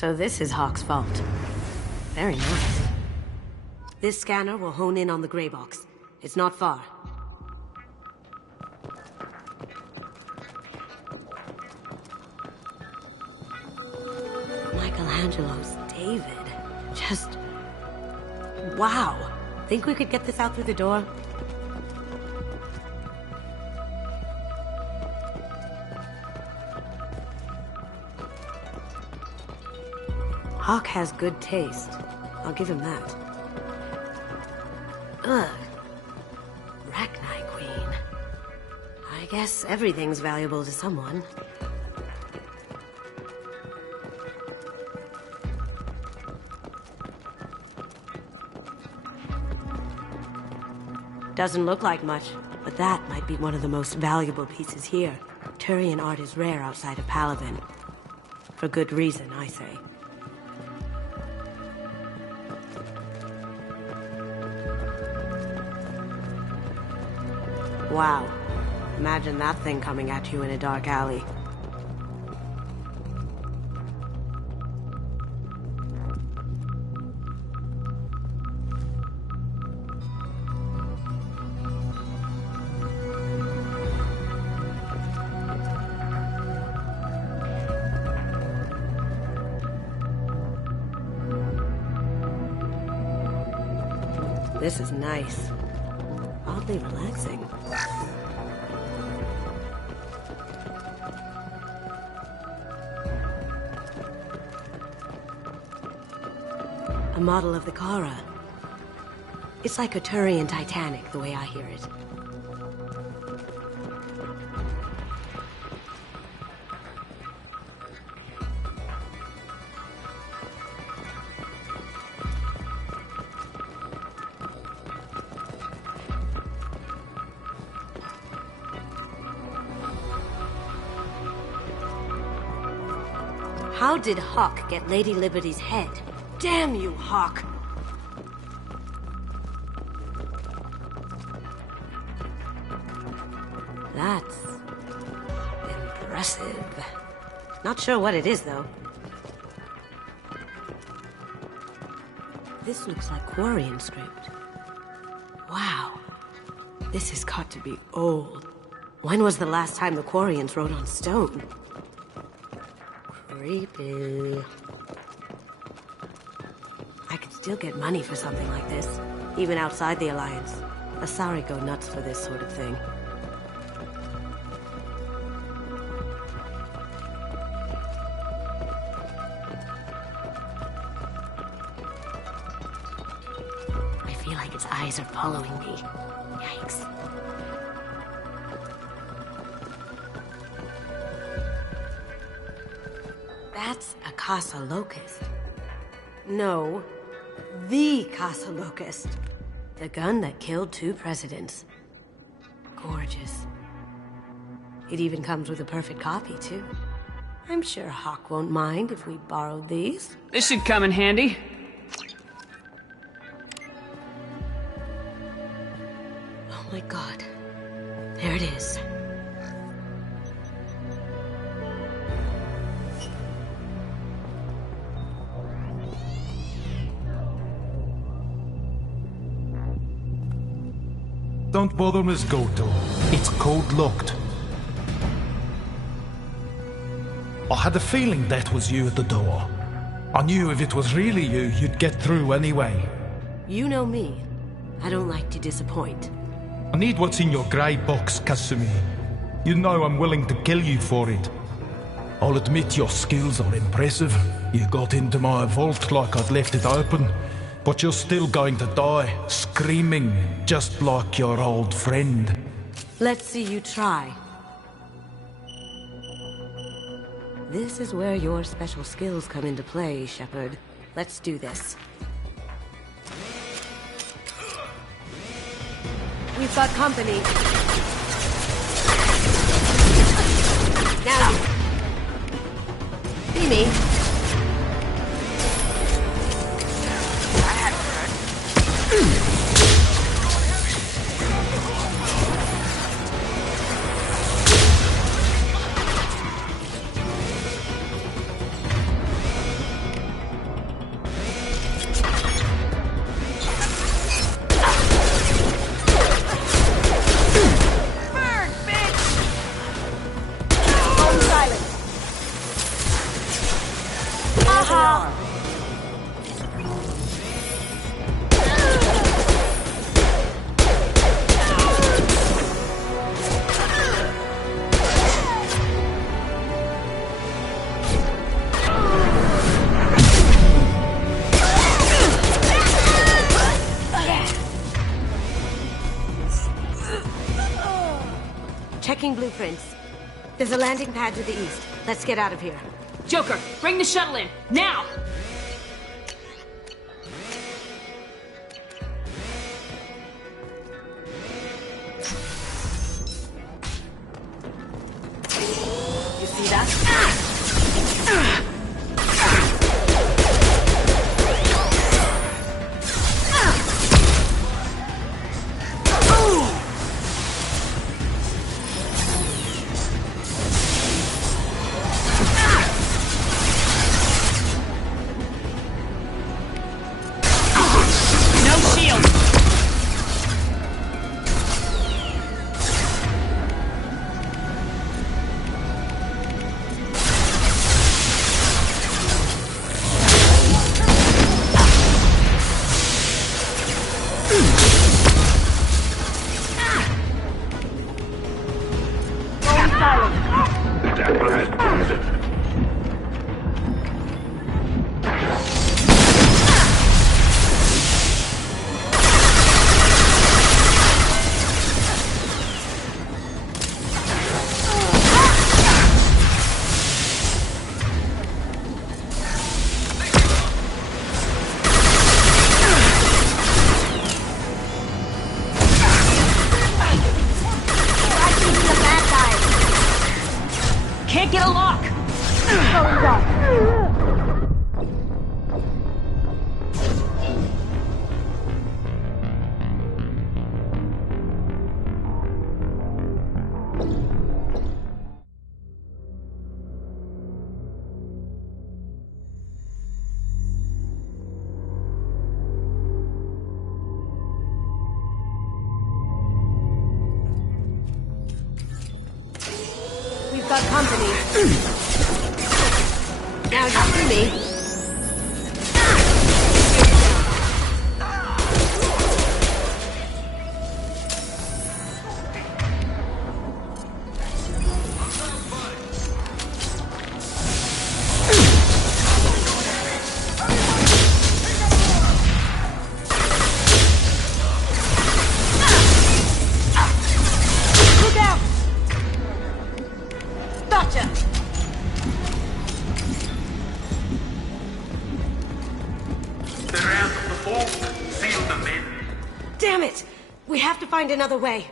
So this is Hawk's vault. Very nice. This scanner will hone in on the gray box. It's not far. Michelangelo's David. Just... wow. Think we could get this out through the door? Hawk has good taste. I'll give him that. Ugh. Rachni Queen. I guess everything's valuable to someone. Doesn't look like much, but that might be one of the most valuable pieces here. Turian art is rare outside of Palaven. For good reason, I say. Wow. Imagine that thing coming at you in a dark alley. This is nice. Oddly relaxing. A model of the Kara. It's like a Turian Titanic, the way I hear it. How did Hawk get Lady Liberty's head? Damn you, Hawk! That's... impressive. Not sure what it is, though. This looks like Quarian script. Wow. This has got to be old. When was the last time the Quarians wrote on stone? Creepy. I could still get money for something like this, even outside the Alliance. Asari go nuts for this sort of thing. I feel like its eyes are following me. Yikes. That's a Casa Locust. No, the Casa Locust. The gun that killed 2 presidents. Gorgeous. It even comes with a perfect copy, too. I'm sure Hawk won't mind if we borrowed these. This should come in handy. Oh my god. There it is. Don't bother, Miss Goto. It's code-locked. I had a feeling that was you at the door. I knew if it was really you, you'd get through anyway. You know me. I don't like to disappoint. I need what's in your grey box, Kasumi. You know I'm willing to kill you for it. I'll admit your skills are impressive. You got into my vault like I'd left it open. But you're still going to die, screaming, just like your old friend. Let's see you try. This is where your special skills come into play, Shepard. Let's do this. We've got company. Now you. See me. checking blueprints. There's a landing pad to the east. Let's get out of here. Joker, bring the shuttle in, now! You see that? Can't get a lock! We've got company. Now you see me. Look out! Gotcha! The ramp of the vault. Seal them in. Damn it! We have to find another way.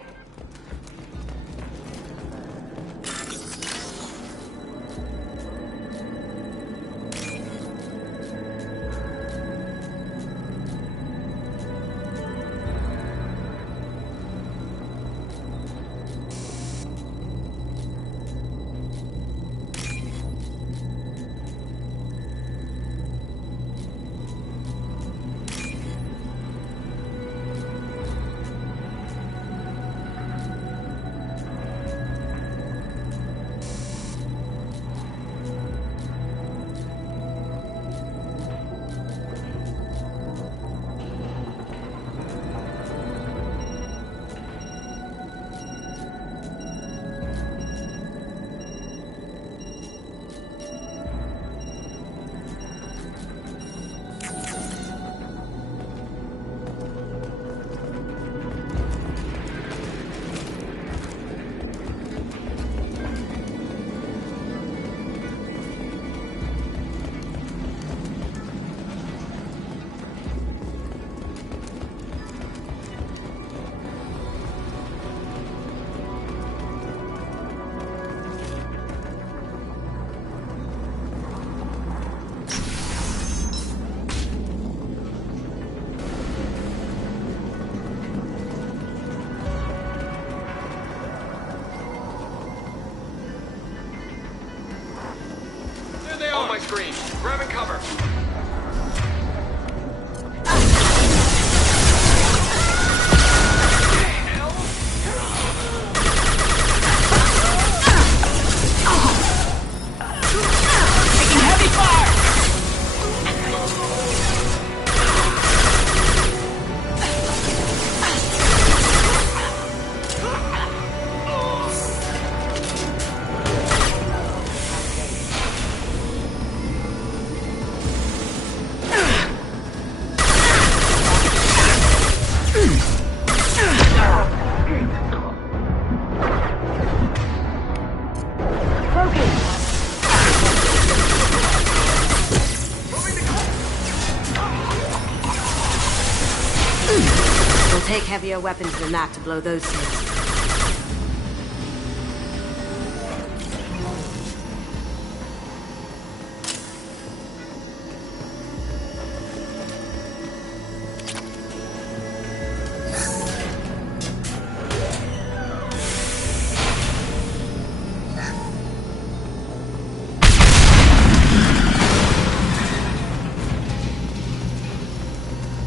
It'll take heavier weapons than that to blow those things.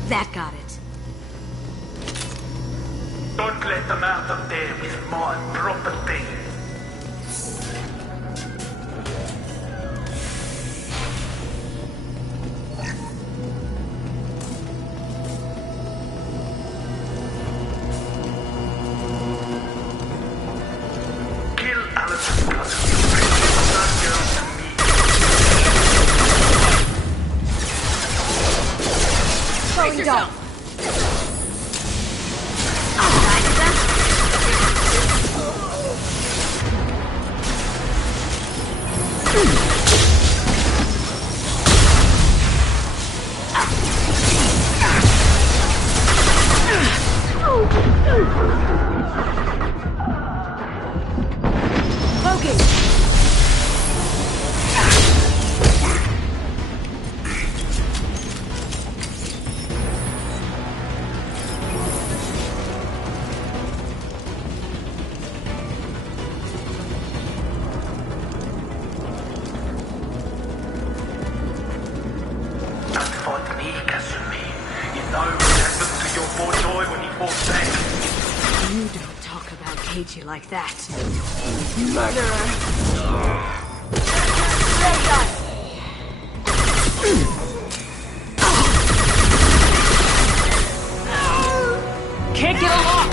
That got it. Don't let them out of there with my property. Kill Allison's cousin. That girl to me. Going down. You don't talk about Keiji like that. Murderer. Can't get a lock!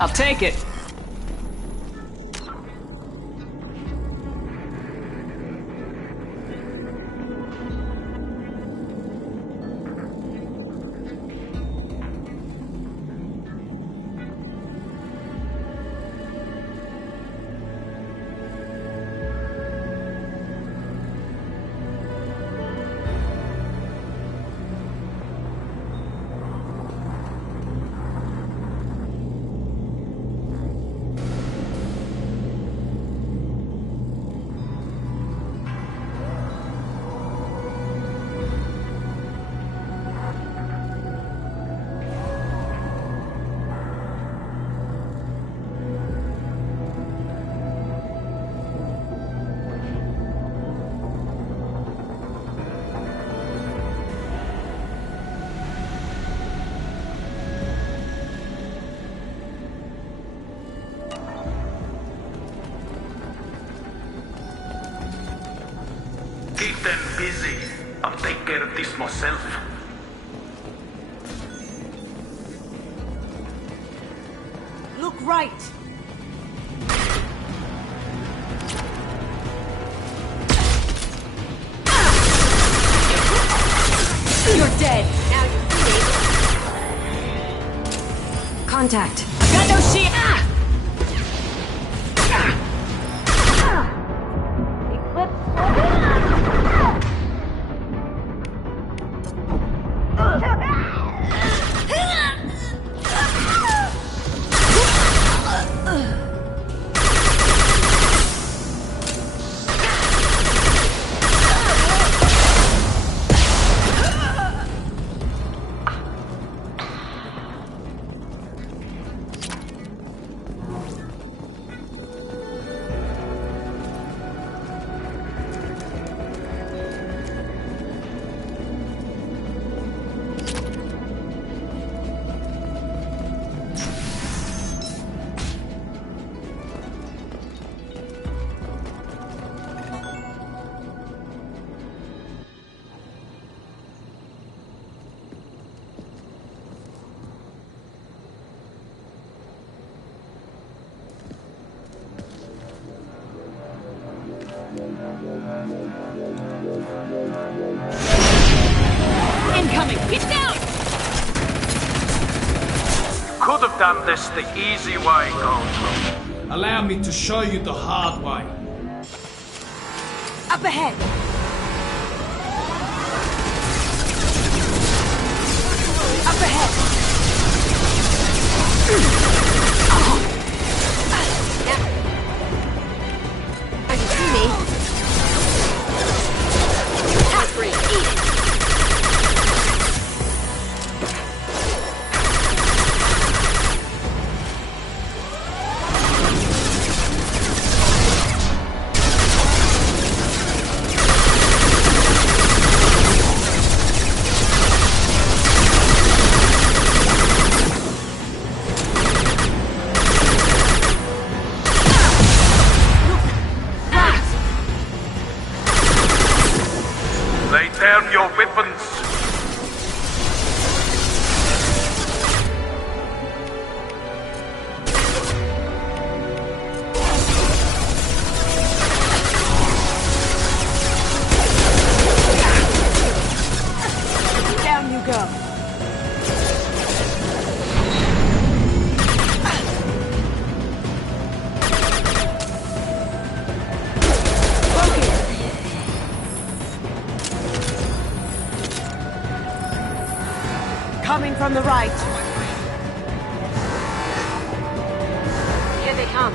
I'll take it. Keep them busy. I'll take care of this myself. Look right. You're dead. Now you're free. Contact. Got no shit. this the easy way, Goldblum. Allow me to show you the hard way. Up ahead! Up ahead! Now you see me? Half-free, eat it! Lay down your weapons. Down you go. Coming from the right. Here they come.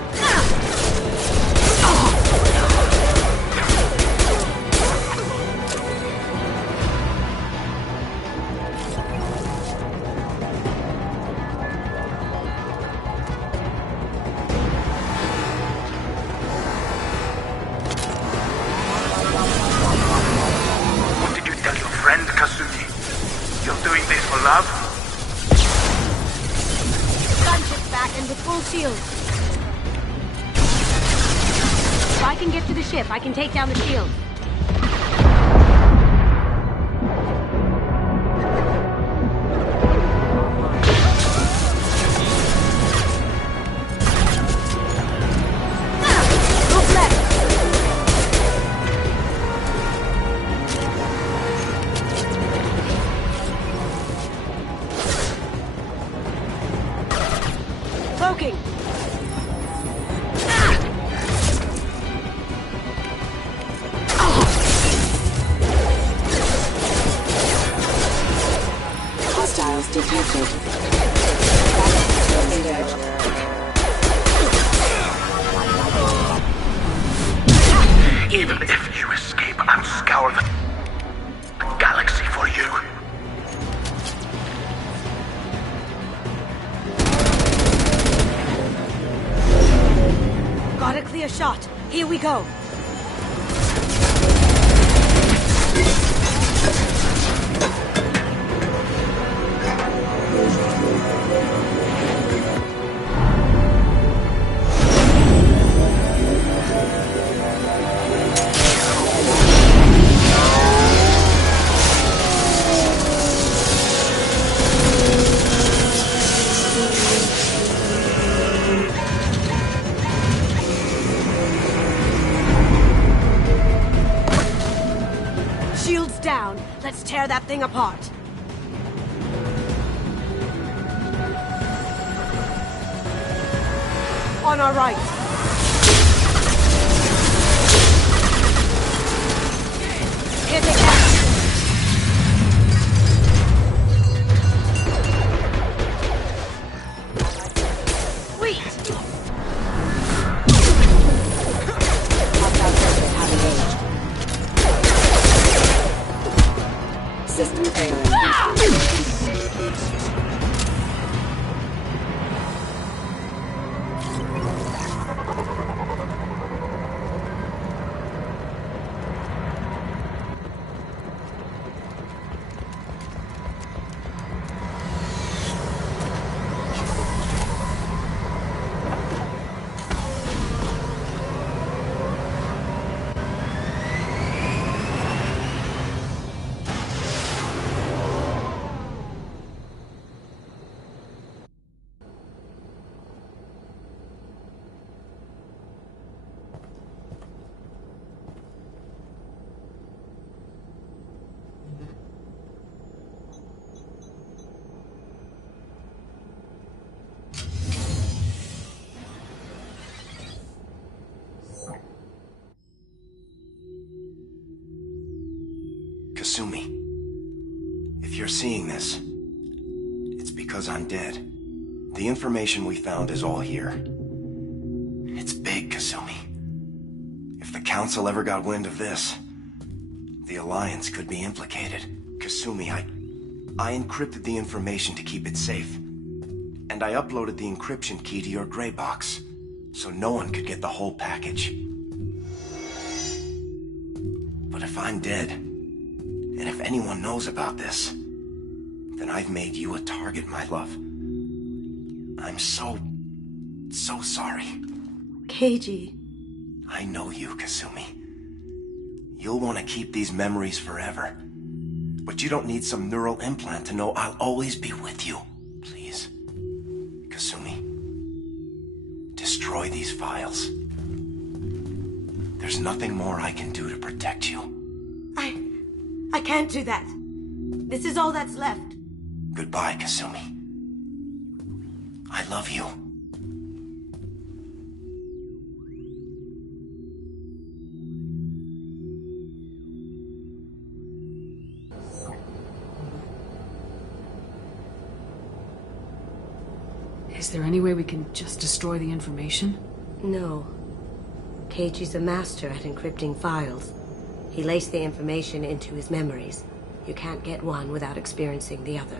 What did you tell your friend, Kasumi? You're doing this for love? Gunship's back and with full shield. If I can get to the ship, I can take down the shield. Look left. Cloaking! Hostiles detected. Even if you escape, I'll scour the galaxy for you. Got a clear shot. Here we go. Shields down. Let's tear that thing apart. On our right. Here they come. System failing. Kasumi, if you're seeing this, it's because I'm dead. The information we found is all here. It's big, Kasumi. If the Council ever got wind of this, the Alliance could be implicated. Kasumi, I encrypted the information to keep it safe. And I uploaded the encryption key to your gray box, so no one could get the whole package. But if I'm dead, and if anyone knows about this, then I've made you a target, my love. I'm so sorry. Keiji. I know you, Kasumi. You'll want to keep these memories forever. But you don't need some neural implant to know I'll always be with you. Please. Kasumi. Destroy these files. There's nothing more I can do to protect you. I can't do that. This is all that's left. Goodbye, Kasumi. I love you. Is there any way we can just destroy the information? No. Keiji's a master at encrypting files. He laced the information into his memories. You can't get one without experiencing the other.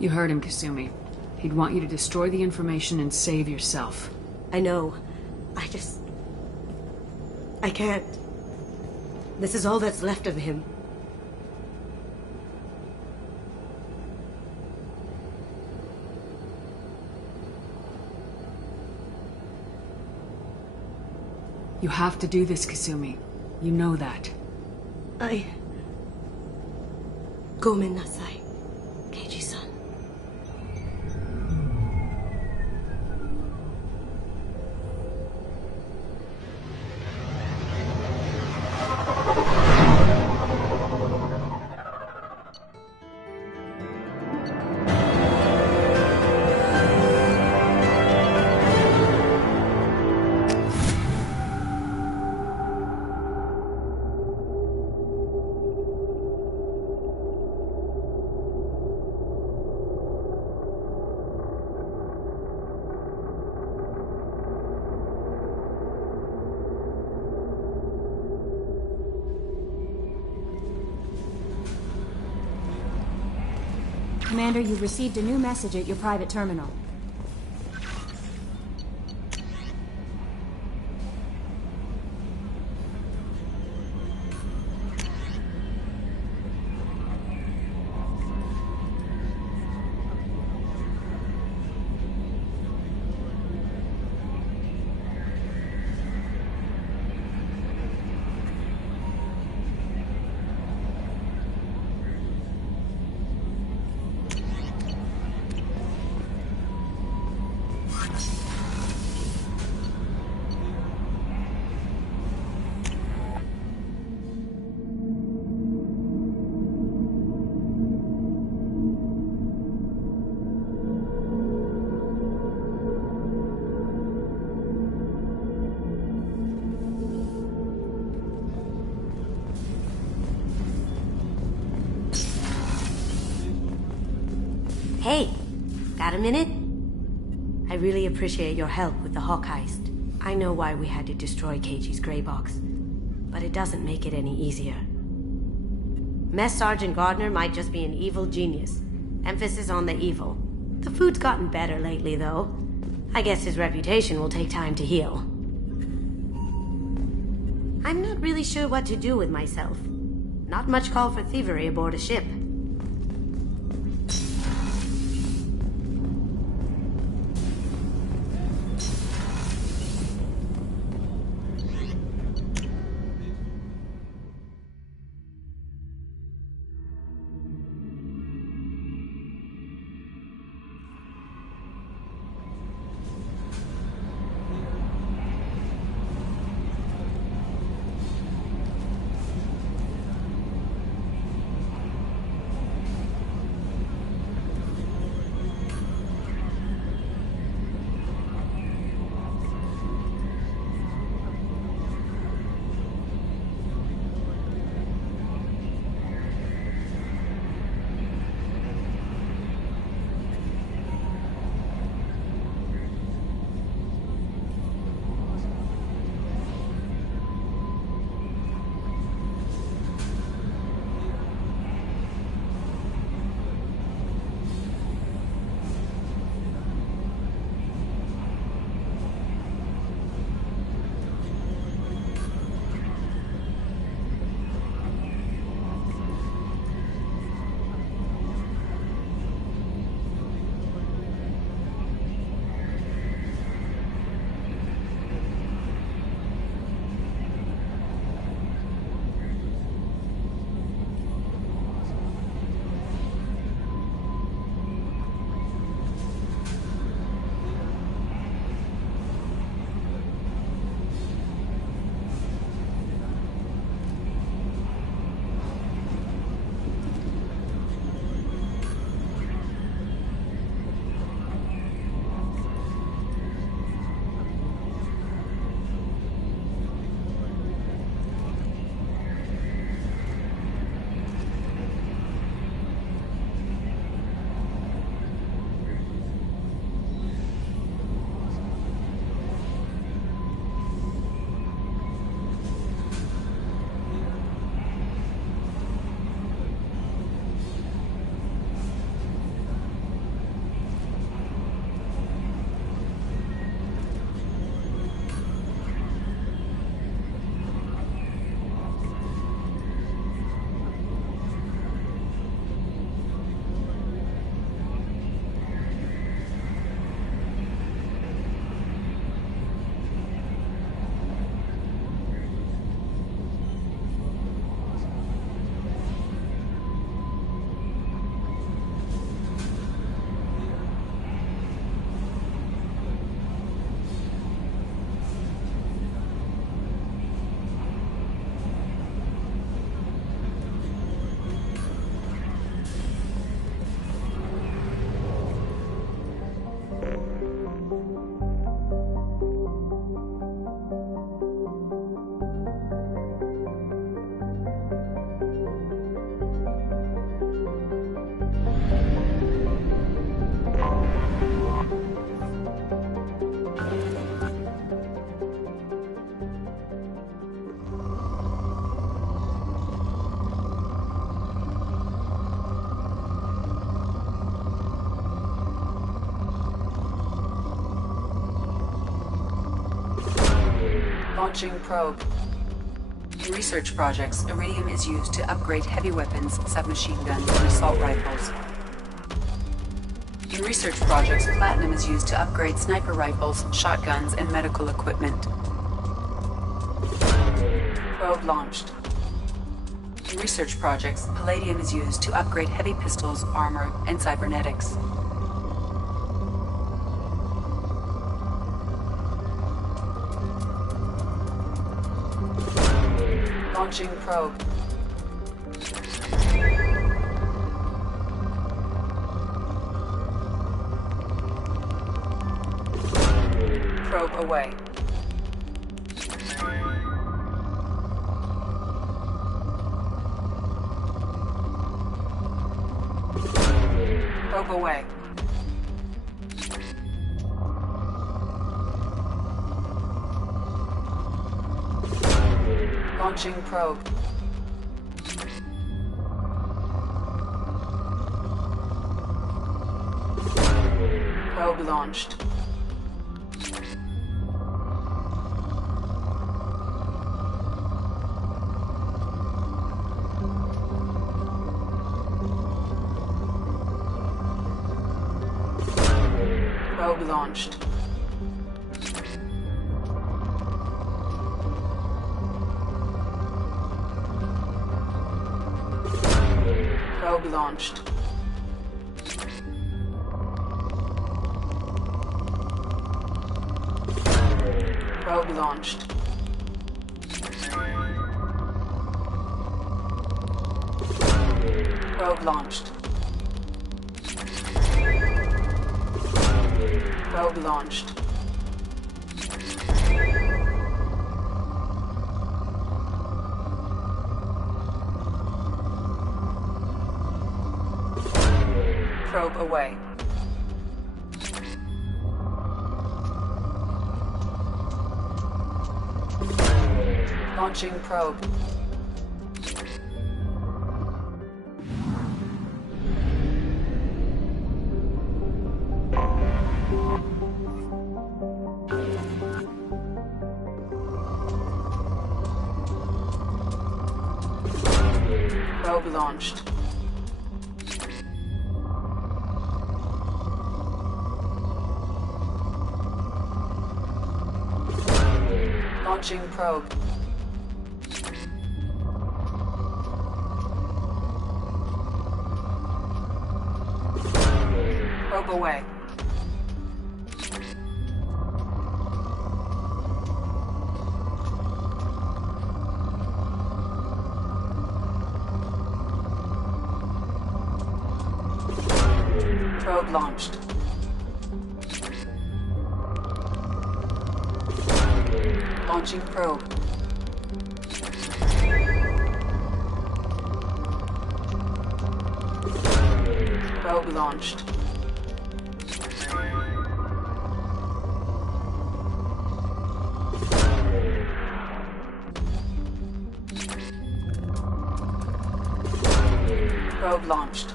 You heard him, Kasumi. He'd want you to destroy the information and save yourself. I know. I can't. This is all that's left of him. You have to do this, Kasumi. You know that. Gomen nasai, Keiji-san. Commander, you've received a new message at your private terminal. Hey, got a minute? I really appreciate your help with the Hawk heist. I know why we had to destroy Keiji's gray box, but it doesn't make it any easier. Mess Sergeant Gardner might just be an evil genius. Emphasis on the evil. The food's gotten better lately, though. I guess his reputation will take time to heal. I'm not really sure what to do with myself. Not much call for thievery aboard a ship. Launching probe. In research projects, iridium is used to upgrade heavy weapons, submachine guns, and assault rifles. In research projects, platinum is used to upgrade sniper rifles, shotguns, and medical equipment. Probe launched. In research projects, palladium is used to upgrade heavy pistols, armor, and cybernetics. Launching probe. Probe away. Probe away. Launching probe. Probe launched. Probe launched. Probe launched. Probe launched. Probe launched. Probe launched. Probe away. Launching probe. Probe launched. Launching probe. Probe away. Probe launched. Launching probe. Probe launched. Probe launched.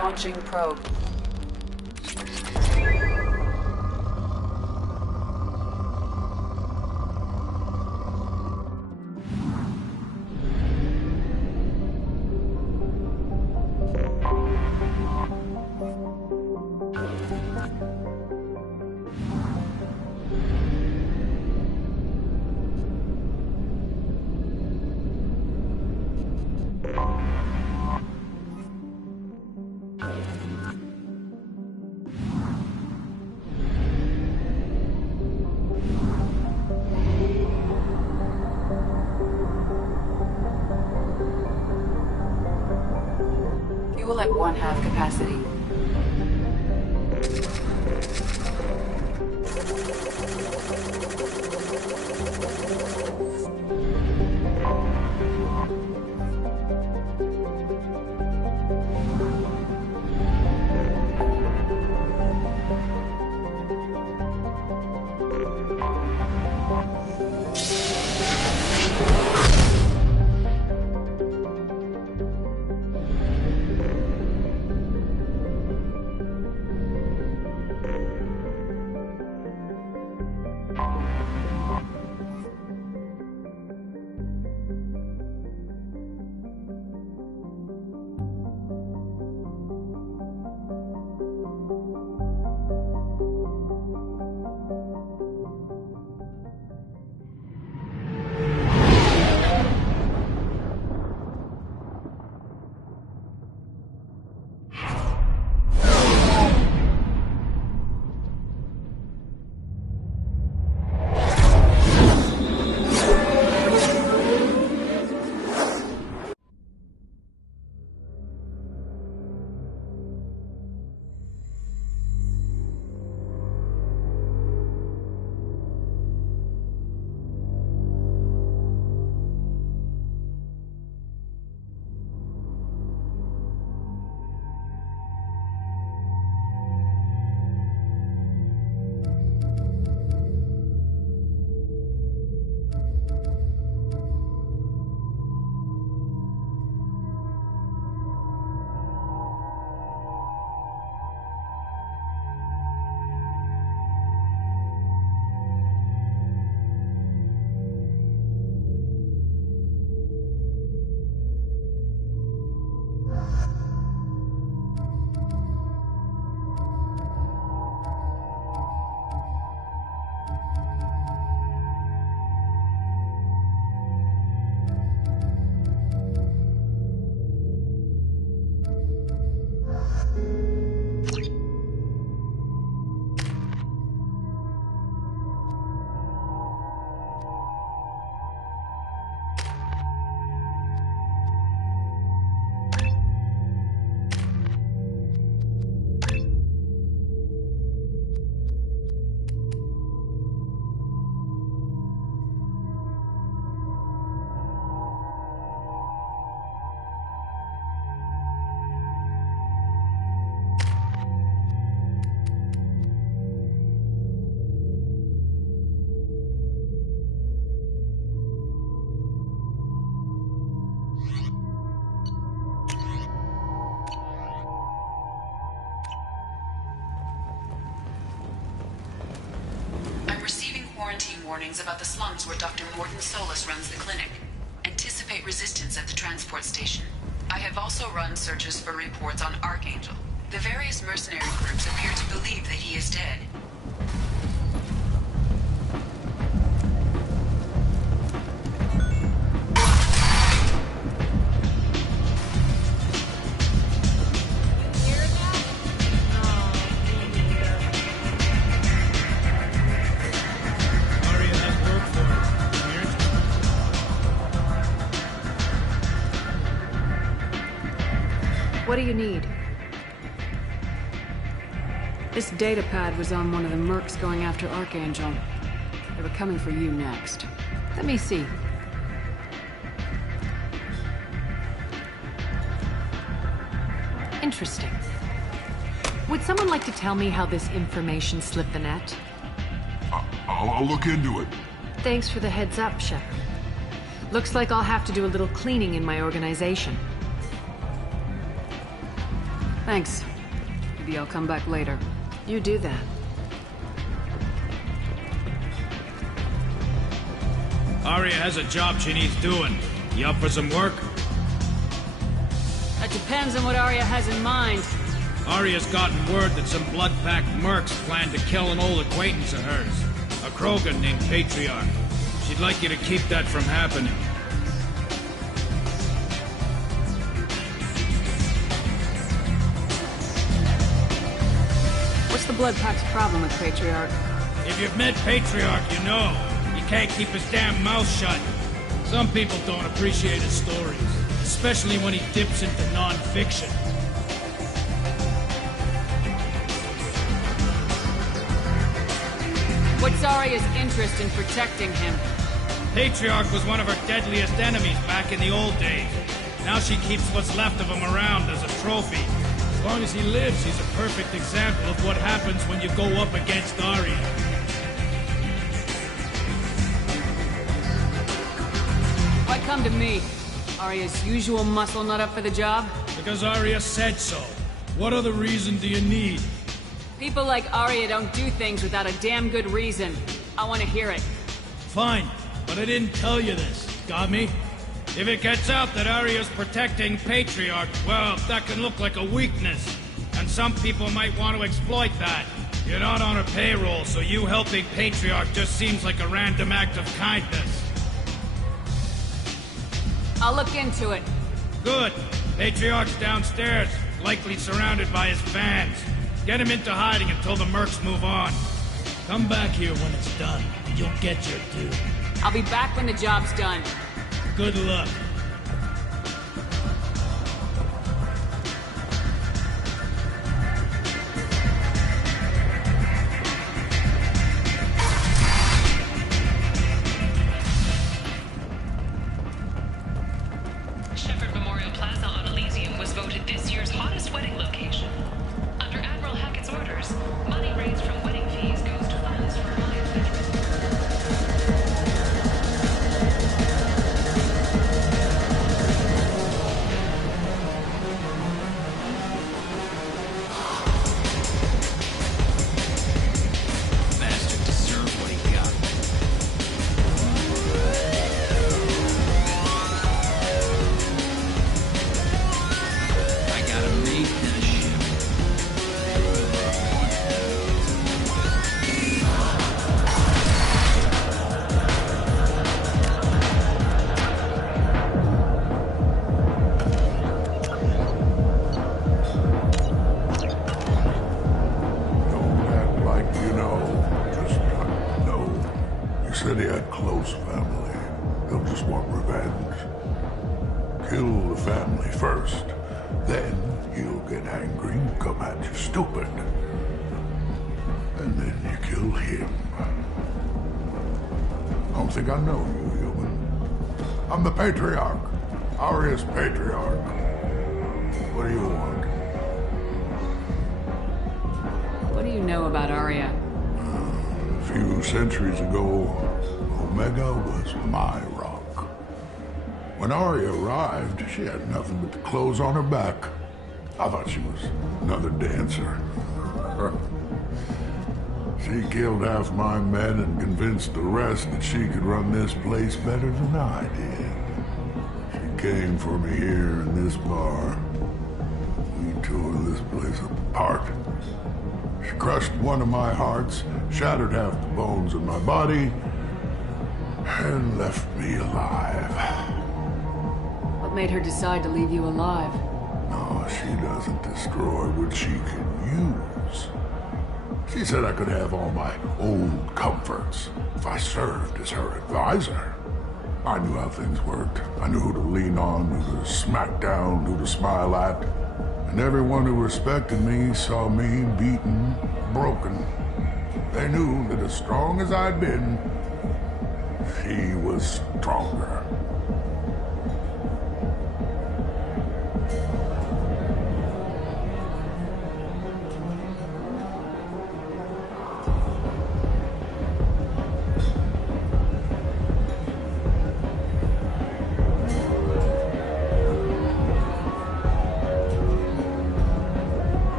Launching probe. Fuel at 1/2 capacity. quarantine warnings about the slums where Dr. Morton Solus runs the clinic. Anticipate resistance at the transport station. I have also run searches for reports on Archangel. The various mercenary groups appear to believe that he is dead. What do you need? This data pad was on one of the mercs going after Archangel. They were coming for you next. Let me see. Interesting. Would someone like to tell me how this information slipped the net? I'll look into it. Thanks for the heads up, Shepard. Looks like I'll have to do a little cleaning in my organization. Thanks. Maybe I'll come back later. You do that. Aria has a job she needs doing. You up for some work? That depends on what Arya has in mind. Aria's gotten word that some blood-packed mercs plan to kill an old acquaintance of hers. A Krogan named Patriarch. She'd like you to keep that from happening. What's the Bloodpack's problem with Patriarch? If you've met Patriarch, you know. He can't keep his damn mouth shut. Some people don't appreciate his stories, especially when he dips into non-fiction. What's Arya's interest in protecting him? Patriarch was one of her deadliest enemies back in the old days. Now she keeps what's left of him around as a trophy. As long as he lives, he's a perfect example of what happens when you go up against Arya. Why come to me? Arya's usual muscle not up for the job? Because Arya said so. What other reason do you need? People like Arya don't do things without a damn good reason. I want to hear it. Fine, but I didn't tell you this. Got me? If it gets out that Arya's protecting Patriarch, well, that can look like a weakness. And some people might want to exploit that. You're not on her payroll, so you helping Patriarch just seems like a random act of kindness. I'll look into it. Good. Patriarch's downstairs, likely surrounded by his fans. Get him into hiding until the mercs move on. Come back here when it's done, and you'll get your due. I'll be back when the job's done. Good luck. Shepherd Memorial Plaza on Elysium was voted this year's hottest wedding location. Under Admiral Hackett's orders, money raised from wedding fees goes to funds for Alliance veterans. Bastard deserved what he got. I got a mate and a ship. Like you know, just no. You said he had close family. He'll just want revenge. Kill the family first. Then he'll get angry and come at you stupid. And then you kill him. I don't think I know you, human. I'm the Patriarch. Arya's Patriarch. What do you want? What do you know about Arya? A few centuries ago, Omega was my rock. When Arya arrived, she had nothing but the clothes on her back. I thought she was another dancer. She She killed half my men and convinced the rest that she could run this place better than I did. She came for me here in this bar. We tore this place apart. She crushed one of my hearts, shattered half the bones in my body, and left me alive. What made her decide to leave you alive? No, she doesn't destroy what she can use. She said I could have all my old comforts if I served as her advisor. I knew how things worked. I knew who to lean on, who to smack down, who to smile at. And everyone who respected me saw me beaten, broken. They knew that as strong as I'd been, she was stronger.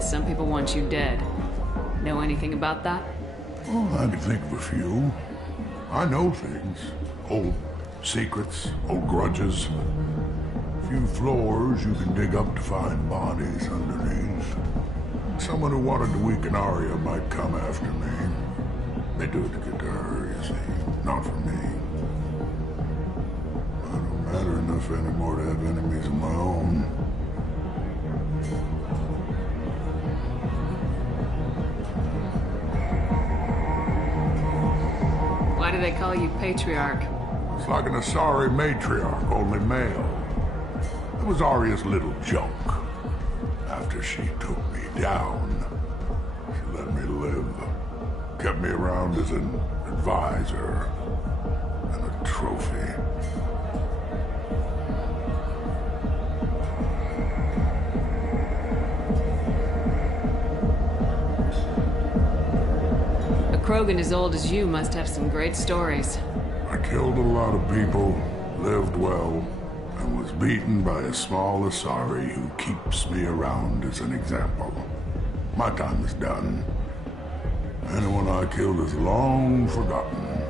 Some people want you dead. Know anything about that? Oh, I can think of a few. I know things. Old secrets, old grudges. A few floors you can dig up to find bodies underneath. Someone who wanted to weaken Arya might come after me. They do it to get to her, you see. Not for me. I don't matter enough anymore to have enemies of my own. Why do they call you Patriarch? It's like an Asari matriarch, only male. It was Arya's little joke. After she took me down, she let me live. Kept me around as an advisor and a trophy. Krogan as old as you must have some great stories. I killed a lot of people, lived well, and was beaten by a small Asari who keeps me around as an example. My time is done. Anyone I killed is long forgotten.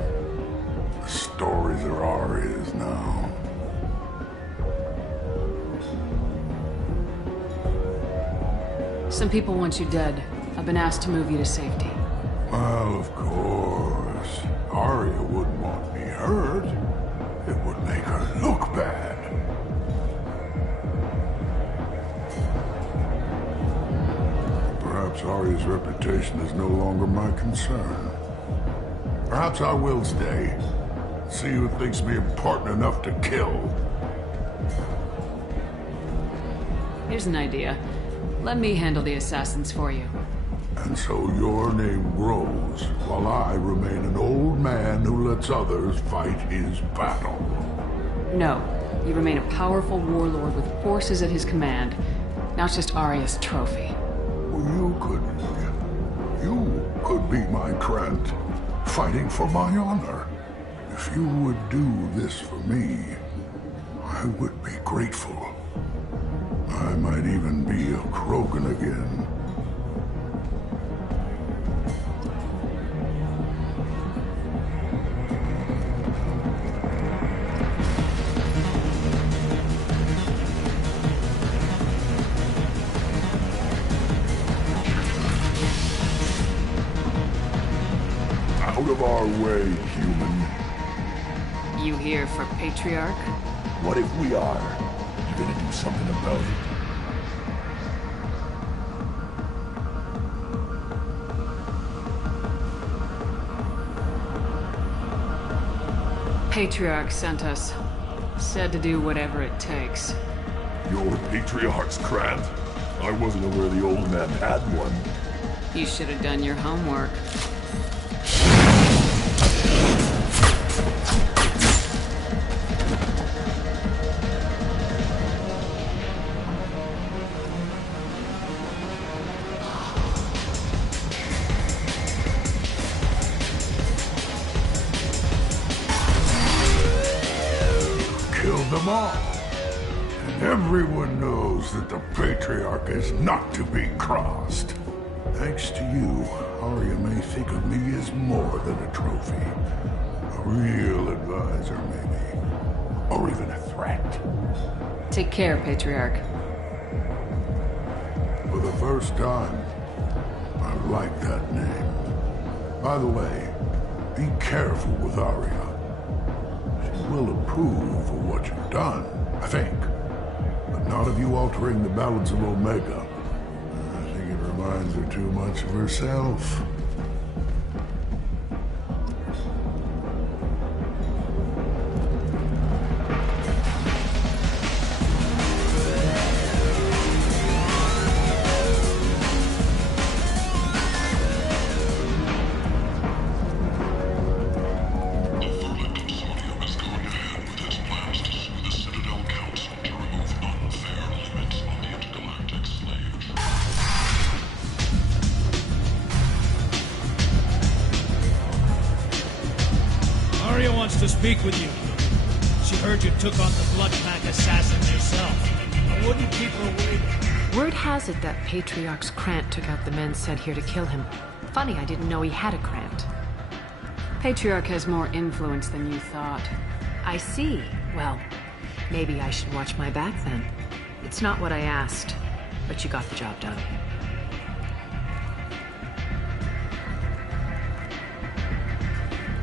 The stories are Arya's now. Some people want you dead. I've been asked to move you to safety. Well, of course. Arya wouldn't want me hurt. It would make her look bad. Perhaps Arya's reputation is no longer my concern. Perhaps I will stay. See who thinks me important enough to kill. Here's an idea. Let me handle the assassins for you. And so your name grows, while I remain an old man who lets others fight his battle. No. You remain a powerful warlord with forces at his command, not just Arya's trophy. Well, you could be my Trent, fighting for my honor. If you would do this for me, I would be grateful. I might even be a Krogan again. Out of our way, human. You here for Patriarch? What if we are? gonna do something about it. Patriarch sent us. Said to do whatever it takes. Your Patriarch's Grant? I wasn't aware the old man had one. You should have done your homework. Killed them all. And everyone knows that the Patriarch is not to be crossed. Thanks to you, Arya may think of me as more than a trophy. A real advisor, maybe. Or even a threat. Take care, Patriarch. For the first time, I like that name. By the way, be careful with Arya. She will approve of what you've done, I think. But not of you altering the balance of Omega. I think it reminds her too much of herself. Arya wants to speak with you. She heard you took on the Blood Pack assassins yourself. I wouldn't keep her waiting. Word has it that Patriarch's Krant took out the men sent here to kill him. Funny, I didn't know he had a Krant. Patriarch has more influence than you thought. I see. Well, maybe I should watch my back then. It's not what I asked, but you got the job done.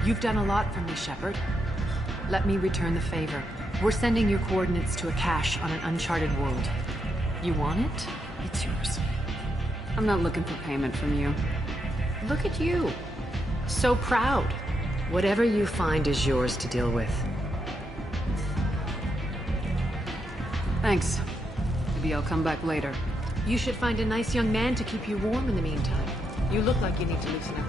You've done a lot for me, Shepard. Let me return the favor. We're sending your coordinates to a cache on an uncharted world. You want it? It's yours. I'm not looking for payment from you. Look at you. So proud. Whatever you find is yours to deal with. Thanks. Maybe I'll come back later. You should find a nice young man to keep you warm in the meantime. You look like you need to loosen up.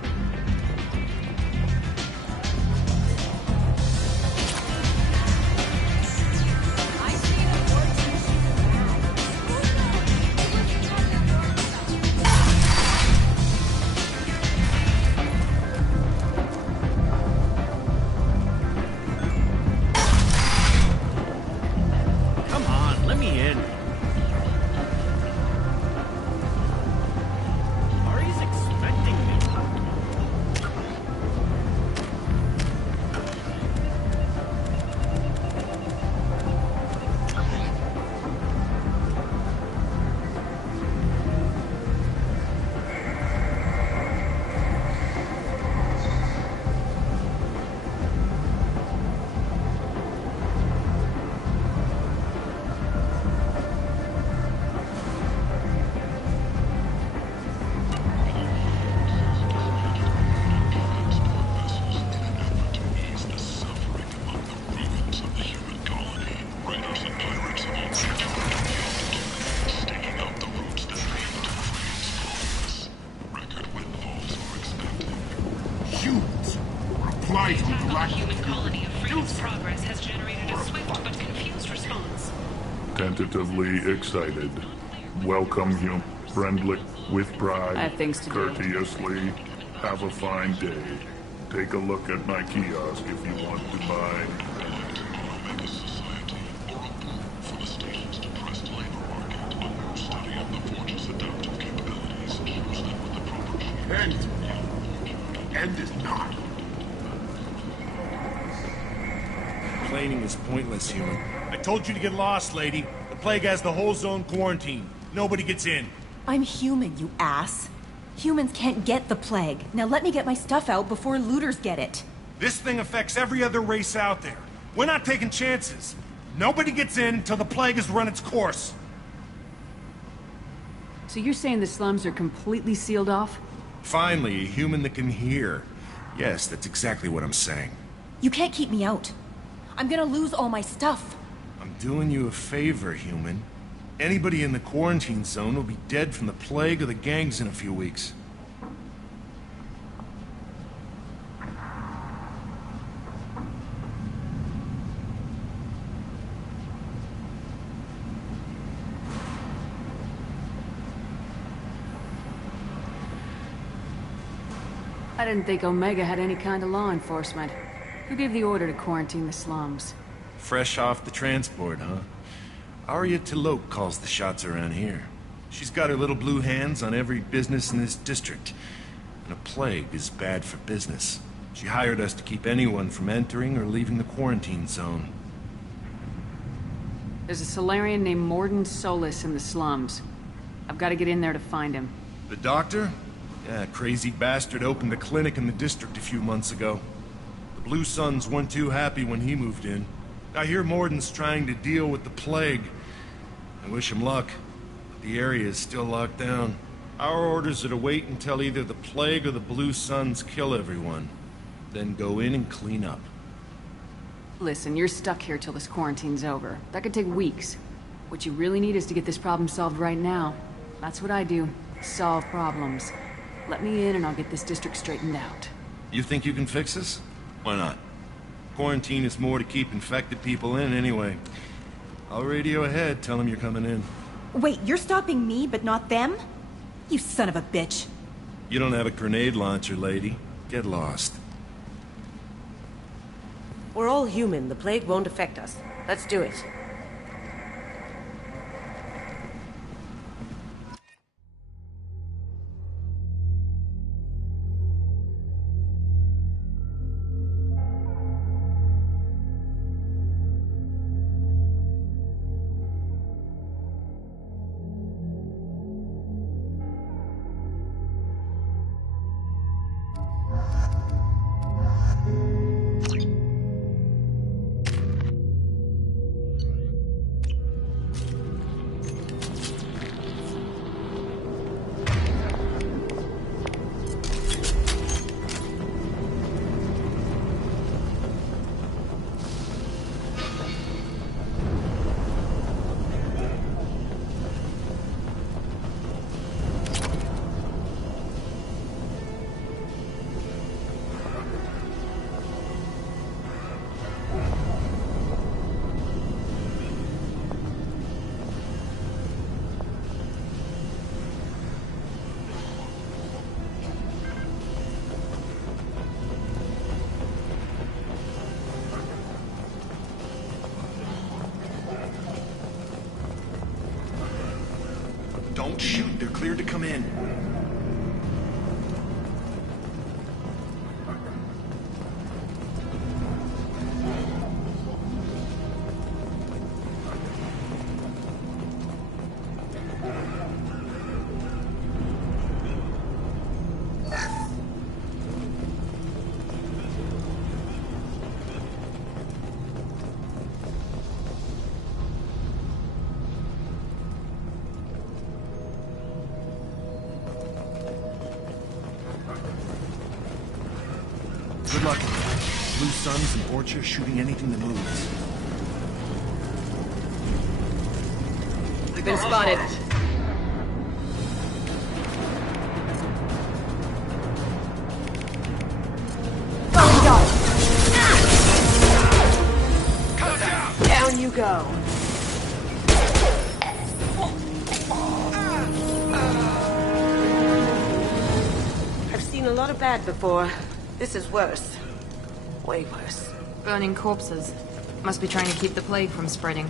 Tentatively excited. Welcome you, friendly, with pride, I have things to do. courteously. Have a fine day. Take a look at my kiosk if you want to buy. End is not. Complaining is pointless, human. I told you to get lost, lady. The plague has the whole zone quarantined. Nobody gets in. I'm human, you ass. Humans can't get the plague. Now let me get my stuff out before looters get it. This thing affects every other race out there. We're not taking chances. Nobody gets in until the plague has run its course. So you're saying the slums are completely sealed off? Finally, a human that can hear. Yes, that's exactly what I'm saying. You can't keep me out. I'm gonna lose all my stuff. I'm doing you a favor, human. Anybody in the quarantine zone will be dead from the plague or the gangs in a few weeks. I didn't think Omega had any kind of law enforcement. Who gave the order to quarantine the slums? Fresh off the transport, huh? Arya Tilok calls the shots around here. She's got her little blue hands on every business in this district. And a plague is bad for business. She hired us to keep anyone from entering or leaving the quarantine zone. There's a Solarian named Morden Solis in the slums. I've got to get in there to find him. The doctor? Yeah, crazy bastard opened a clinic in the district a few months ago. The Blue Suns weren't too happy when he moved in. I hear Morden's trying to deal with the plague. I wish him luck, but the area is still locked down. Our orders are to wait until either the plague or the Blue Suns kill everyone. Then go in and clean up. Listen, you're stuck here till this quarantine's over. That could take weeks. What you really need is to get this problem solved right now. That's what I do. Solve problems. Let me in and I'll get this district straightened out. You think you can fix this? Why not? Quarantine is more to keep infected people in anyway. I'll radio ahead, tell them you're coming in. Wait, you're stopping me, but not them? You son of a bitch. You don't have a grenade launcher, lady. Get lost. We're all human. The plague won't affect us. Let's do it. Don't shoot, they're cleared to come in. Good luck. Blue Suns and Orchard shooting anything that moves. We've been spotted. Down you go. I've seen a lot of bad before. This is worse. Way worse. Burning corpses. Must be trying to keep the plague from spreading.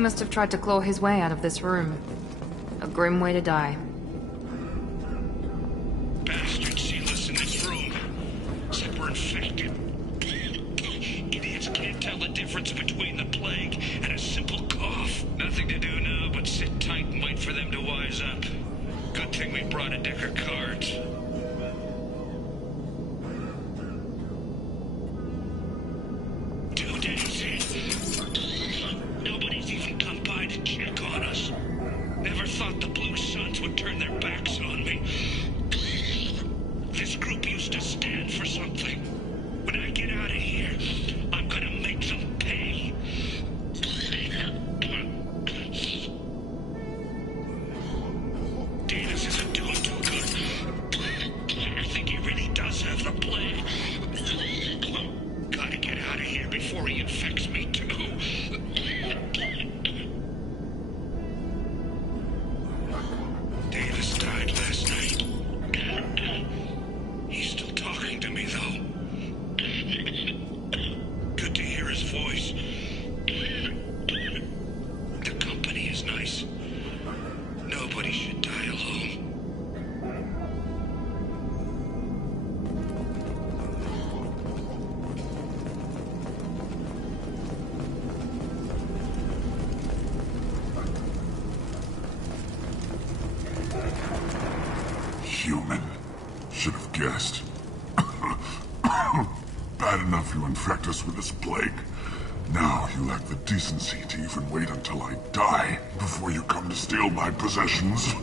must have tried to claw his way out of this room. A grim way to die. Bastards seal us in this room. Said we're infected. Idiots can't tell the difference between the plague and a simple cough. Nothing to do now but sit tight and wait for them to wise up. Good thing we brought a deck of cards. Nobody's even come by to check on us. Never thought the Blue Suns would turn their backs on me. This group used to stand for something. When I get out of here, I'm gonna make them pay. Davis isn't doing too good. I think he really does have the plague. Gotta get out of here before he infects me too. Davis died last night. He's still talking to me, though. Good to hear his voice. The company is nice. Nobody should die alone. Human. Should have guessed. Bad enough you infect us with this plague. Now you lack the decency to even wait until I die before you come to steal my possessions.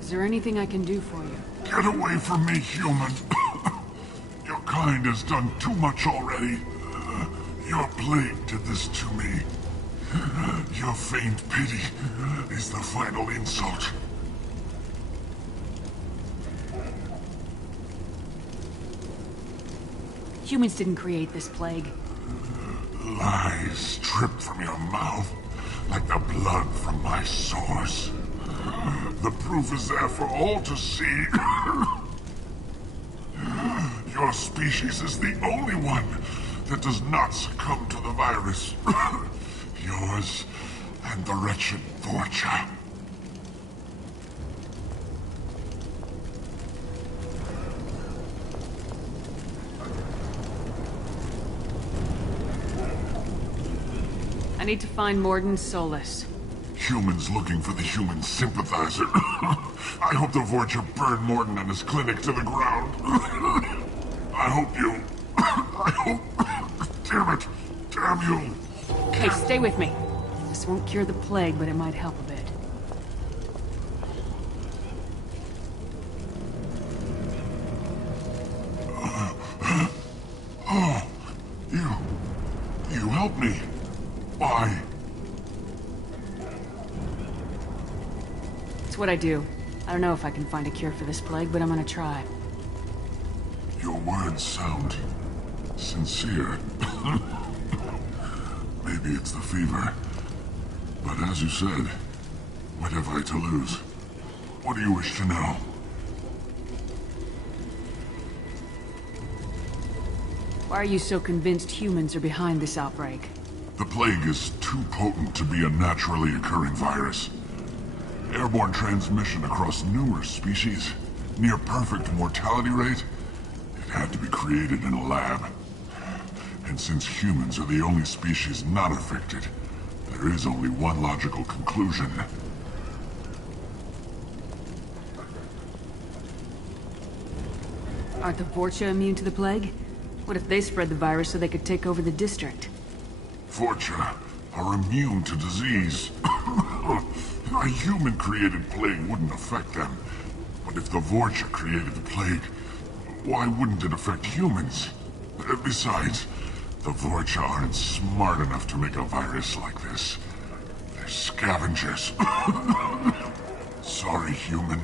Is there anything I can do for you? Get away from me, human. Your kind has done too much already. Your plague did this to me. Your feigned pity is the final insult. Humans didn't create this plague. Lies drip from your mouth like the blood from my sores. The proof is there for all to see. Your species is the only one that does not succumb to the virus. Yours and the wretched Vorcha. I need to find Morden Solus. Humans looking for the human sympathizer. I hope the Vorcha burn Morden and his clinic to the ground. I hope you... I hope... Damn it. Damn you. Hey, stay with me. This won't cure the plague, but it might help a bit. Oh, you helped me. Why? It's what I do. I don't know if I can find a cure for this plague, but I'm gonna try. Your words sound sincere. Maybe it's the fever. But as you said, what have I to lose? What do you wish to know? Why are you so convinced humans are behind this outbreak? The plague is too potent to be a naturally occurring virus. Airborne transmission across numerous species, near perfect mortality rate. It had to be created in a lab. And since humans are the only species not affected, there is only one logical conclusion. Aren't the Vorcha immune to the plague? What if they spread the virus so they could take over the district? Vorcha are immune to disease. A human-created plague wouldn't affect them. But if the Vorcha created the plague, why wouldn't it affect humans? Besides, the Vorcha aren't smart enough to make a virus like this. They're scavengers. Sorry, human.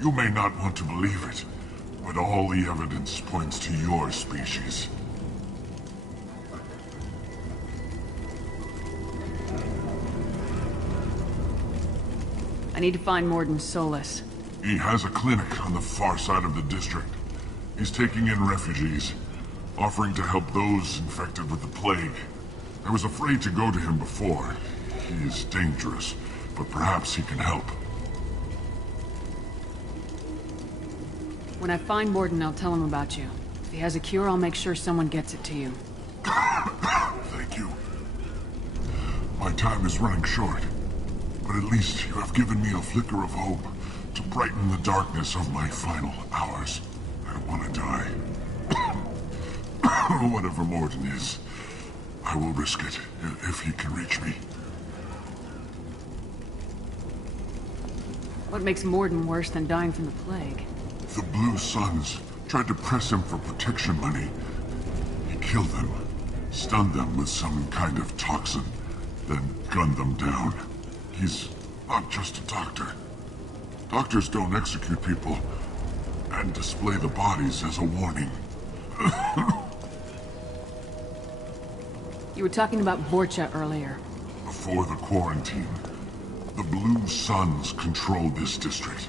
You may not want to believe it, but all the evidence points to your species. I need to find Morden Solus. He has a clinic on the far side of the district. He's taking in refugees, offering to help those infected with the plague. I was afraid to go to him before. He is dangerous, but perhaps he can help. When I find Morden, I'll tell him about you. If he has a cure, I'll make sure someone gets it to you. Thank you. My time is running short, but at least you have given me a flicker of hope to brighten the darkness of my final hours. I don't want to die. Whatever Morden is, I will risk it if he can reach me. What makes Morden worse than dying from the plague? The Blue Suns tried to press him for protection money. He killed them, stunned them with some kind of toxin, then gunned them down. He's not just a doctor. Doctors don't execute people and display the bodies as a warning. You were talking about Vorcha earlier. Before the quarantine, the Blue Suns controlled this district.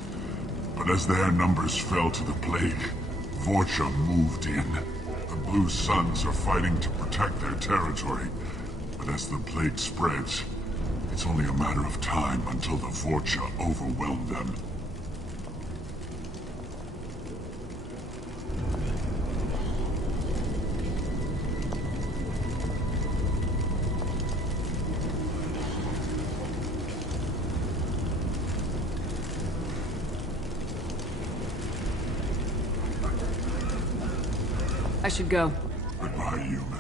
But as their numbers fell to the plague, Vorcha moved in. The Blue Suns are fighting to protect their territory. But as the plague spreads, it's only a matter of time until the Vorcha overwhelm them. I should go. Goodbye, human.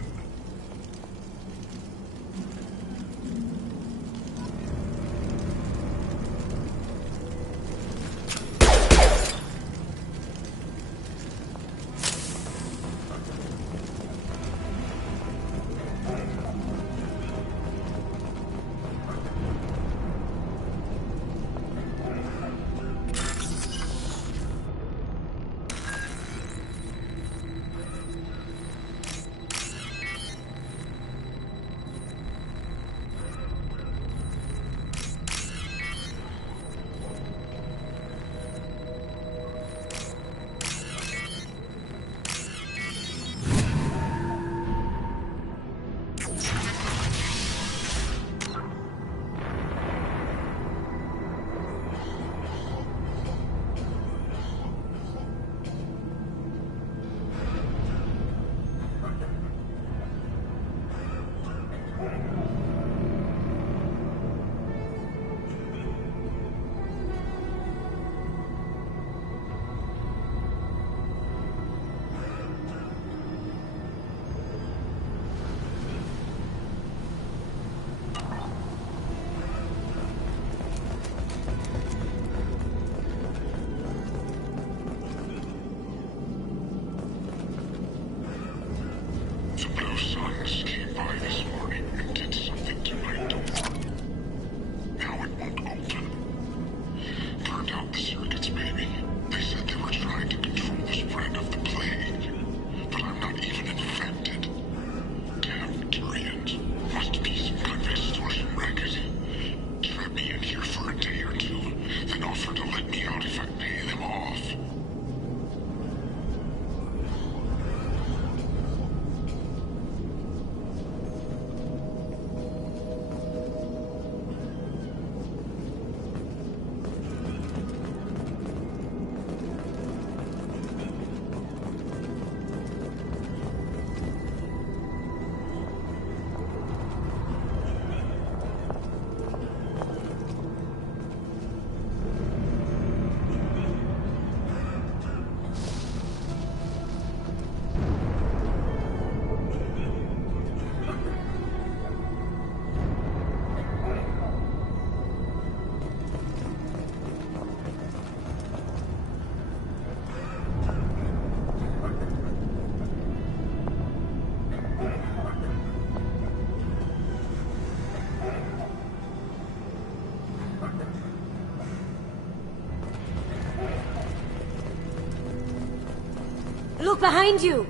Look behind you!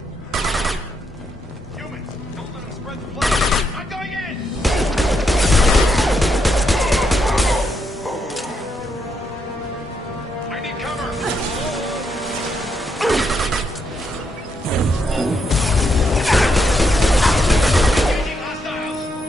Humans, don't let them spread the plague. I'm going in! I need cover! Engaging hostiles!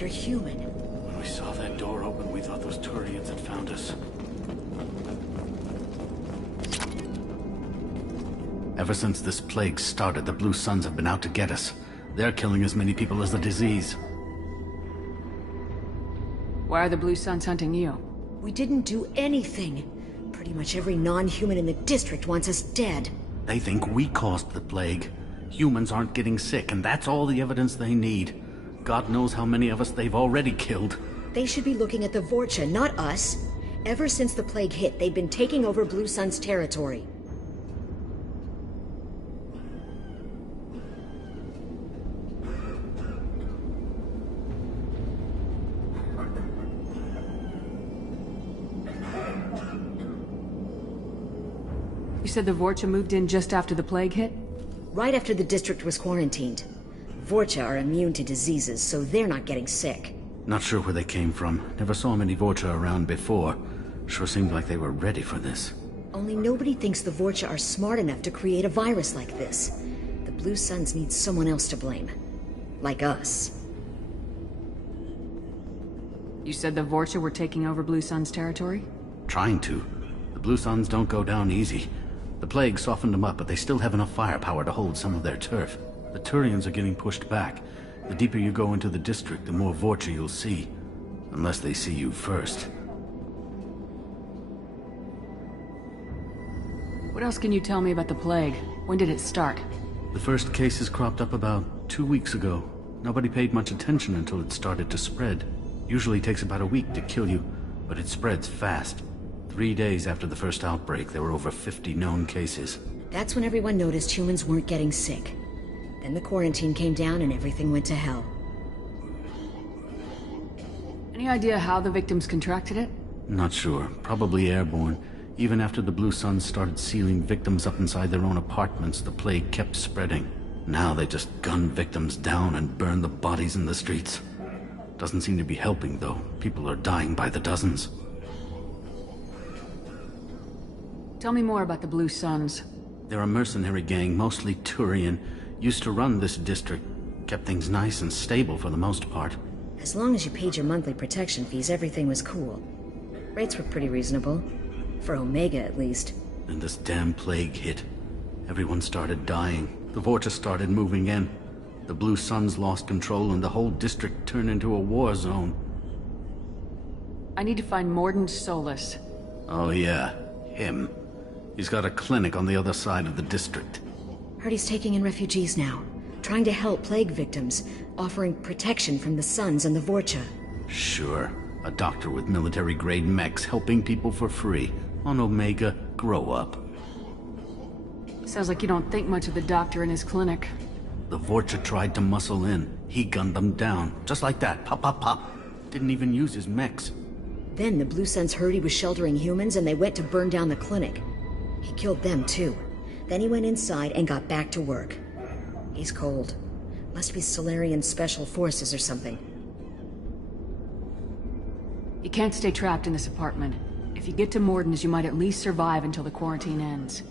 you're human. When we saw that door open, we thought those Turians had found us. Ever since this plague started, the Blue Suns have been out to get us. They're killing as many people as the disease. Why are the Blue Suns hunting you? We didn't do anything. Pretty much every non-human in the district wants us dead. They think we caused the plague. Humans aren't getting sick, and that's all the evidence they need. God knows how many of us they've already killed. They should be looking at the Vorcha, not us. Ever since the plague hit, they've been taking over Blue Sun's territory. You said the Vorcha moved in just after the plague hit? Right after the district was quarantined. Vorcha are immune to diseases, so they're not getting sick. Not sure where they came from. Never saw many Vorcha around before. Sure seemed like they were ready for this. Only nobody thinks the Vorcha are smart enough to create a virus like this. The Blue Suns need someone else to blame. Like us. You said the Vorcha were taking over Blue Sun's territory? Trying to. The Blue Suns don't go down easy. The plague softened them up, but they still have enough firepower to hold some of their turf. The Turians are getting pushed back. The deeper you go into the district, the more Vorcha you'll see. Unless they see you first. What else can you tell me about the plague? When did it start? The first cases cropped up about 2 weeks ago. Nobody paid much attention until it started to spread. Usually takes about a week to kill you, but it spreads fast. 3 days after the first outbreak, there were over 50 known cases. That's when everyone noticed humans weren't getting sick. Then the quarantine came down and everything went to hell. Any idea how the victims contracted it? Not sure. Probably airborne. Even after the Blue Suns started sealing victims up inside their own apartments, the plague kept spreading. Now they just gun victims down and burn the bodies in the streets. Doesn't seem to be helping, though. People are dying by the dozens. Tell me more about the Blue Suns. They're a mercenary gang, mostly Turian. Used to run this district. Kept things nice and stable for the most part. As long as you paid your monthly protection fees, everything was cool. Rates were pretty reasonable. For Omega, at least. Then this damn plague hit. Everyone started dying. The Vorcha started moving in. The Blue Suns lost control and the whole district turned into a war zone. I need to find Morden Solus. Oh yeah, him. He's got a clinic on the other side of the district. Heard he's taking in refugees now. Trying to help plague victims. Offering protection from the Suns and the Vorcha. Sure. A doctor with military-grade mechs helping people for free. On Omega, grow up. Sounds like you don't think much of the doctor in his clinic. The Vorcha tried to muscle in. He gunned them down. Just like that. Pop, pop, pop. Didn't even use his mechs. Then the Blue Suns heard he was sheltering humans and they went to burn down the clinic. He killed them too. Then he went inside and got back to work. He's cold. Must be Solarian Special Forces or something. You can't stay trapped in this apartment. If you get to Morden's, you might at least survive until the quarantine ends.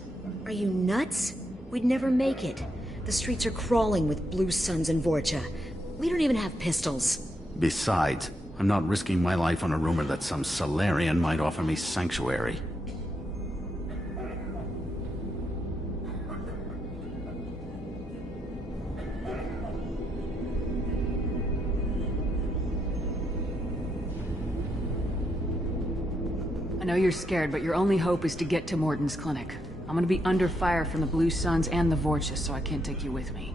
Are you nuts? We'd never make it. The streets are crawling with Blue Suns and Vorcha. We don't even have pistols. Besides, I'm not risking my life on a rumor that some Solarian might offer me sanctuary. I know you're scared, but your only hope is to get to Morden's clinic. I'm gonna be under fire from the Blue Suns and the Vorcha, so I can't take you with me.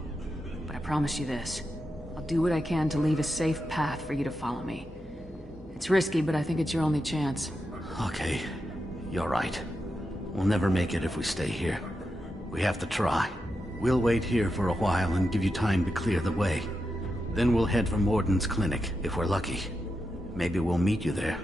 But I promise you this. I'll do what I can to leave a safe path for you to follow me. It's risky, but I think it's your only chance. Okay. You're right. We'll never make it if we stay here. We have to try. We'll wait here for a while and give you time to clear the way. Then we'll head for Morden's clinic, if we're lucky. Maybe we'll meet you there.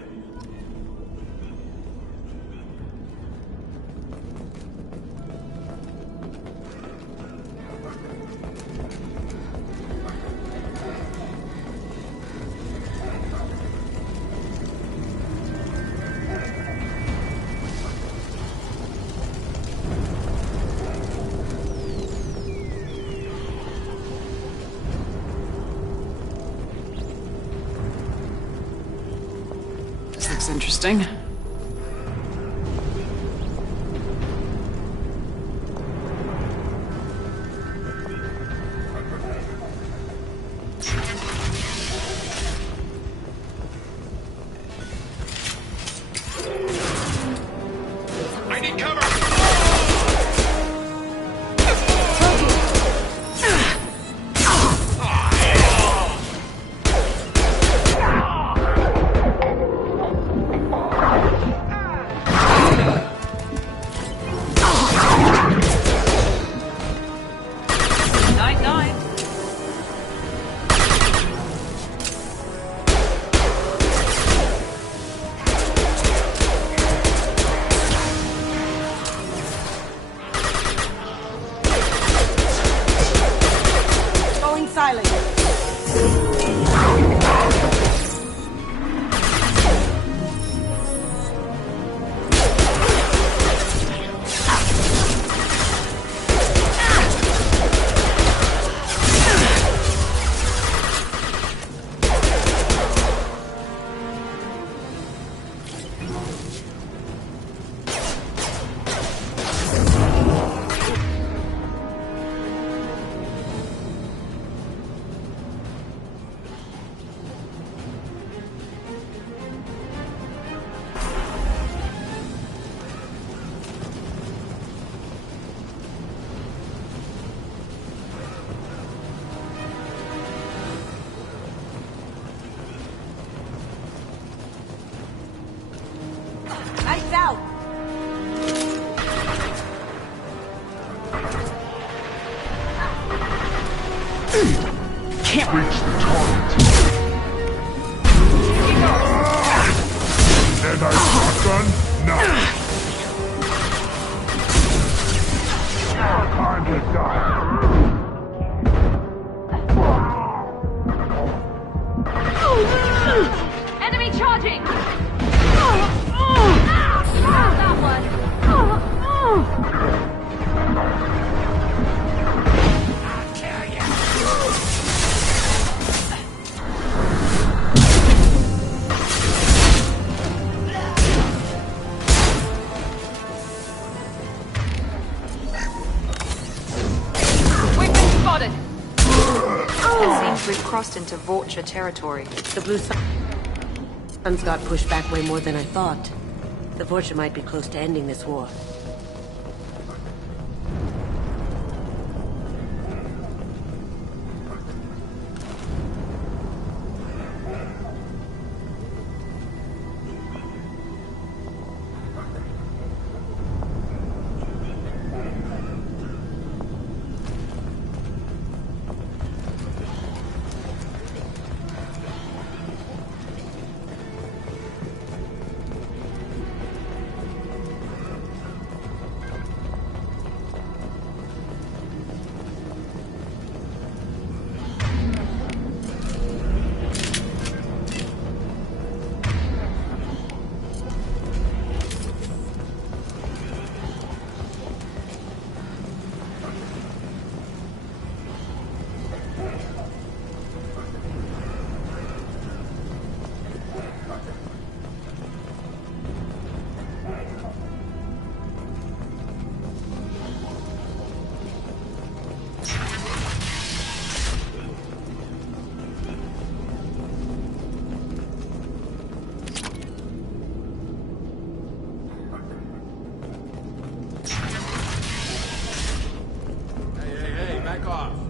looks interesting. I need cover! Lights out! Can't reach the target. And I shotgun? No. Kindly die. Enemy charging! That one! We've been spotted! It seems we've crossed into Vulture territory. The Blue Suns got pushed back way more than I thought. The Vulture might be close to ending this war.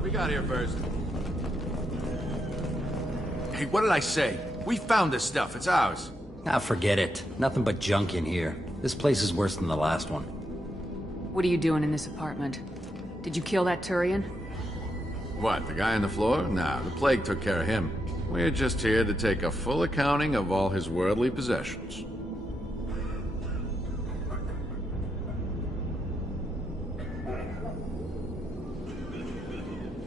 We got here first. Hey, what did I say? We found this stuff. It's ours. Ah, forget it. Nothing but junk in here. This place is worse than the last one. What are you doing in this apartment? Did you kill that Turian? What, the guy on the floor? Nah, the plague took care of him. We're just here to take a full accounting of all his worldly possessions.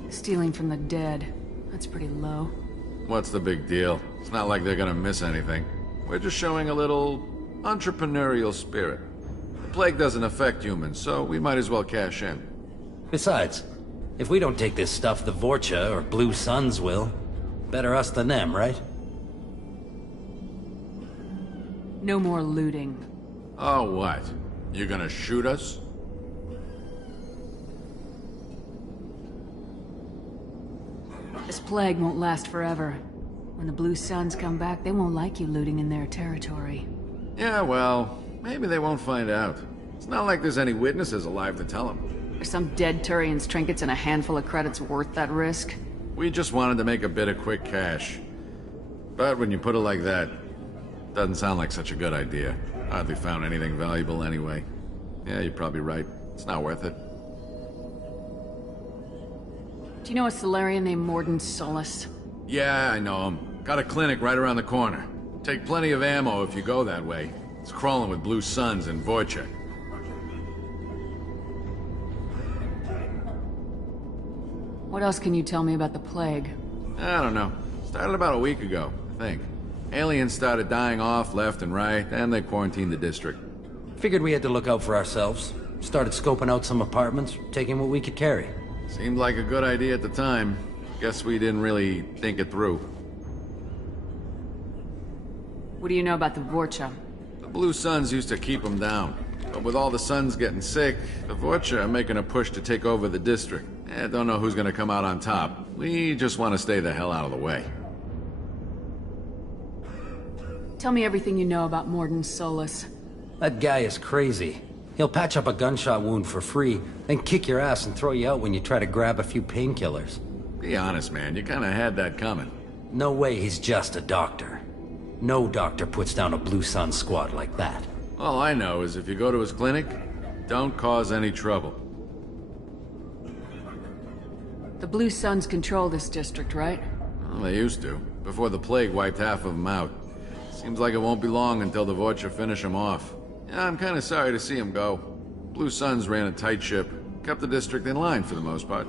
Stealing from the dead. That's pretty low. What's the big deal? It's not like they're gonna miss anything. We're just showing a little entrepreneurial spirit. The plague doesn't affect humans, so we might as well cash in. Besides, if we don't take this stuff, the Vorcha or Blue Suns will. Better us than them, right? No more looting. Oh, what? You gonna shoot us? This plague won't last forever. When the Blue Suns come back, they won't like you looting in their territory. Yeah, well, maybe they won't find out. It's not like there's any witnesses alive to tell them. Are some dead Turian's trinkets and a handful of credits worth that risk? We just wanted to make a bit of quick cash. But when you put it like that, doesn't sound like such a good idea. Hardly found anything valuable anyway. Yeah, you're probably right. It's not worth it. Do you know a Solarian named Morden Solus? Yeah, I know him. Got a clinic right around the corner. Take plenty of ammo if you go that way. It's crawling with Blue Suns and Vorcha. What else can you tell me about the plague? I don't know. Started about a week ago, I think. Aliens started dying off left and right, and they quarantined the district. Figured we had to look out for ourselves. Started scoping out some apartments, taking what we could carry. Seemed like a good idea at the time. Guess we didn't really think it through. What do you know about the Vorcha? The Blue Suns used to keep them down. But with all the Suns getting sick, the Vorcha are making a push to take over the district. Don't know who's gonna come out on top. We just want to stay the hell out of the way. Tell me everything you know about Morden Solus. That guy is crazy. He'll patch up a gunshot wound for free, then kick your ass and throw you out when you try to grab a few painkillers. Be honest, man. You kinda had that coming. No way he's just a doctor. No doctor puts down a Blue Sun squad like that. All I know is if you go to his clinic, don't cause any trouble. The Blue Suns control this district, right? Well, they used to, before the plague wiped half of them out. Seems like it won't be long until the Vorcha finish them off. Yeah, I'm kinda sorry to see them go. Blue Suns ran a tight ship, kept the district in line for the most part.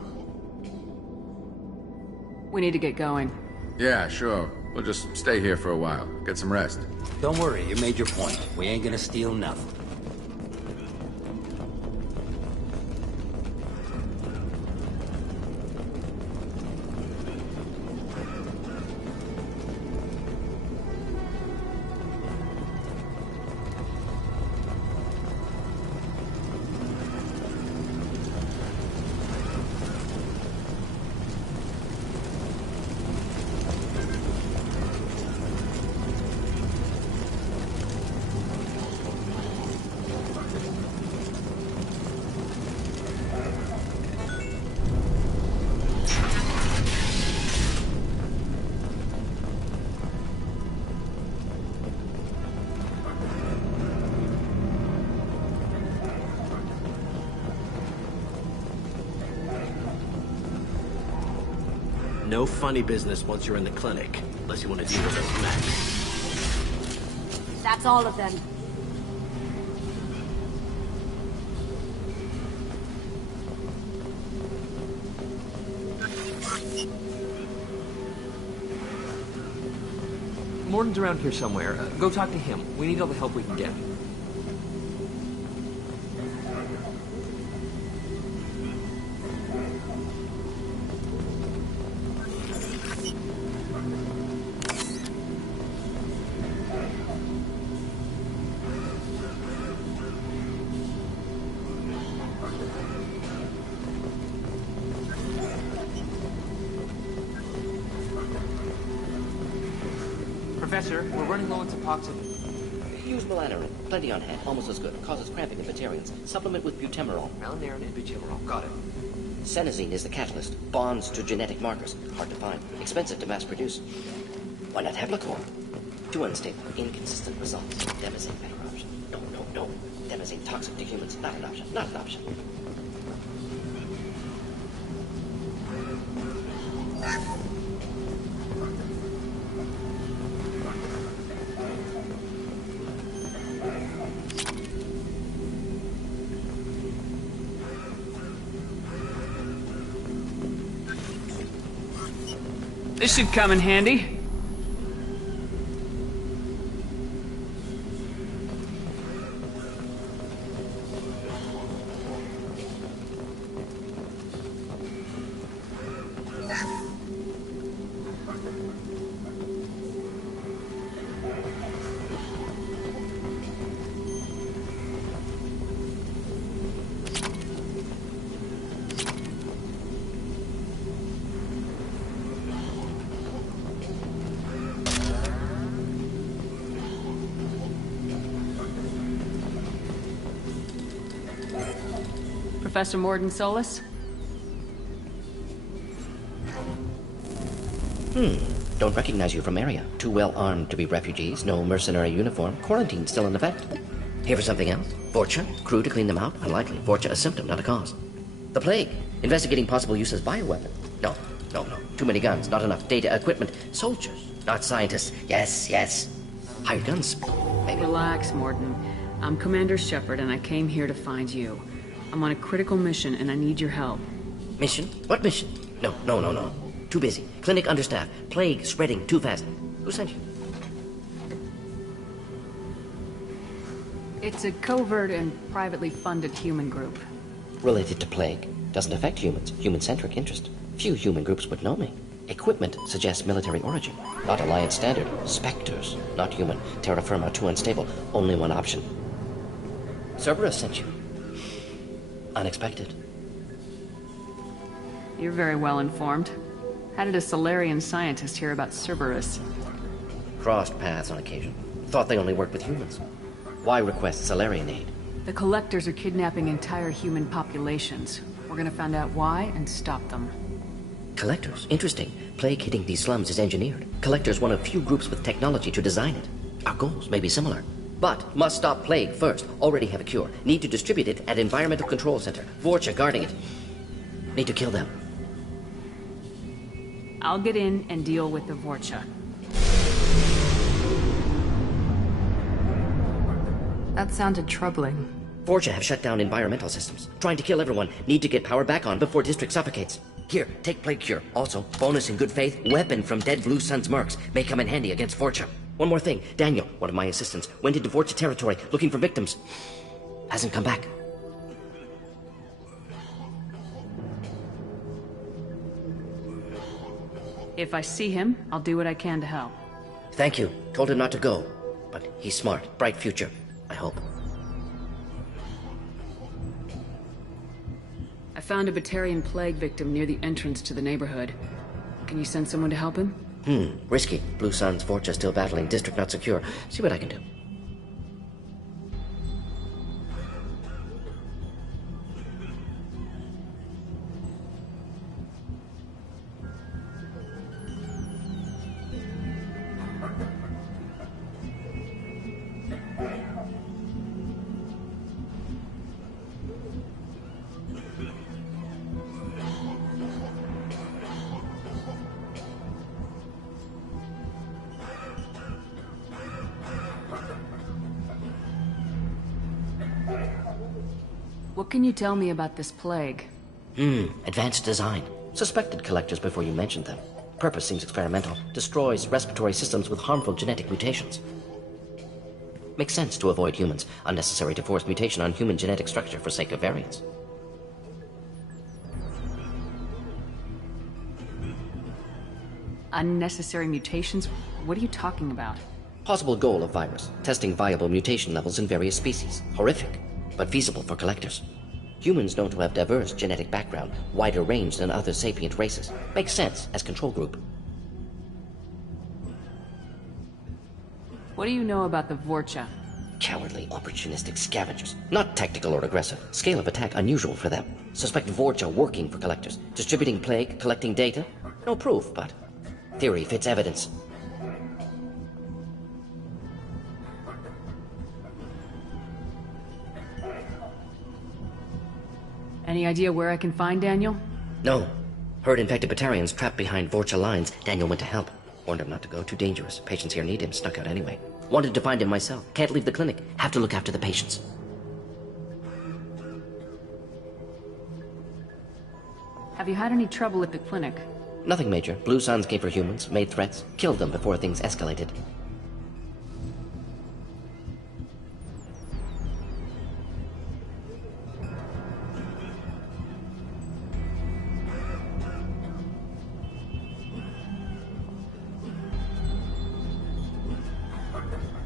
We need to get going. Yeah, sure. We'll just stay here for a while, get some rest. Don't worry, you made your point. We ain't gonna steal nothing. No funny business once you're in the clinic, unless you want to deal with those mechs. That's all of them. Morden's around here somewhere. Go talk to him. We need all the help we can get. Professor, we're running low on Suboxone. Use melanorin. Plenty on hand. Almost as good. Causes cramping in vegetarians. Supplement with butemerol. Melanorin and butemerol. Got it. Senesine is the catalyst. Bonds to genetic markers. Hard to find. Expensive to mass produce. Why not Heblacor? Too unstable. Inconsistent results. Demazine better option. No. Demazine toxic to humans. Not an option. Not an option. This should come in handy. Professor Morden Solus? Don't recognize you from area. Too well armed to be refugees, no mercenary uniform, quarantine still in effect. Here for something else? Vorcha? Crew to clean them out? Unlikely. Vorcha a symptom, not a cause. The plague? Investigating possible use as bioweapon? No. Too many guns, not enough data, equipment. Soldiers, not scientists. Yes. Hired guns, maybe. Relax, Morden. I'm Commander Shepard, and I came here to find you. I'm on a critical mission, and I need your help. Mission? What mission? No. Too busy. Clinic understaffed. Plague spreading too fast. Who sent you? It's a covert and privately funded human group. Related to plague. Doesn't affect humans. Human-centric interest. Few human groups would know me. Equipment suggests military origin. Not Alliance standard. Spectres. Not human. Terra firma, too unstable. Only one option. Cerberus sent you. Unexpected. You're very well informed. How did a Solarian scientist hear about Cerberus? Crossed paths on occasion. Thought they only worked with humans. Why request Solarian aid? The Collectors are kidnapping entire human populations. We're gonna find out why and stop them. Collectors? Interesting. Plague hitting these slums is engineered. Collectors one of few groups with technology to design it. Our goals may be similar. But must stop plague first. Already have a cure. Need to distribute it at Environmental Control Center. Vorcha guarding it. Need to kill them. I'll get in and deal with the Vorcha. That sounded troubling. Vorcha have shut down environmental systems. Trying to kill everyone. Need to get power back on before district suffocates. Here, take plague cure. Also, bonus in good faith, weapon from dead Blue Sun's mercs. May come in handy against Vorcha. One more thing. Daniel, one of my assistants, went into Vorcha territory looking for victims. Hasn't come back. If I see him, I'll do what I can to help. Thank you. Told him not to go. But he's smart. Bright future. I hope. I found a Batarian plague victim near the entrance to the neighborhood. Can you send someone to help him? Risky. Blue Sun's Vorcha still battling. District not secure. See what I can do. What can you tell me about this plague? Advanced design. Suspected collectors before you mentioned them. Purpose seems experimental. Destroys respiratory systems with harmful genetic mutations. Makes sense to avoid humans. Unnecessary to force mutation on human genetic structure for sake of variance. Unnecessary mutations? What are you talking about? Possible goal of virus. Testing viable mutation levels in various species. Horrific, but feasible for collectors. Humans known to have diverse genetic background, wider range than other sapient races. Makes sense as control group. What do you know about the Vorcha? Cowardly, opportunistic scavengers. Not tactical or aggressive. Scale of attack unusual for them. Suspect Vorcha working for collectors. Distributing plague, collecting data. No proof, but theory fits evidence. Any idea where I can find Daniel? No. Heard infected Batarians trapped behind Vorcha lines. Daniel went to help. Warned him not to go, too dangerous. Patients here need him, snuck out anyway. Wanted to find him myself. Can't leave the clinic. Have to look after the patients. Have you had any trouble at the clinic? Nothing major. Blue Suns came for humans, made threats, killed them before things escalated.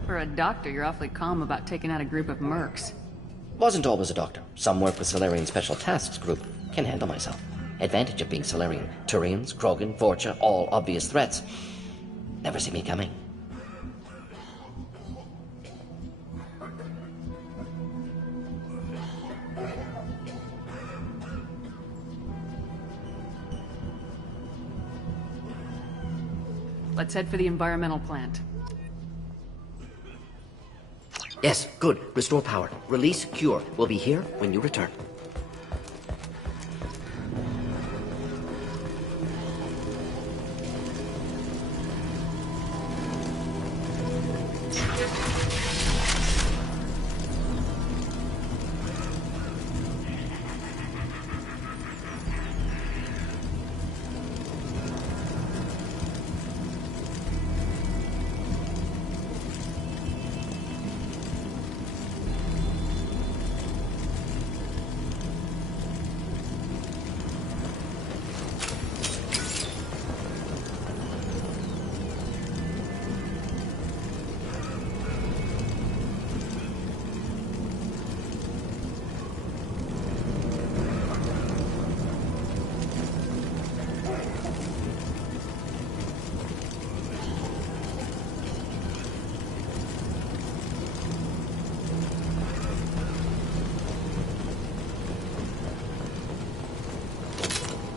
For a doctor, you're awfully calm about taking out a group of mercs. Wasn't always a doctor. Some work with Solarian Special Tasks Group. Can handle myself. Advantage of being Solarian. Turians, Krogan, Vorcha, all obvious threats. Never see me coming. Let's head for the environmental plant. Yes, good. Restore power. Release cure. We'll be here when you return.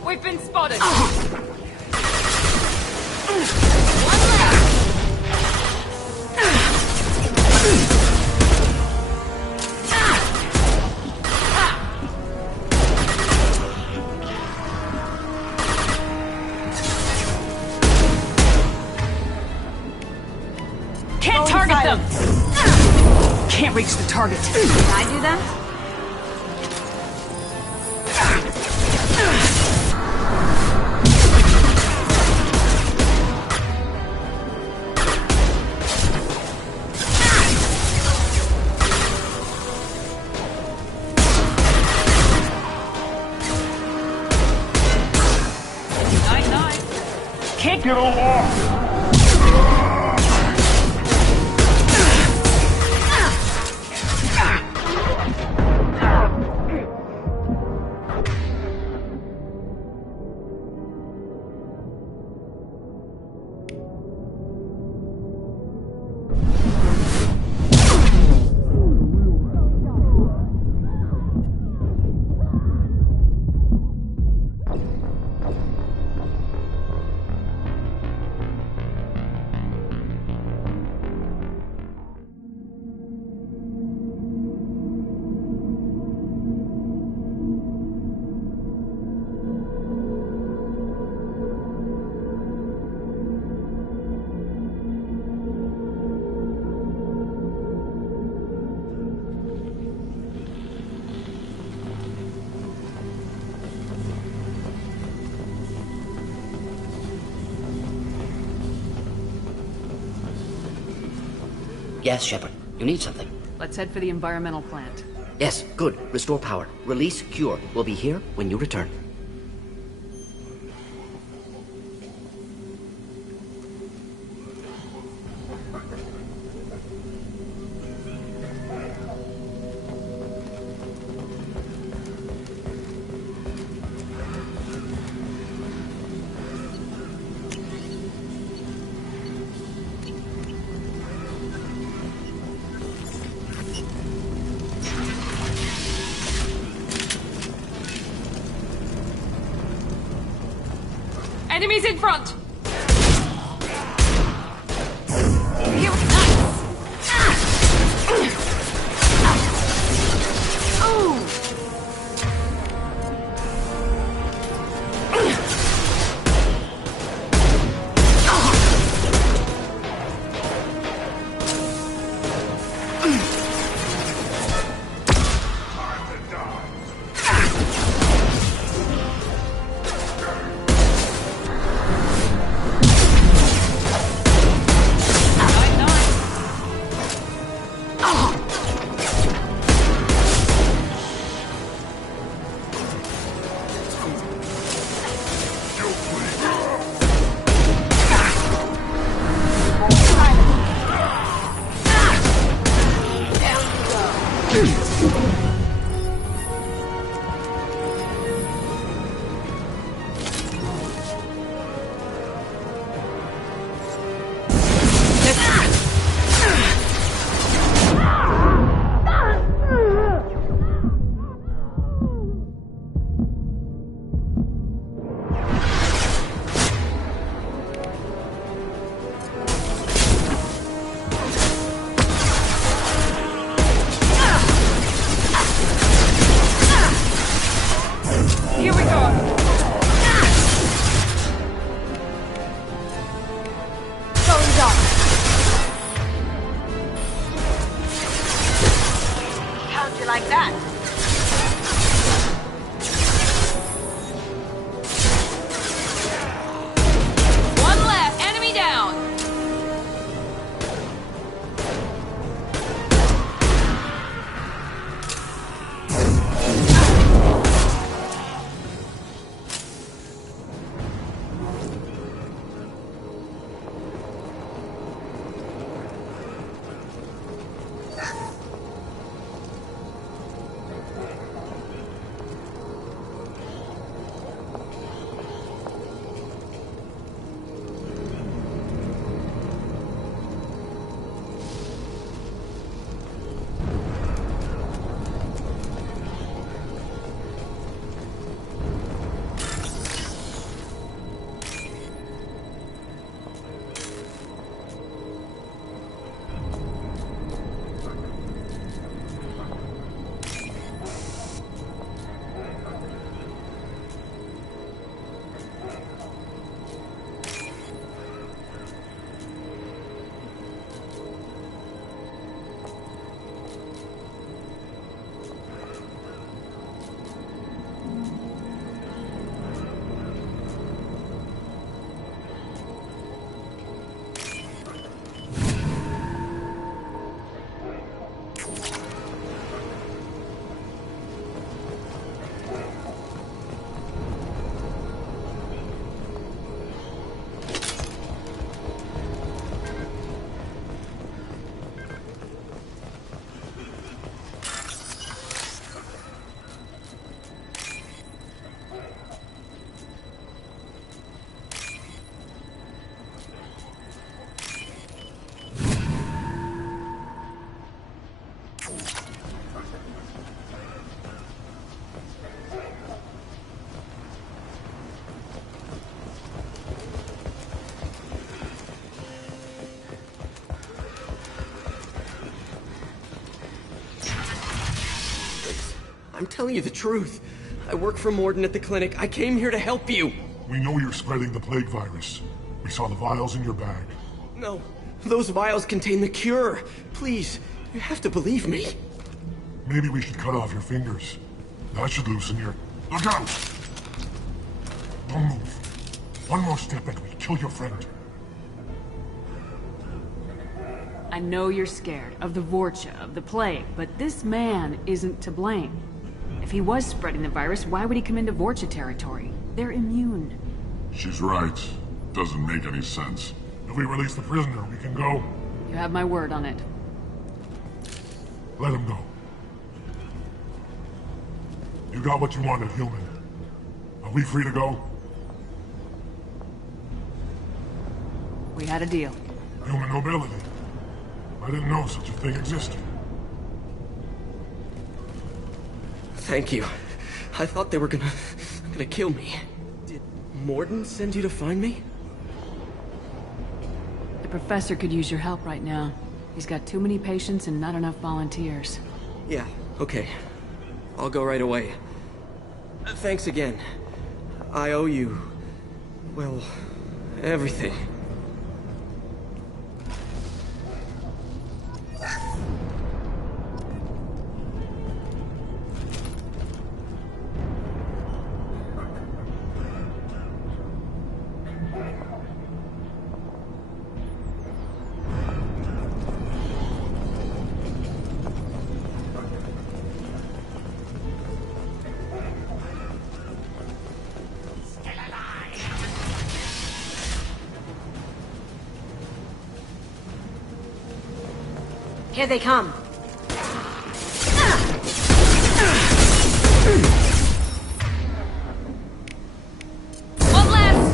We've been spotted! Can't target them! Can't reach the target. Can I do that? Can't get along! Yes, Shepard. You need something. Let's head for the environmental plant. Yes, good. Restore power. Release cure. We'll be here when you return. Enemies in front! telling you the truth. I work for Morden at the clinic. I came here to help you. We know you're spreading the plague virus. We saw the vials in your bag. No, those vials contain the cure. Please, you have to believe me. Maybe we should cut off your fingers. That should loosen your... Look out! Don't move. One more step and we kill your friend. I know you're scared of the Vorcha, of the plague, but this man isn't to blame. If he was spreading the virus, why would he come into Vorcha territory? They're immune. She's right. Doesn't make any sense. If we release the prisoner, we can go. You have my word on it. Let him go. You got what you wanted, human. Are we free to go? We had a deal. Human nobility. I didn't know such a thing existed. Thank you. I thought they were gonna kill me. Did Morden send you to find me? The professor could use your help right now. He's got too many patients and not enough volunteers. Yeah, okay. I'll go right away. Thanks again. I owe you... well, everything. Here they come. One left!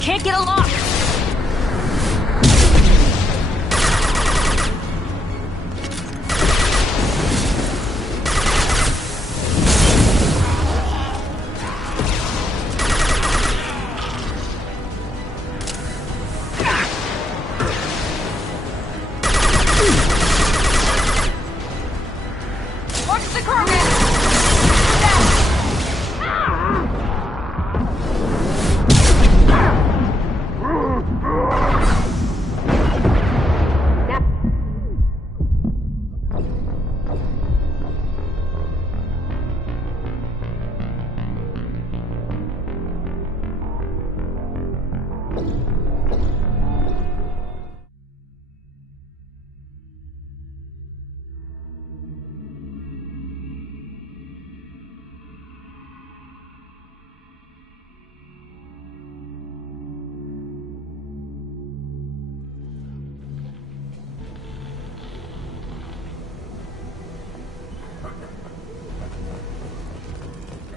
Can't get a lock! Watch the cargo! Ah!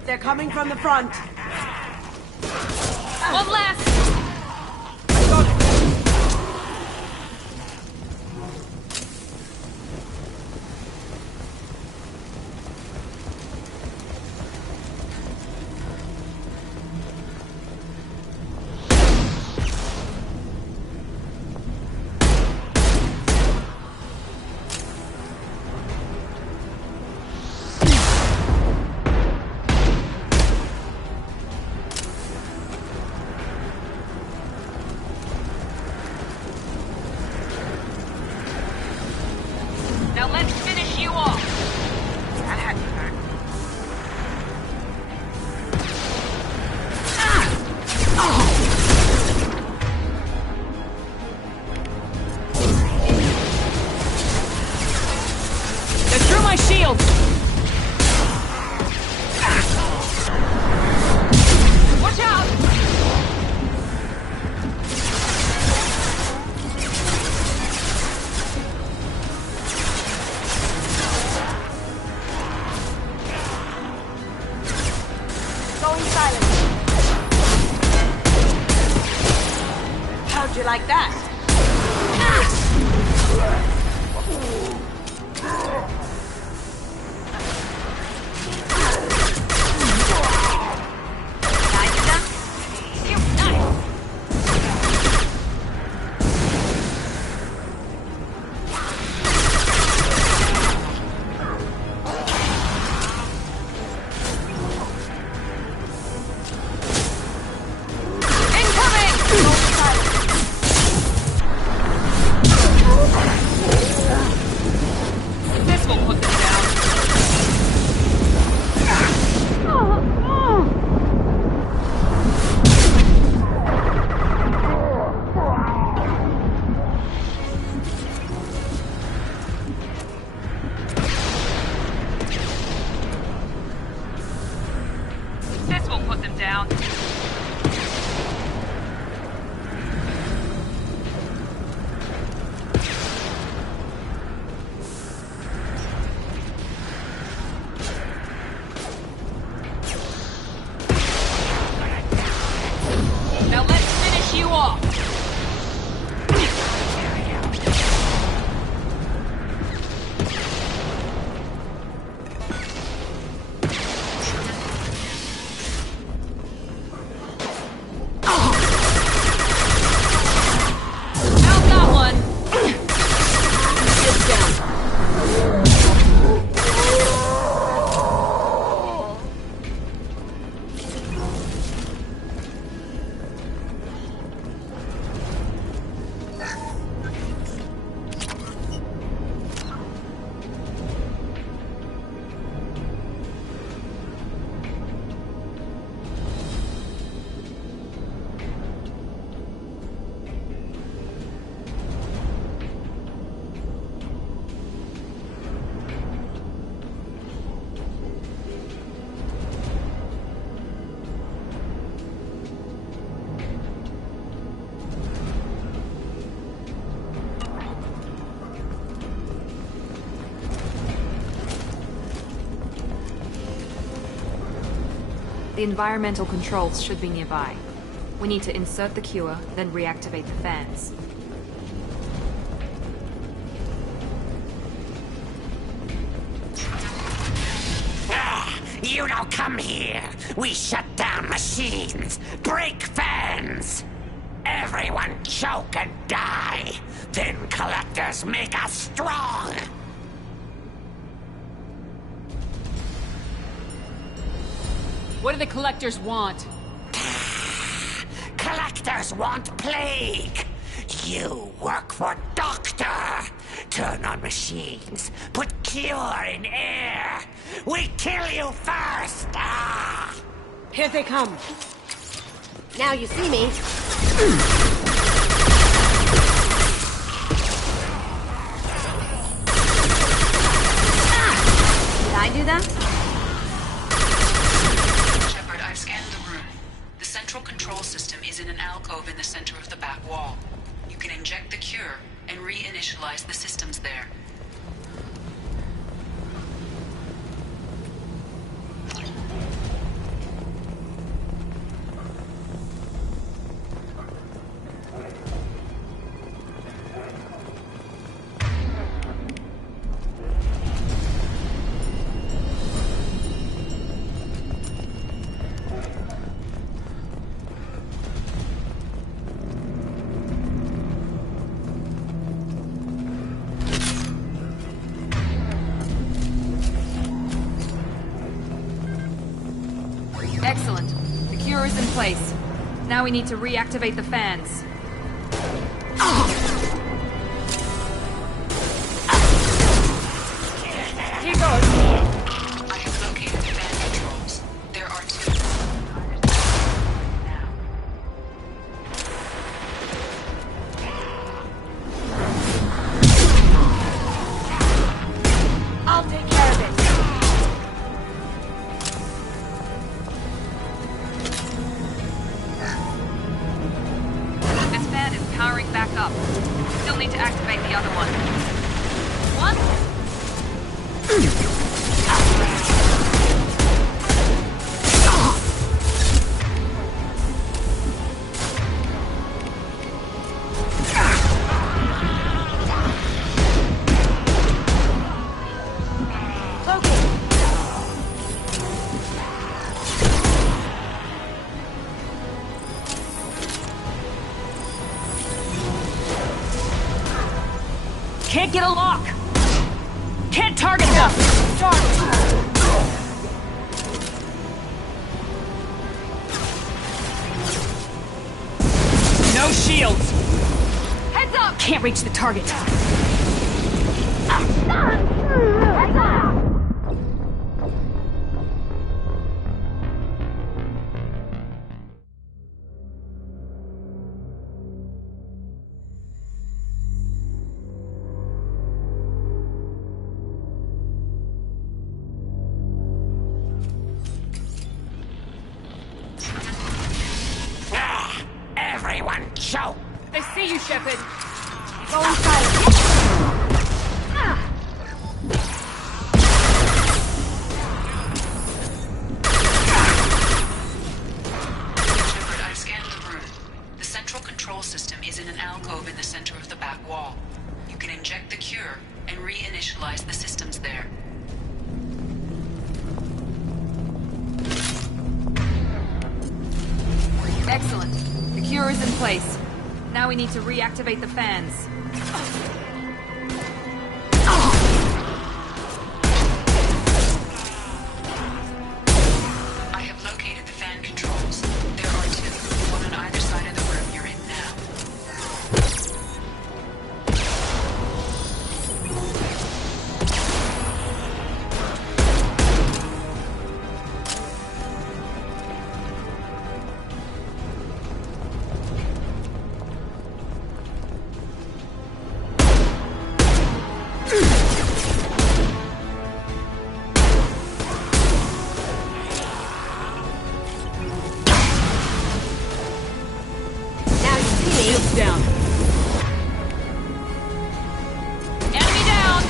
They're coming from the front. One last! Now let's finish you off! That had to hurt. They threw my shield! Watch out! Going silent. How'd you like that? This will put them down. This will put them down. Now let's finish you off! How's that one? Sit down. The environmental controls should be nearby. We need to insert the cure, then reactivate the fans. You don't come here. We shut down machines, break fans. Everyone choke and die. Then collectors make us strong. What do the collectors want? Collectors want plague. You work for Doctor. Turn on machines. Put cure in air. We kill you first. Ah! Here they come. Now you see me. Did I do that? Shepard, I've scanned the room. The central control system is in an alcove in the center of the back wall. You can inject the cure and reinitialize the systems there. Cure's in place. Now we need to reactivate the fans. Here goes. I have located the fan controls. There are two. I'll take care of it. This fan is powering back up. Still need to activate the other one. One. Can't get a lock! Can't target enough! No shields! Heads up! Can't reach the target. Heads up! Everyone choke! They see you, Shepard. Go inside. Shepard, I've scanned the room. The central control system is in an alcove in the center of the back wall. You can inject the cure and reinitialize the systems there. Excellent. The cure is in place. Now we need to reactivate the fans. I have located the fan controls. There are two, one on either side of the room you're in now. Shields down. Enemy down!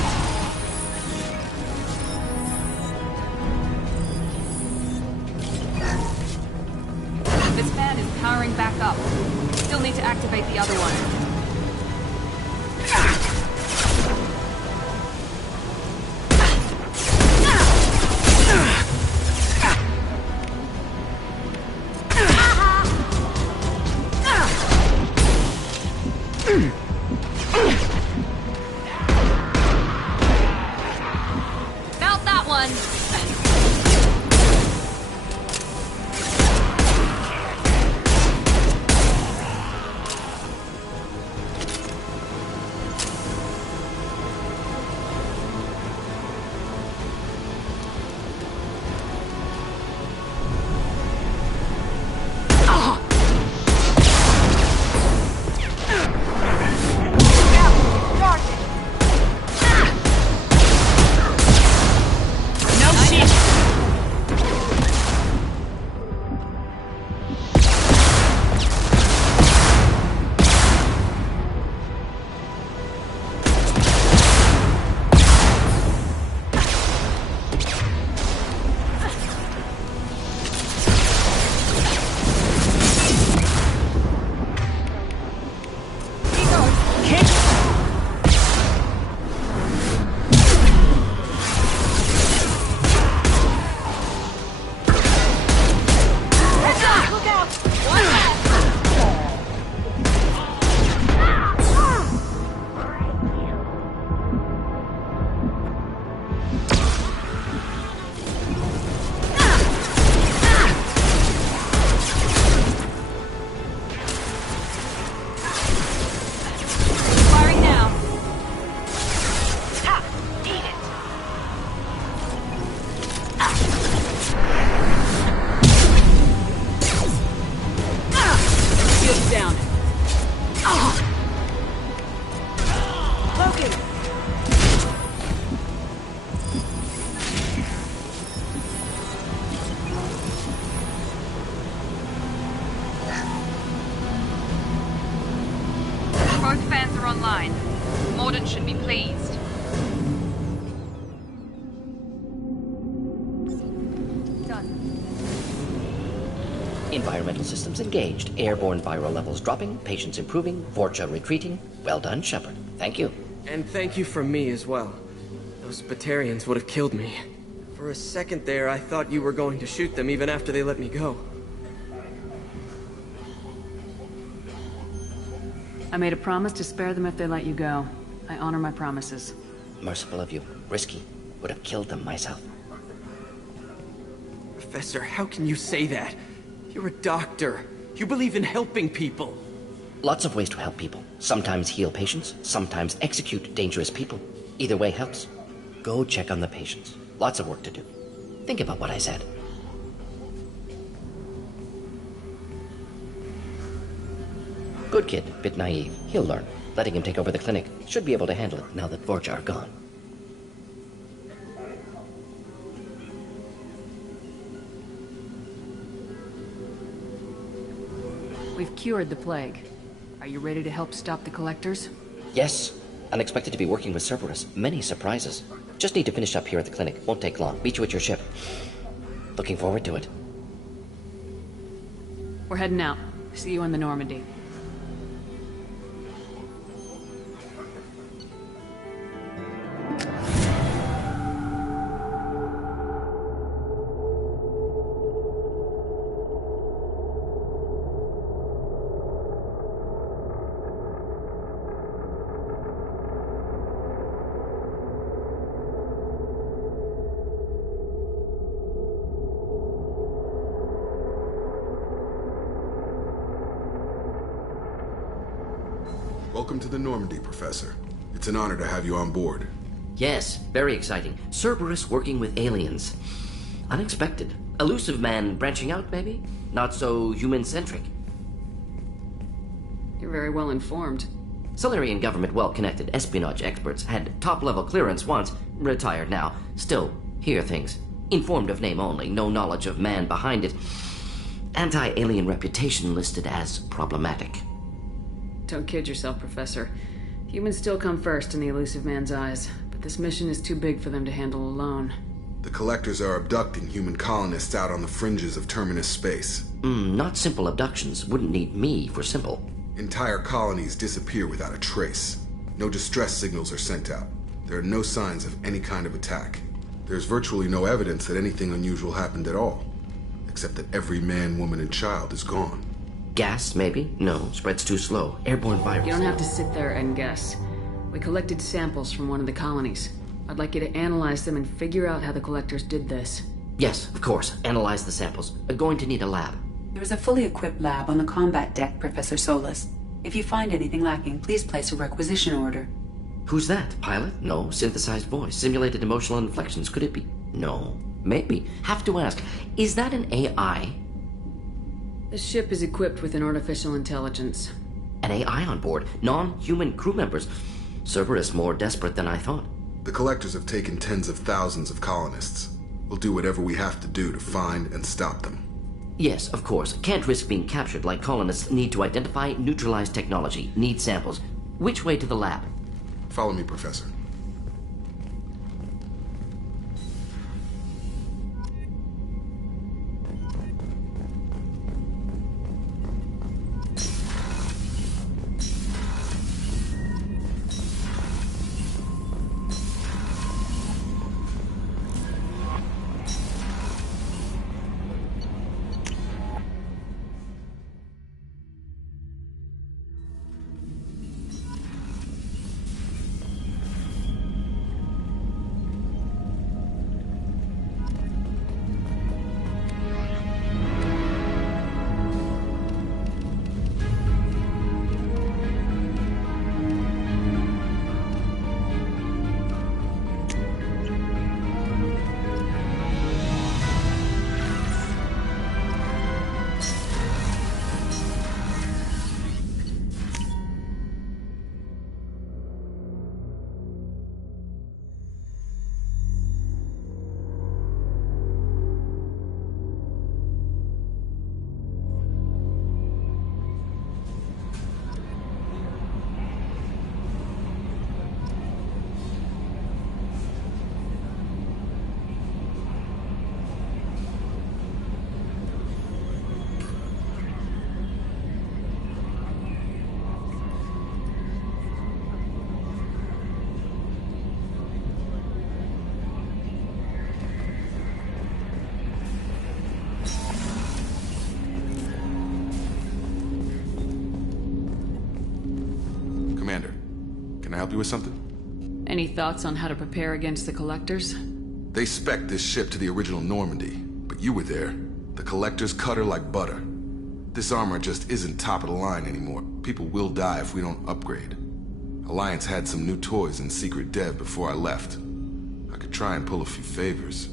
This fan is powering back up. Still need to activate the other one. Mount that one! Both fans are online. Morden should be pleased. Environmental systems engaged. Airborne viral levels dropping. Patients improving. Vorcha retreating. Well done, Shepard. Thank you. And thank you from me as well. Those Batarians would have killed me. For a second there, I thought you were going to shoot them even after they let me go. I made a promise to spare them if they let you go. I honor my promises. Merciful of you. Risky. Would have killed them myself. Professor, how can you say that? You're a doctor. You believe in helping people. Lots of ways to help people. Sometimes heal patients, sometimes execute dangerous people. Either way helps. Go check on the patients. Lots of work to do. Think about what I said. Good kid, bit naive. He'll learn. Letting him take over the clinic. Should be able to handle it now that Vorcha are gone. We've cured the plague. Are you ready to help stop the collectors? Yes. Unexpected to be working with Cerberus. Many surprises. Just need to finish up here at the clinic. Won't take long. Meet you at your ship. Looking forward to it. We're heading out. See you in the Normandy. Welcome to the Normandy, Professor. It's an honor to have you on board. Yes, very exciting. Cerberus working with aliens. Unexpected. Elusive man branching out, maybe? Not so human-centric. You're very well informed. Solarian government well-connected espionage experts had top-level clearance once, retired now. Still, hear things. Informed of name only, no knowledge of man behind it. Anti-alien reputation listed as problematic. Don't kid yourself, Professor. Humans still come first in the elusive man's eyes, but this mission is too big for them to handle alone. The Collectors are abducting human colonists out on the fringes of Terminus space. Not simple abductions. Wouldn't need me for simple. Entire colonies disappear without a trace. No distress signals are sent out. There are no signs of any kind of attack. There's virtually no evidence that anything unusual happened at all, except that every man, woman, and child is gone. Gas, maybe? No, spreads too slow. Airborne virus. You don't have to sit there and guess. We collected samples from one of the colonies. I'd like you to analyze them and figure out how the collectors did this. Yes, of course. Analyze the samples. Going to need a lab. There is a fully equipped lab on the combat deck, Professor Solis. If you find anything lacking, please place a requisition order. Who's that? Pilot? No. Synthesized voice. Simulated emotional inflections. Could it be? No. Maybe. Have to ask. Is that an AI? The ship is equipped with an artificial intelligence. An AI on board. Non-human crew members. Cerberus more desperate than I thought. The Collectors have taken tens of thousands of colonists. We'll do whatever we have to do to find and stop them. Yes, of course. Can't risk being captured like colonists need to identify, neutralize technology. Need samples. Which way to the lab? Follow me, Professor. Commander, can I help you with something? Any thoughts on how to prepare against the Collectors? They spec'd this ship to the original Normandy, but you were there. The Collectors cut her like butter. This armor just isn't top of the line anymore. People will die if we don't upgrade. Alliance had some new toys in secret dev before I left. I could try and pull a few favors.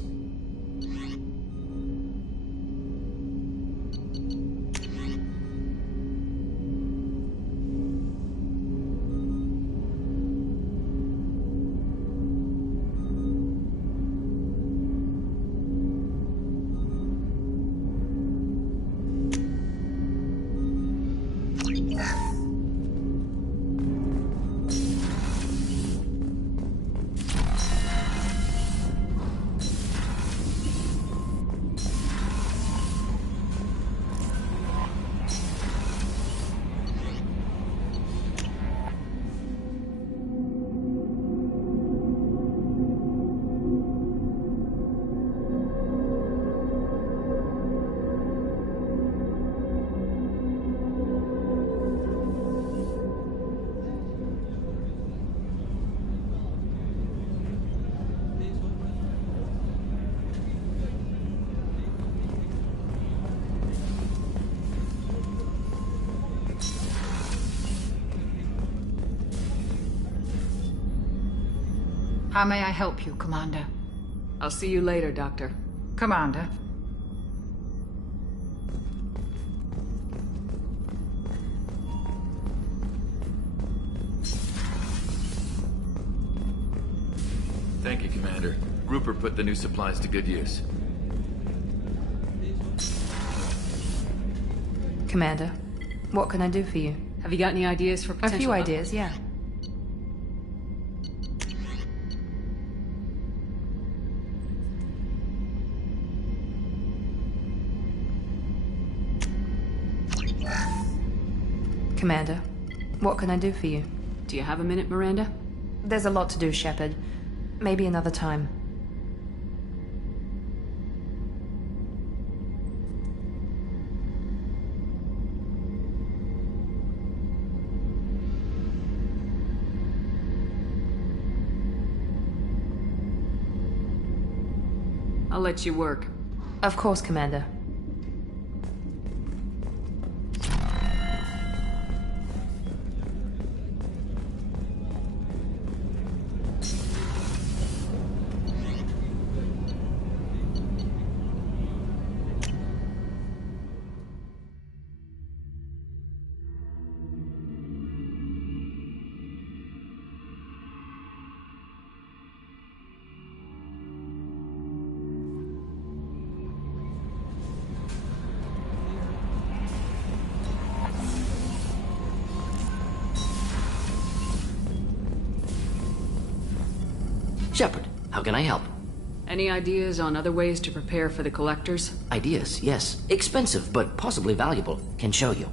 How may I help you, Commander? I'll see you later, Doctor. Commander. Thank you, Commander. Rupert put the new supplies to good use. Commander, what can I do for you? Have you got any ideas for potential... A few ideas, yeah. Commander, what can I do for you? Do you have a minute, Miranda? There's a lot to do, Shepard. Maybe another time. I'll let you work. Of course, Commander. Shepard, how can I help? Any ideas on other ways to prepare for the Collectors? Ideas, yes. Expensive, but possibly valuable. Can show you.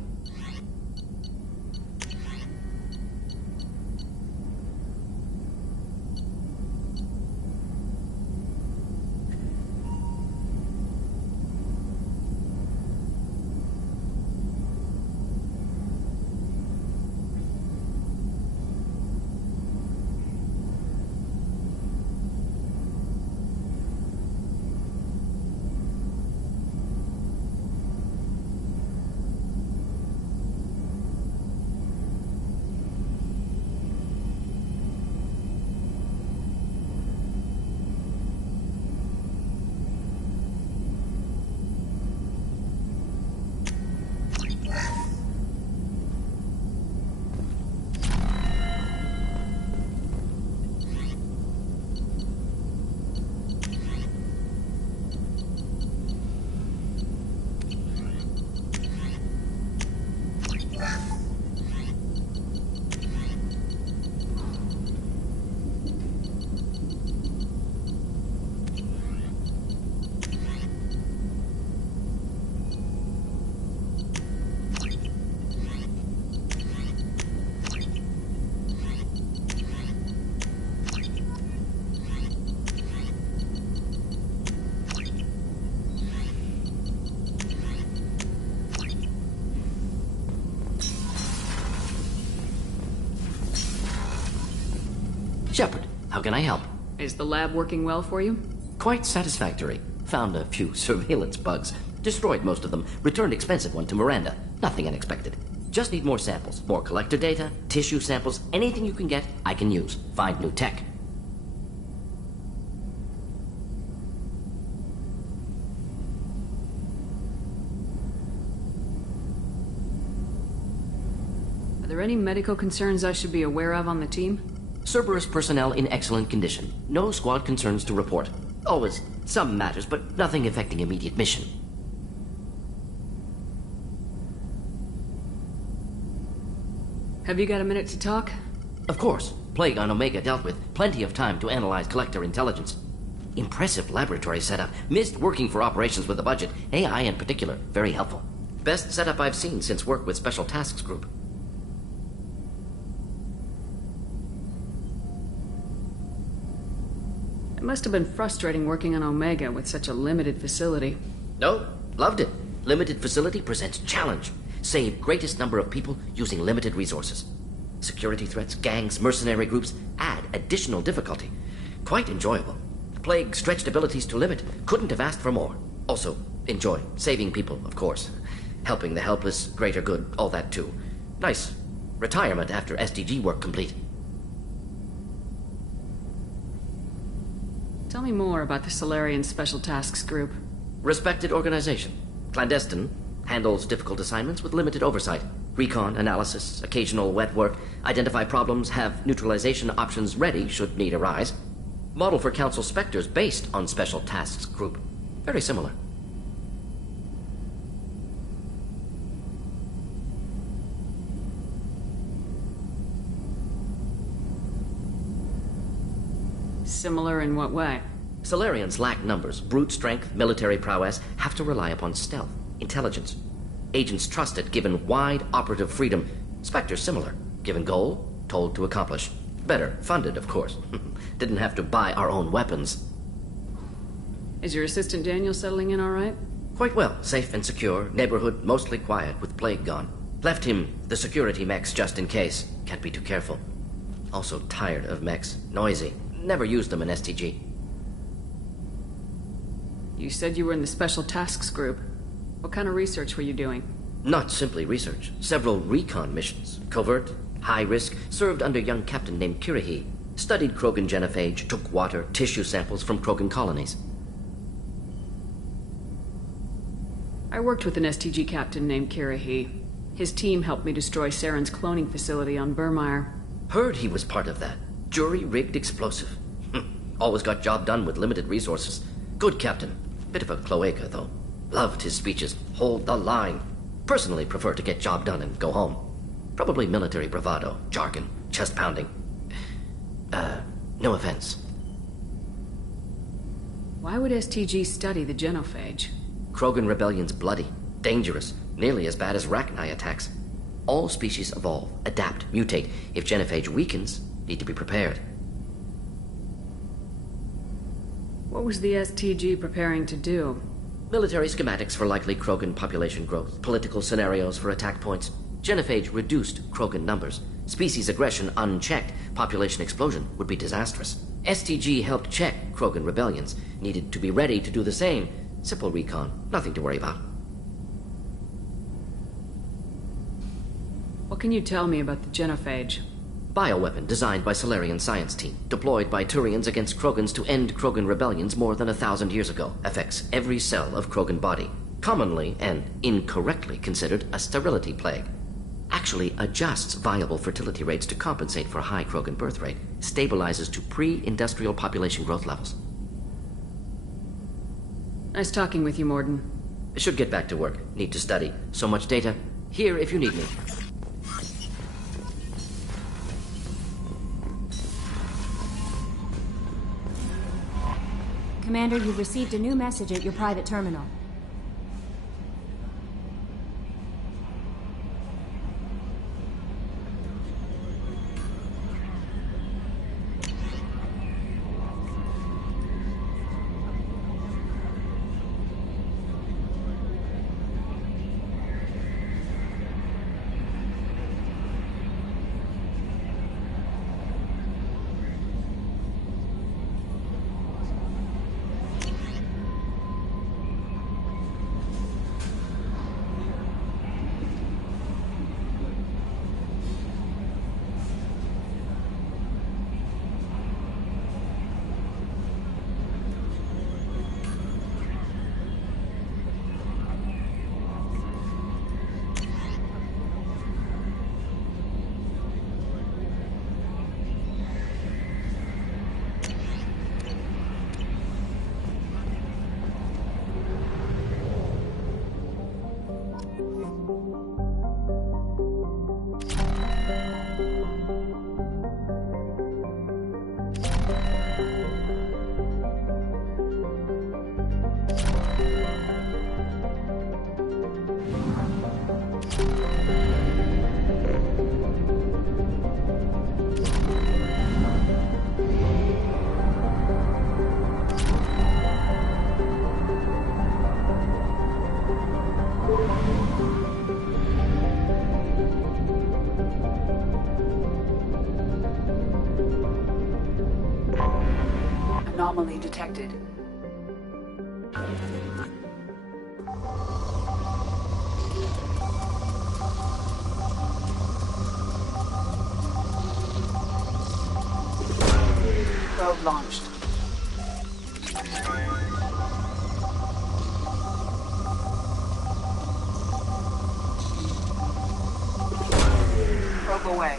Shepard, how can I help? Is the lab working well for you? Quite satisfactory. Found a few surveillance bugs. Destroyed most of them. Returned expensive one to Miranda. Nothing unexpected. Just need more samples. More collector data, tissue samples, anything you can get, I can use. Find new tech. Are there any medical concerns I should be aware of on the team? Cerberus personnel in excellent condition. No squad concerns to report. Always some matters, but nothing affecting immediate mission. Have you got a minute to talk? Of course. Plague on Omega dealt with. Plenty of time to analyze collector intelligence. Impressive laboratory setup. Missed working for operations with a budget. AI in particular. Very helpful. Best setup I've seen since work with Special Tasks Group. It must have been frustrating working on Omega with such a limited facility. No, loved it. Limited facility presents challenge. Save greatest number of people using limited resources. Security threats, gangs, mercenary groups add additional difficulty. Quite enjoyable. Plague stretched abilities to limit. Couldn't have asked for more. Also, enjoy. Saving people, of course. Helping the helpless, greater good, all that too. Nice. Retirement after SDG work complete. Tell me more about the Solarian Special Tasks Group. Respected organization. Clandestine. Handles difficult assignments with limited oversight. Recon, analysis, occasional wet work. Identify problems, have neutralization options ready should need arise. Model for Council Spectres based on Special Tasks Group. Very similar. Similar in what way? Solarians lack numbers, brute strength, military prowess, have to rely upon stealth, intelligence. Agents trusted, given wide operative freedom. Spectres similar, given goal, told to accomplish. Better, funded, of course. Didn't have to buy our own weapons. Is your assistant Daniel settling in all right? Quite well, safe and secure, neighborhood mostly quiet with Plague gone. Left him the security mechs just in case. Can't be too careful. Also tired of mechs, noisy. Never used them in STG. You said you were in the Special Tasks Group. What kind of research were you doing? Not simply research. Several recon missions. Covert, high risk, served under a young captain named Kirahi. Studied Krogan genophage, took water, tissue samples from Krogan colonies. I worked with an STG captain named Kirahi. His team helped me destroy Saren's cloning facility on Burmire. Heard he was part of that. Jury-rigged explosive. Always got job done with limited resources. Good captain. Bit of a cloaca, though. Loved his speeches. Hold the line. Personally prefer to get job done and go home. Probably military bravado, jargon, chest pounding. No offense. Why would STG study the genophage? Krogan rebellion's bloody, dangerous, nearly as bad as Rachni attacks. All species evolve, adapt, mutate. If genophage weakens, need to be prepared. What was the STG preparing to do? Military schematics for likely Krogan population growth, political scenarios for attack points. Genophage reduced Krogan numbers. Species aggression unchecked, population explosion would be disastrous. STG helped check Krogan rebellions. Needed to be ready to do the same. Simple recon, nothing to worry about. What can you tell me about the genophage? Bioweapon designed by Solarian science team, deployed by Turians against Krogans to end Krogan rebellions more than 1,000 years ago. Affects every cell of Krogan body. Commonly and incorrectly considered a sterility plague. Actually adjusts viable fertility rates to compensate for a high Krogan birth rate. Stabilizes to pre-industrial population growth levels. Nice talking with you, Morden. Should get back to work. Need to study. So much data. Here if you need me. Commander, you've received a new message at your private terminal. Anomaly detected. Probe launched. Probe away.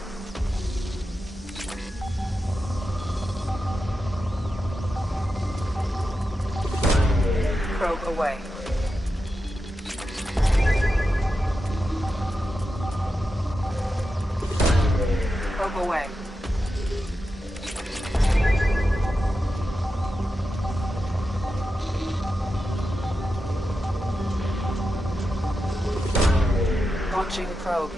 Probe away. Probe away. Launching probe.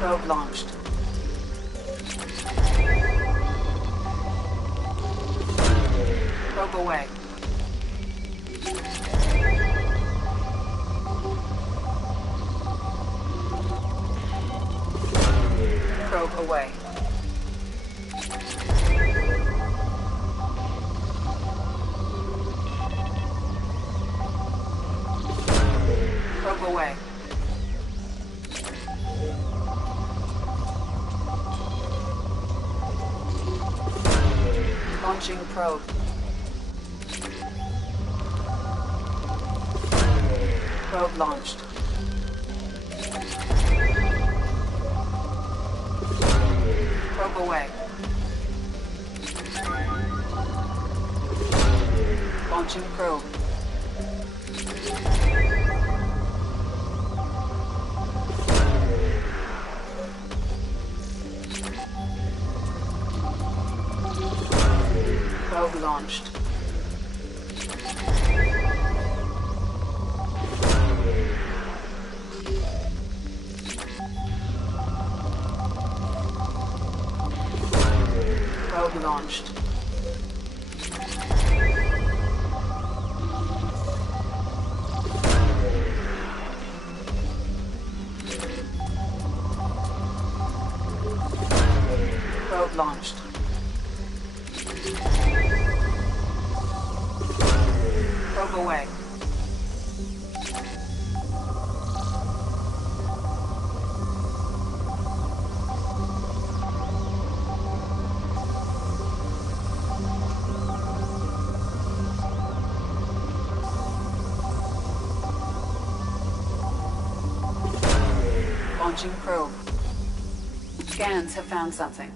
Probe launched. Probe away. Probe away. Probe away. Launching probe. Probe launched. Probe away. Launching probe. Probe launched. Probe launched. Probe launched. Probe away. Launching probe. Scans have found something.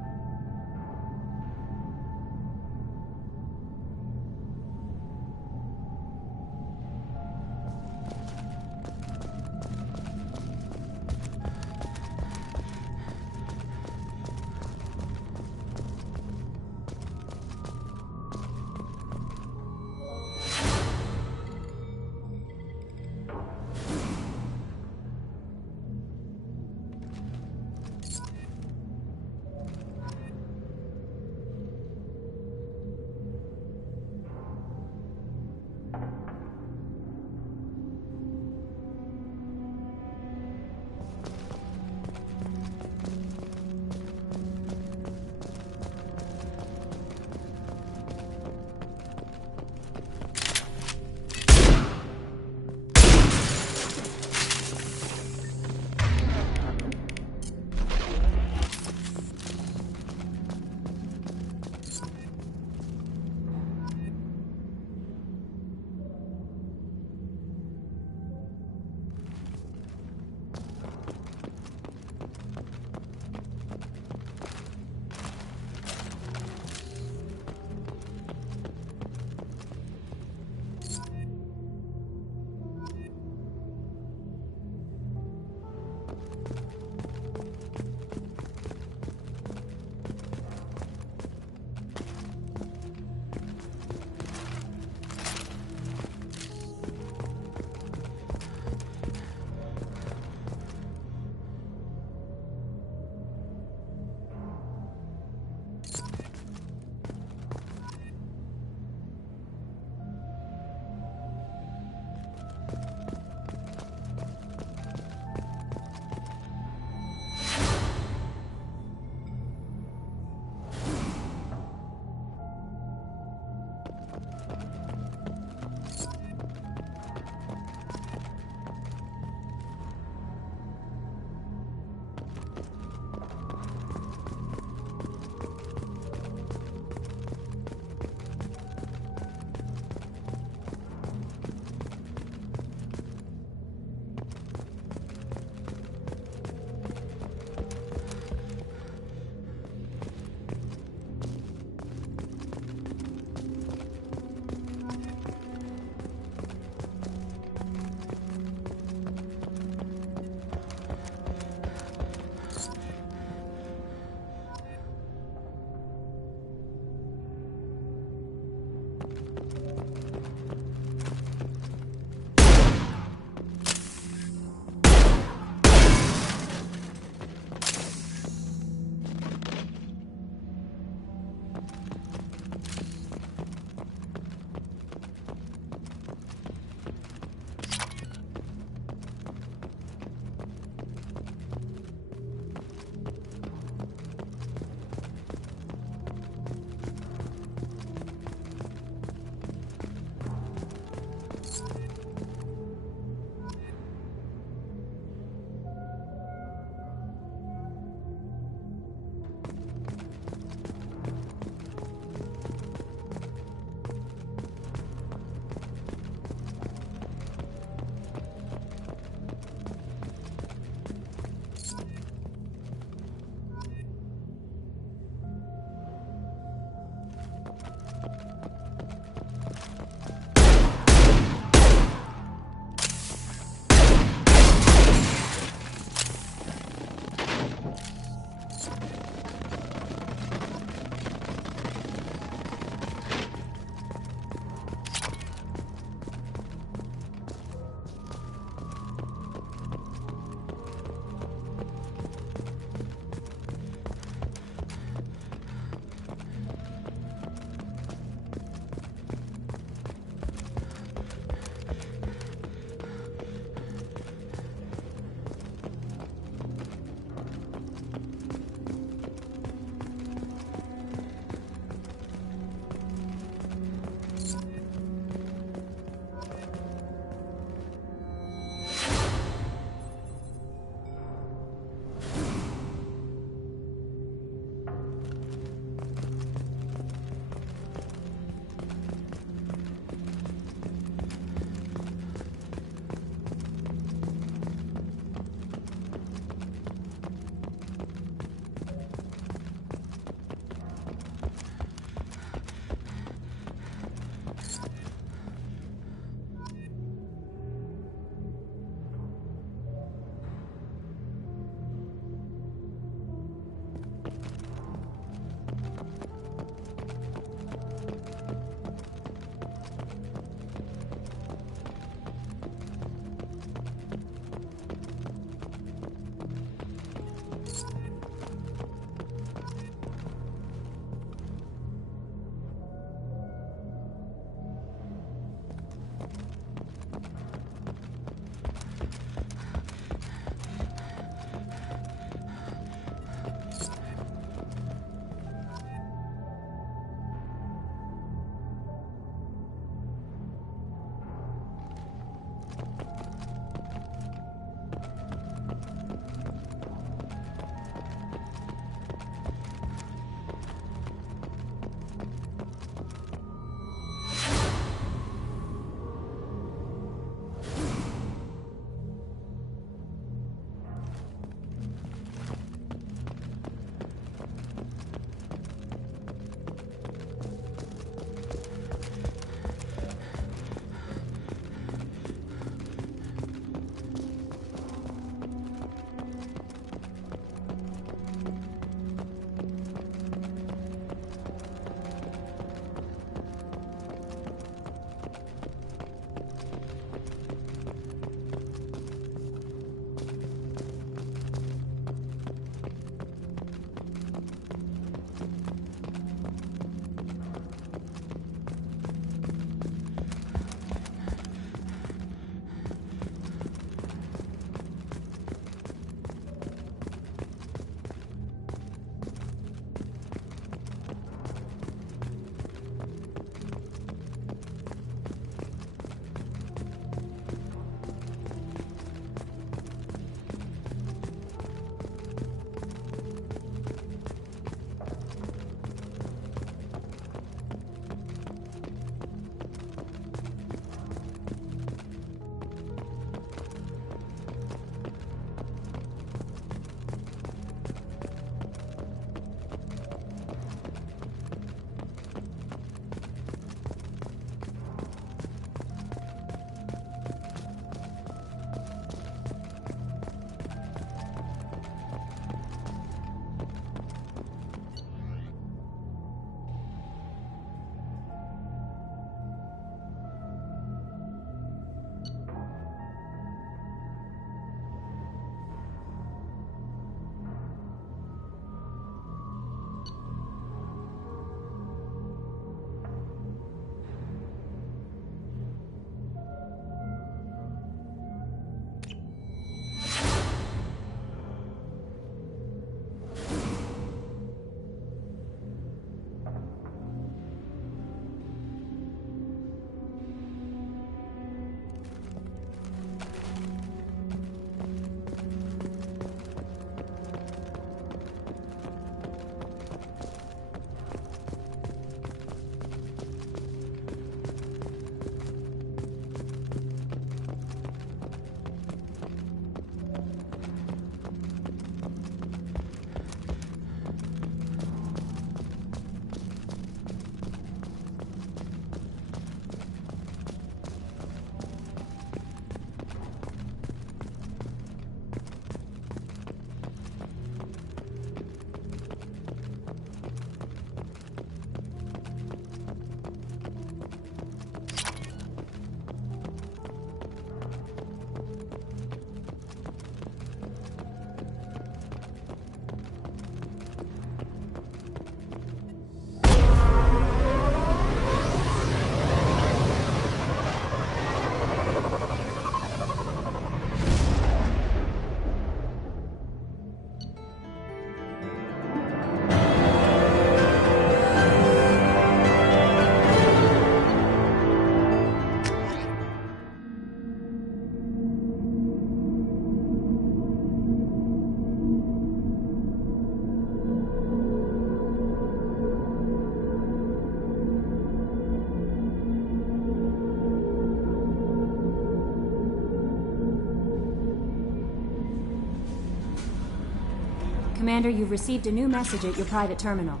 Commander, you've received a new message at your private terminal.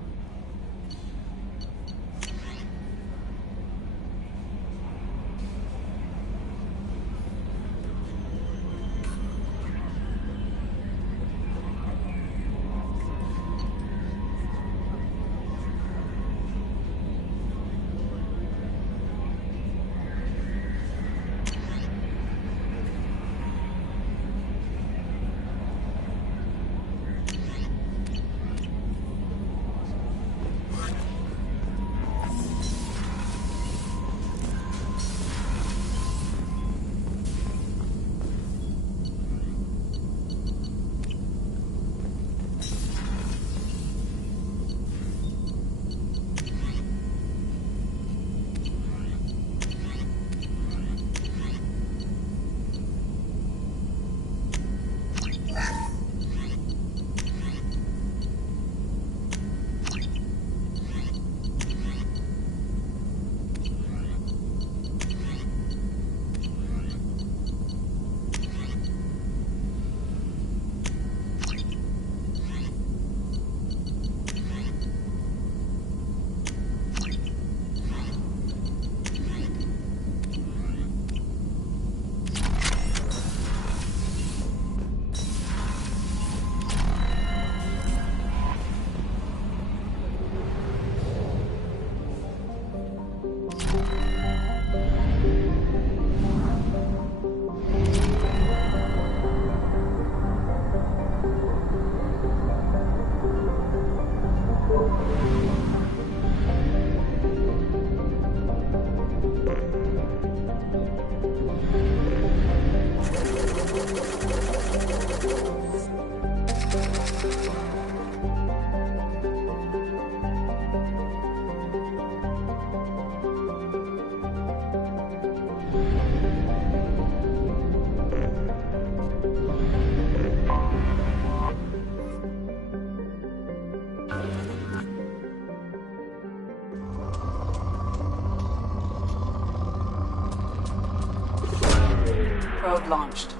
Probe launched.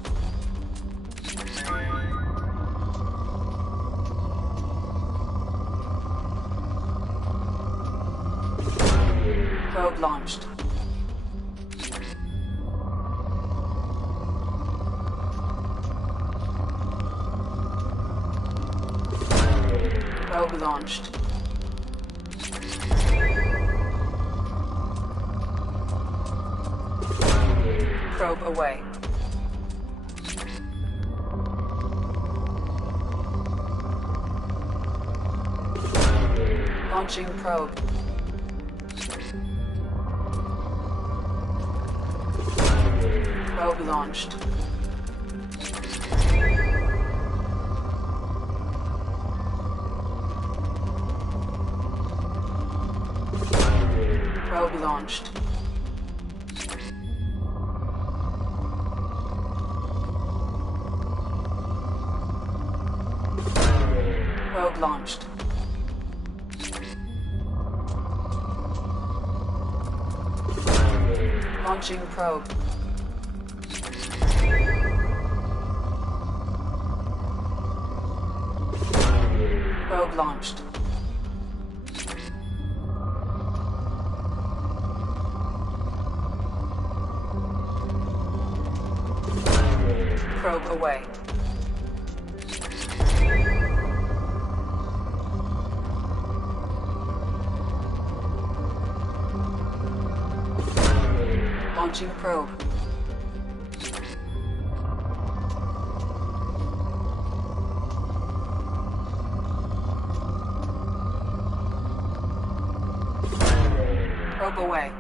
Probe launched. Probe launched. Probe away. Launching probe. Probe launched. Probe launched. Probe launched. Launching probe. Probe launched. Probe away. Launching probe. Probe away.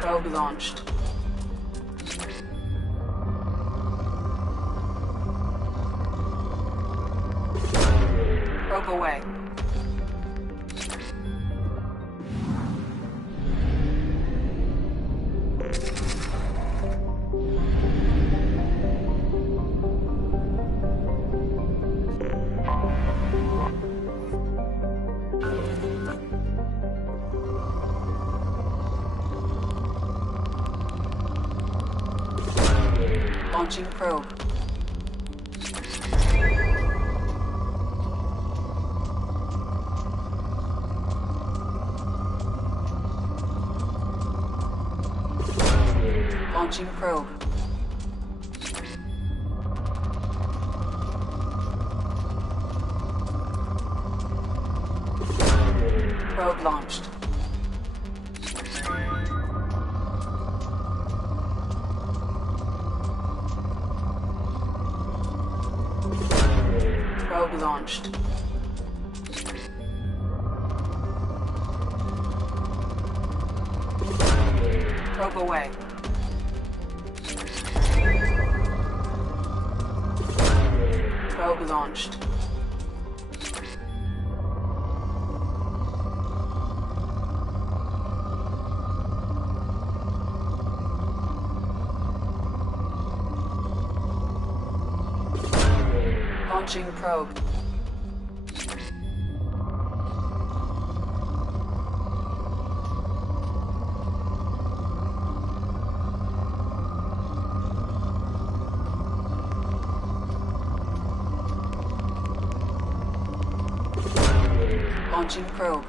Probe launched. away. Launching probe. Launching probe. Probe launched. Probe launched. Probe away. Probe launched. Launching probe. Launching probe.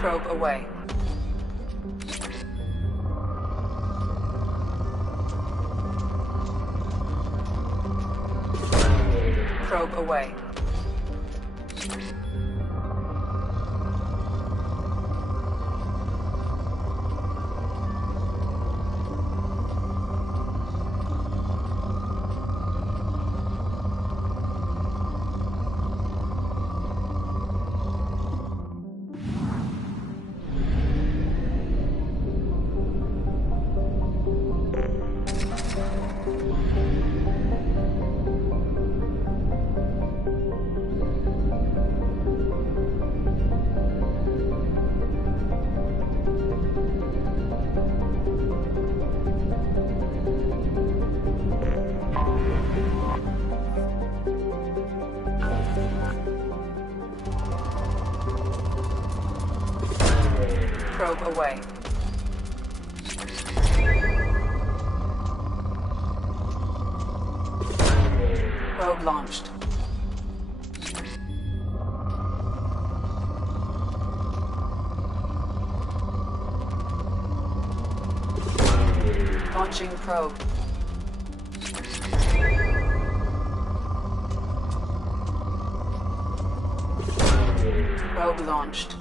Probe away. Probe away. Probe away. Probe launched. Launching probe. Probe launched.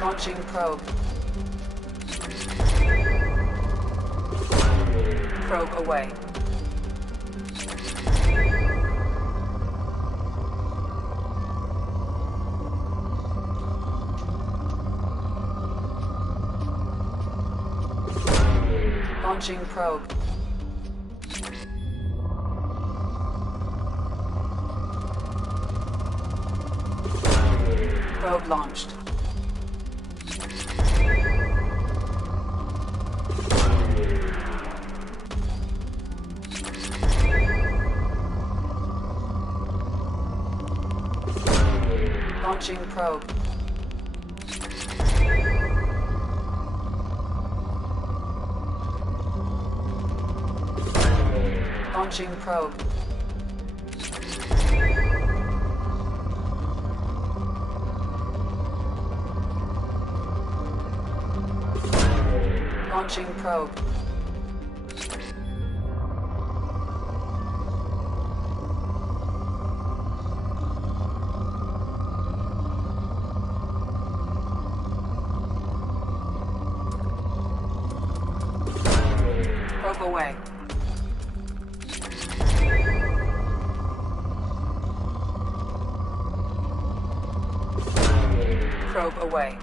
Launching probe. Probe away. Launching probe. Probe launched. Launching probe. Launching probe. Launching probe. Probe away. Probe away.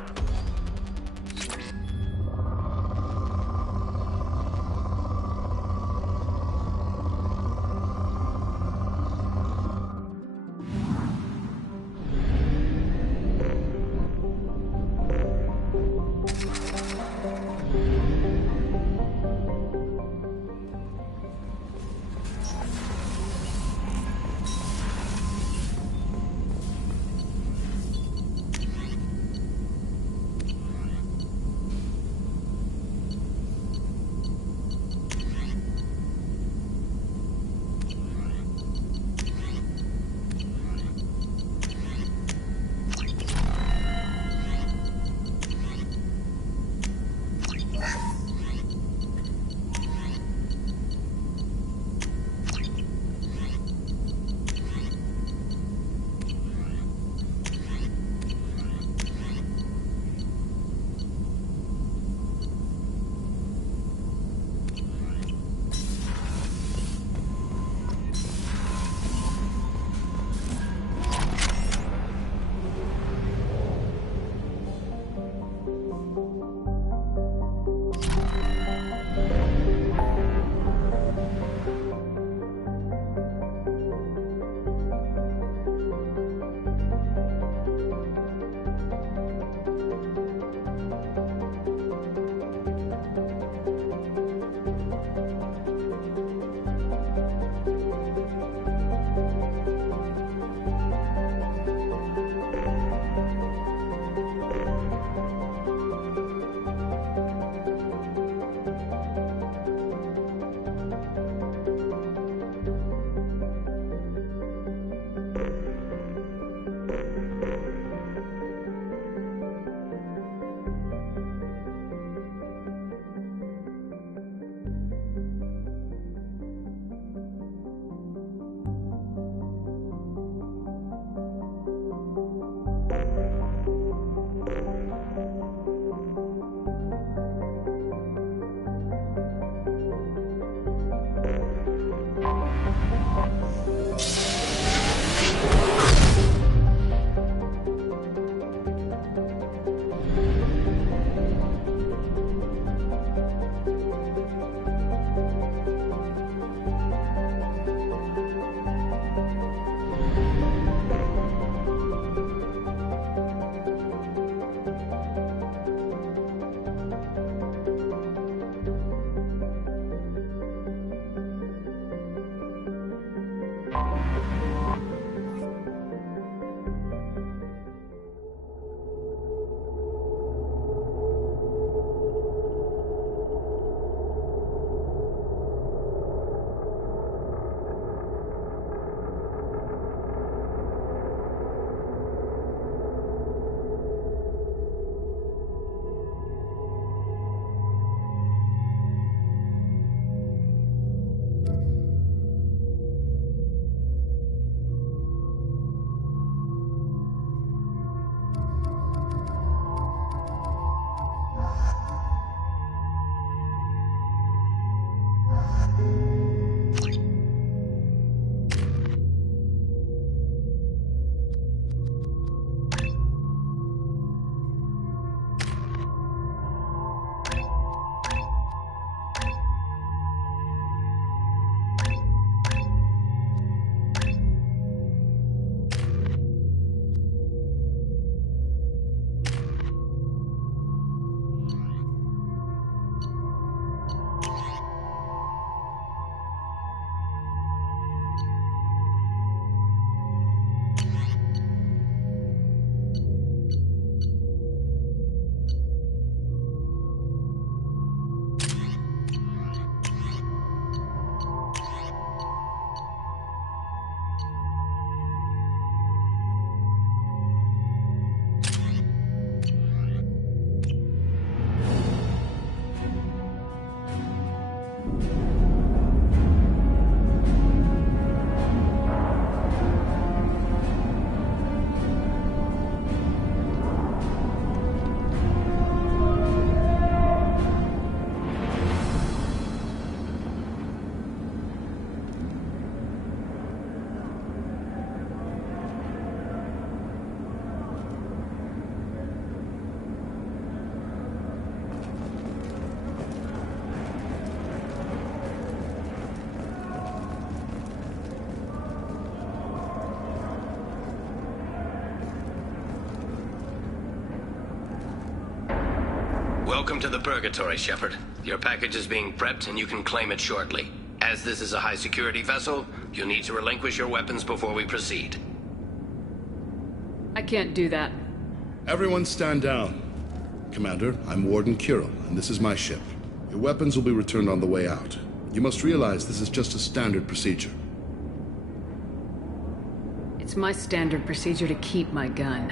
Welcome to the Purgatory, Shepard. Your package is being prepped and you can claim it shortly. As this is a high-security vessel, you'll need to relinquish your weapons before we proceed. I can't do that. Everyone stand down. Commander, I'm Warden Kirill, and this is my ship. Your weapons will be returned on the way out. You must realize this is just a standard procedure. It's my standard procedure to keep my gun.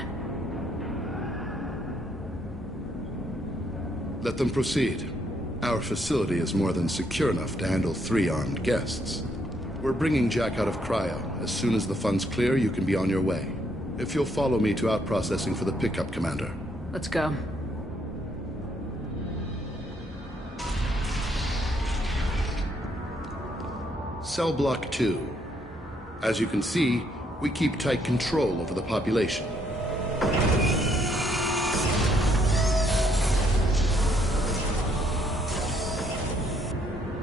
Let them proceed. Our facility is more than secure enough to handle 3 armed guests. We're bringing Jack out of cryo. As soon as the funds clear, you can be on your way. If you'll follow me to out-processing for the pickup, Commander. Let's go. Cell Block 2. As you can see, we keep tight control over the population.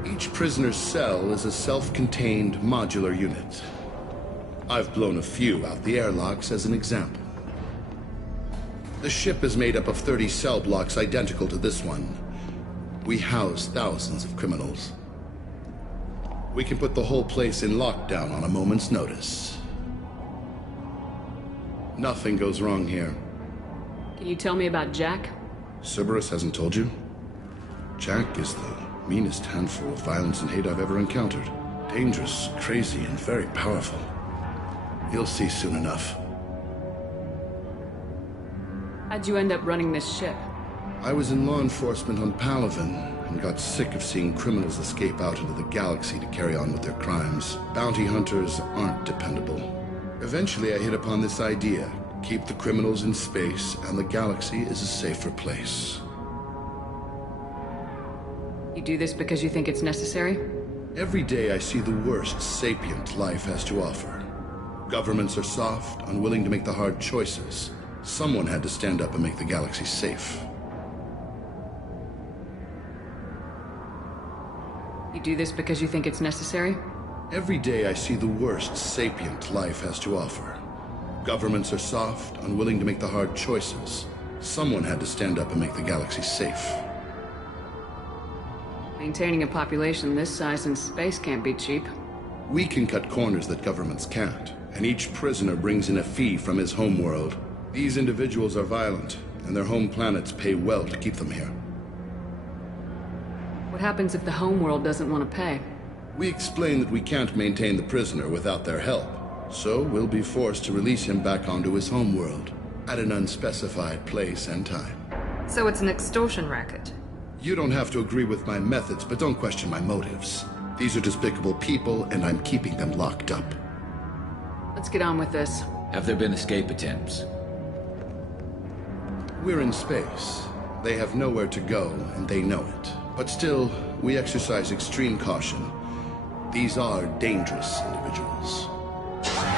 Each prisoner's cell is a self-contained modular unit. I've blown a few out the airlocks as an example. The ship is made up of 30 cell blocks identical to this one. We house thousands of criminals. We can put the whole place in lockdown on a moment's notice. Nothing goes wrong here. Can you tell me about Jack? Cerberus hasn't told you? Jack is the meanest handful of violence and hate I've ever encountered. Dangerous, crazy, and very powerful. You'll see soon enough. How'd you end up running this ship? I was in law enforcement on Palaven, and got sick of seeing criminals escape out into the galaxy to carry on with their crimes. Bounty hunters aren't dependable. Eventually I hit upon this idea. Keep the criminals in space, and the galaxy is a safer place. You do this because you think it's necessary? Every day I see the worst sapient life has to offer. Governments are soft, unwilling to make the hard choices. Someone had to stand up and make the galaxy safe. You do this because you think it's necessary? Every day I see the worst sapient life has to offer. Governments are soft, unwilling to make the hard choices. Someone had to stand up and make the galaxy safe. Maintaining a population this size in space can't be cheap. We can cut corners that governments can't, and each prisoner brings in a fee from his homeworld. These individuals are violent, and their home planets pay well to keep them here. What happens if the homeworld doesn't want to pay? We explain that we can't maintain the prisoner without their help, so we'll be forced to release him back onto his homeworld, at an unspecified place and time. So it's an extortion racket? You don't have to agree with my methods, but don't question my motives. These are despicable people, and I'm keeping them locked up. Let's get on with this. Have there been escape attempts? We're in space. They have nowhere to go, and they know it. But still, we exercise extreme caution. These are dangerous individuals.